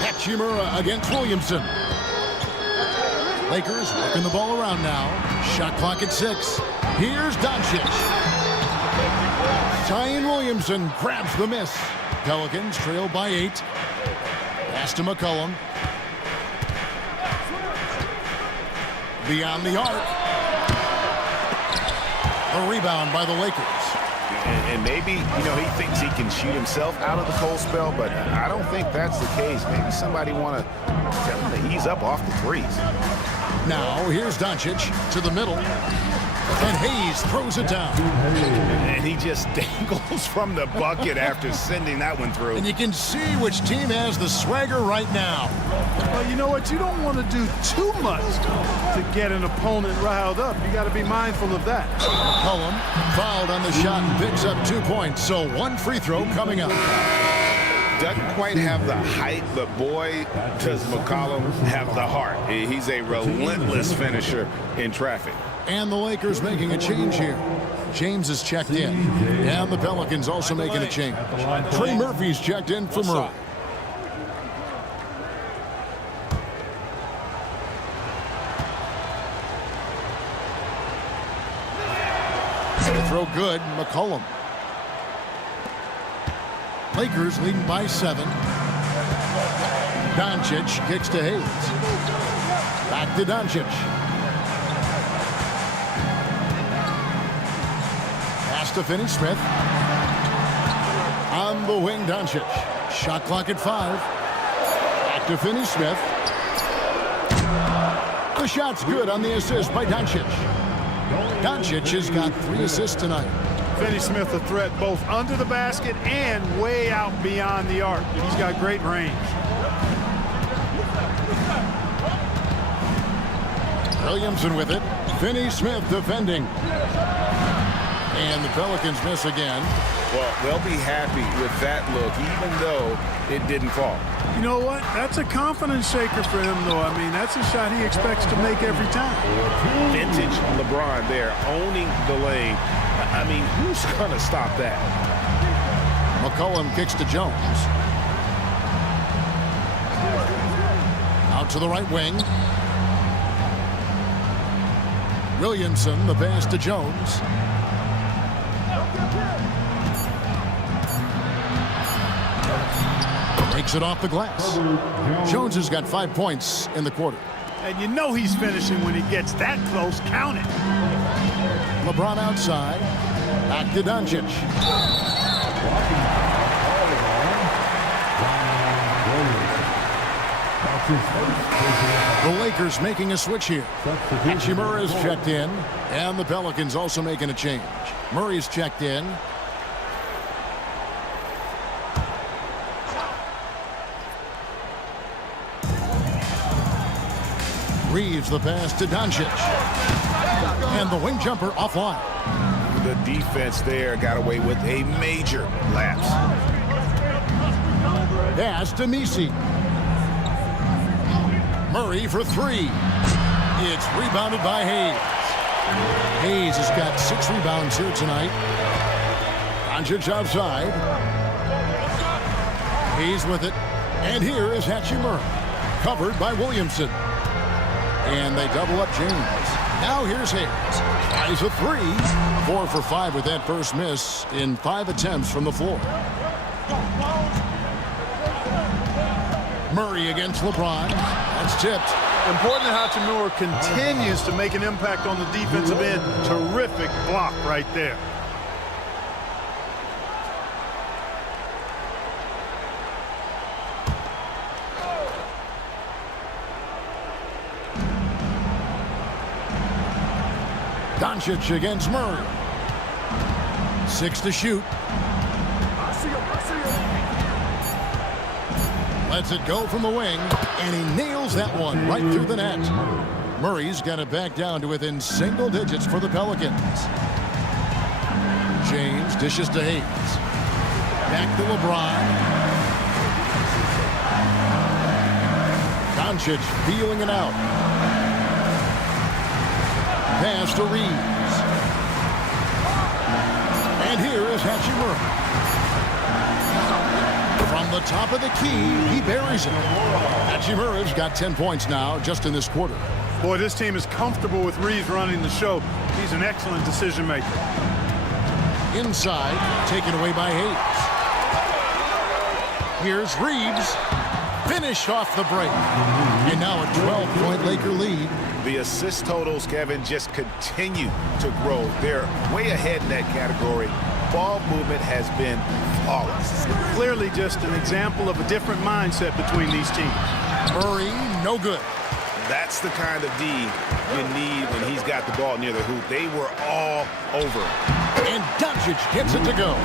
Hachimura against Williamson. Lakers working the ball around now. Shot clock at 6. Here's Doncic. Zion Williamson grabs the miss. Pelicans trail by 8. Pass to McCollum. Beyond the arc. A rebound by the Lakers. And maybe, you know, he thinks he can shoot himself out of the cold spell, but I don't think that's the case. Maybe somebody want to tell him to ease up off the threes. Now, here's Doncic to the middle. And Hayes throws it down. And he just dangles from the bucket after sending that one through. And you can see which team has the swagger right now. Well, you know what? You don't want to do too much to get an opponent riled up. You got to be mindful of that. McCollum fouled on the shot and picks up 2 points. So 1 free throw coming up. Doesn't quite have the height, but boy, does McCollum have the heart. He's a relentless finisher in traffic. And the Lakers making a change here. James is checked in. And the Pelicans also making a change. Trey Murphy's checked in for Murray. The throw good, McCollum. Lakers leading by 7. Doncic kicks to Hayes. Back to Doncic. Pass to Finney-Smith. On the wing, Doncic. Shot clock at 5. Back to Finney-Smith. The shot's good on the assist by Doncic. Doncic has got 3 assists tonight. Finney-Smith a threat both under the basket and way out beyond the arc. He's got great range. Williamson with it. Finney-Smith defending. And the Pelicans miss again. Well, they'll be happy with that look, even though it didn't fall. You know what? That's a confidence shaker for him, though. I mean, that's a shot he expects to make every time. Vintage LeBron there, owning the lane. I mean, who's going to stop that? McCollum kicks to Jones. Out to the right wing. Williamson, the pass to Jones. Breaks it off the glass. Jones has got 5 points in the quarter. And you know he's finishing when he gets that close. Count it. LeBron outside. Back to Doncic. The Lakers making a switch here. Hachimura is checked in, and the Pelicans also making a change. Murray's checked in. Reeves the pass to Doncic. And the wing jumper offline. The defense there got away with a major lapse. Pass to Misi. Murray for three. It's rebounded by Hayes. Hayes has got 6 rebounds here tonight. Doncic outside. Hayes with it. And here is Hachimura. Covered by Williamson. And they double up James. Now here's Hayes. Tries a 3. 4 for 5 with that first miss in 5 attempts from the floor. Murray against LeBron. That's tipped. Important that Hachimura continues to make an impact on the defensive end. Terrific block right there. Doncic against Murray. 6 to shoot. Lets it go from the wing, and he nails that one right through the net. Murray's got it back down to within single digits for the Pelicans. James dishes to Hayes. Back to LeBron. Doncic feeling it out. Pass to Reeves. And here is Hachimura. From the top of the key, he buries it. Hachimura's got 10 points now just in this quarter. Boy, this team is comfortable with Reeves running the show. He's an excellent decision maker. Inside, taken away by Hayes. Here's Reeves. Finished off the break. And now a 12-point Laker lead. The assist totals, Kevin, just continue to grow. They're way ahead in that category. Ball movement has been flawless. Clearly just an example of a different mindset between these teams. Murray, no good. That's the kind of D you need when he's got the ball near the hoop. They were all over him. And Doncic gets it to go.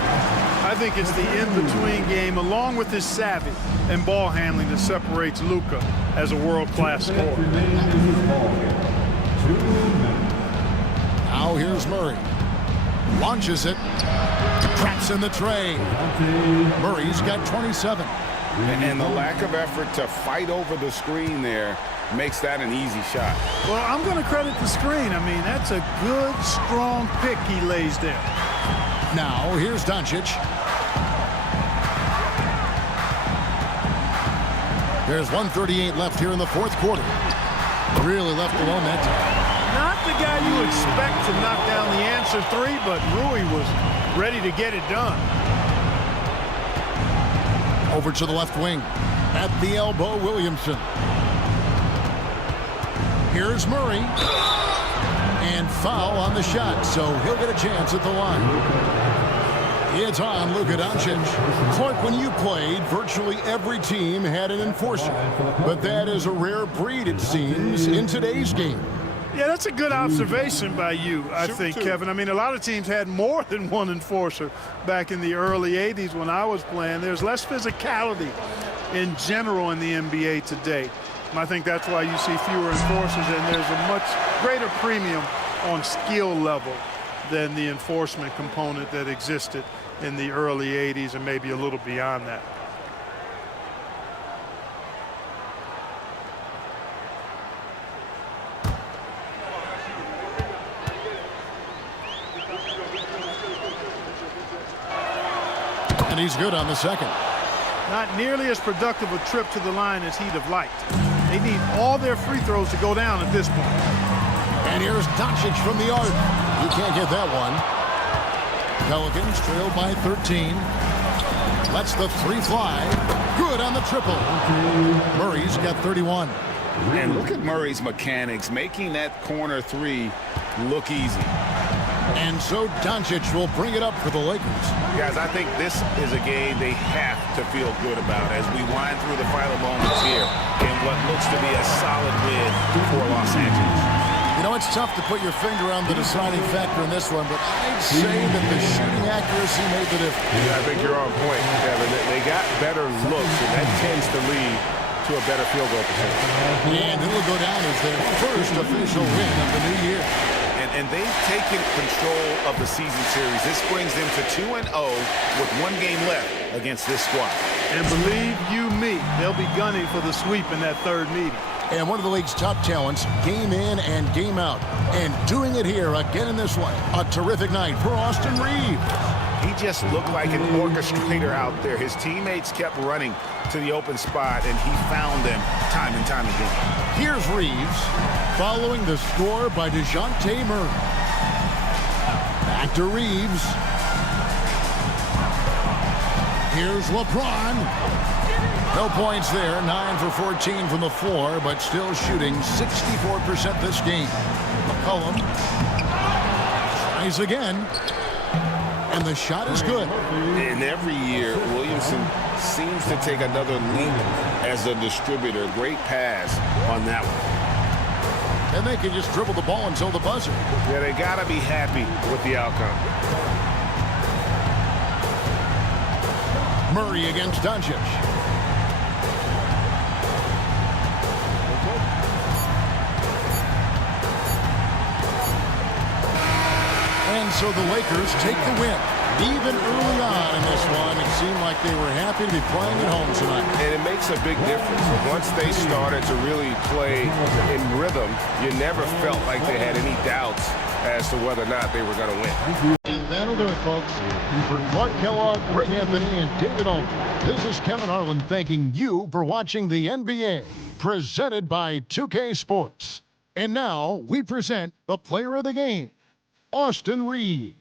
I think it's the in-between game, along with his savvy and ball handling, that separates Luka as a world-class scorer. Now here's Murray. Launches it. Traps in the tray. Murray's got 27. And the lack of effort to fight over the screen there makes that an easy shot. Well, I'm going to credit the screen. I mean, that's a good, strong pick he lays there. Now, here's Doncic. There's 1:38 left here in the fourth quarter. Really left alone that time. Not the guy you expect to knock down the answer 3, but Rui was ready to get it done. Over to the left wing. At the elbow, Williamson. Here's Murray. And foul on the shot, so he'll get a chance at the line. It's on Luka Doncic. Clark, when you played, virtually every team had an enforcer. But that is a rare breed, it seems, in today's game. Yeah, that's a good observation by you, I think, Kevin. I mean, a lot of teams had more than one enforcer back in the early 80s when I was playing. There's less physicality in general in the NBA today. And I think that's why you see fewer enforcers, and there's a much greater premium on skill level than the enforcement component that existed in the early 80s and maybe a little beyond that. And he's good on the second. Not nearly as productive a trip to the line as he'd have liked. They need all their free throws to go down at this point. And here's Doncic from the arc. You can't get that one. Pelicans trail by 13. Lets the three fly. Good on the triple. Murray's got 31. And look at Murray's mechanics, making that corner three look easy. And so Doncic will bring it up for the Lakers. Guys, I think this is a game they have to feel good about as we wind through the final moments here in what looks to be a solid win for Los Angeles. You know, it's tough to put your finger on the deciding factor in this one, but I'd say that the shooting accuracy made the difference. Yeah, I think you're on point, Kevin. They got better looks, and that tends to lead to a better field goal percentage. And it'll go down as their first official win of the new year. And they've taken control of the season series. This brings them to 2-0 with 1 game left against this squad. And believe you me, they'll be gunning for the sweep in that third meeting. And one of the league's top talents, game in and game out. And doing it here again in this one. A terrific night for Austin Reeves. He just looked like an orchestrator out there. His teammates kept running to the open spot, and he found them time and time again. Here's Reeves, following the score by DeJounte Murray. Back to Reeves. Here's LeBron. No points there, 9 for 14 from the floor, but still shooting 64% this game. McCollum tries again, and the shot is good. And every year, Williamson seems to take another leap as a distributor. Great pass on that one. And they can just dribble the ball until the buzzer. Yeah, they got to be happy with the outcome. Murray against Doncic. And so the Lakers take the win. Even early on in this one, it seemed like they were happy to be playing at home tonight. And it makes a big difference. Once they started to really play in rhythm, you never felt like they had any doubts as to whether or not they were going to win. And that'll do it, folks. For Clark Kellogg, Rick Anthony, and David Owen, this is Kevin Harlan thanking you for watching the NBA, presented by 2K Sports. And now we present the player of the game, Austin Reeves.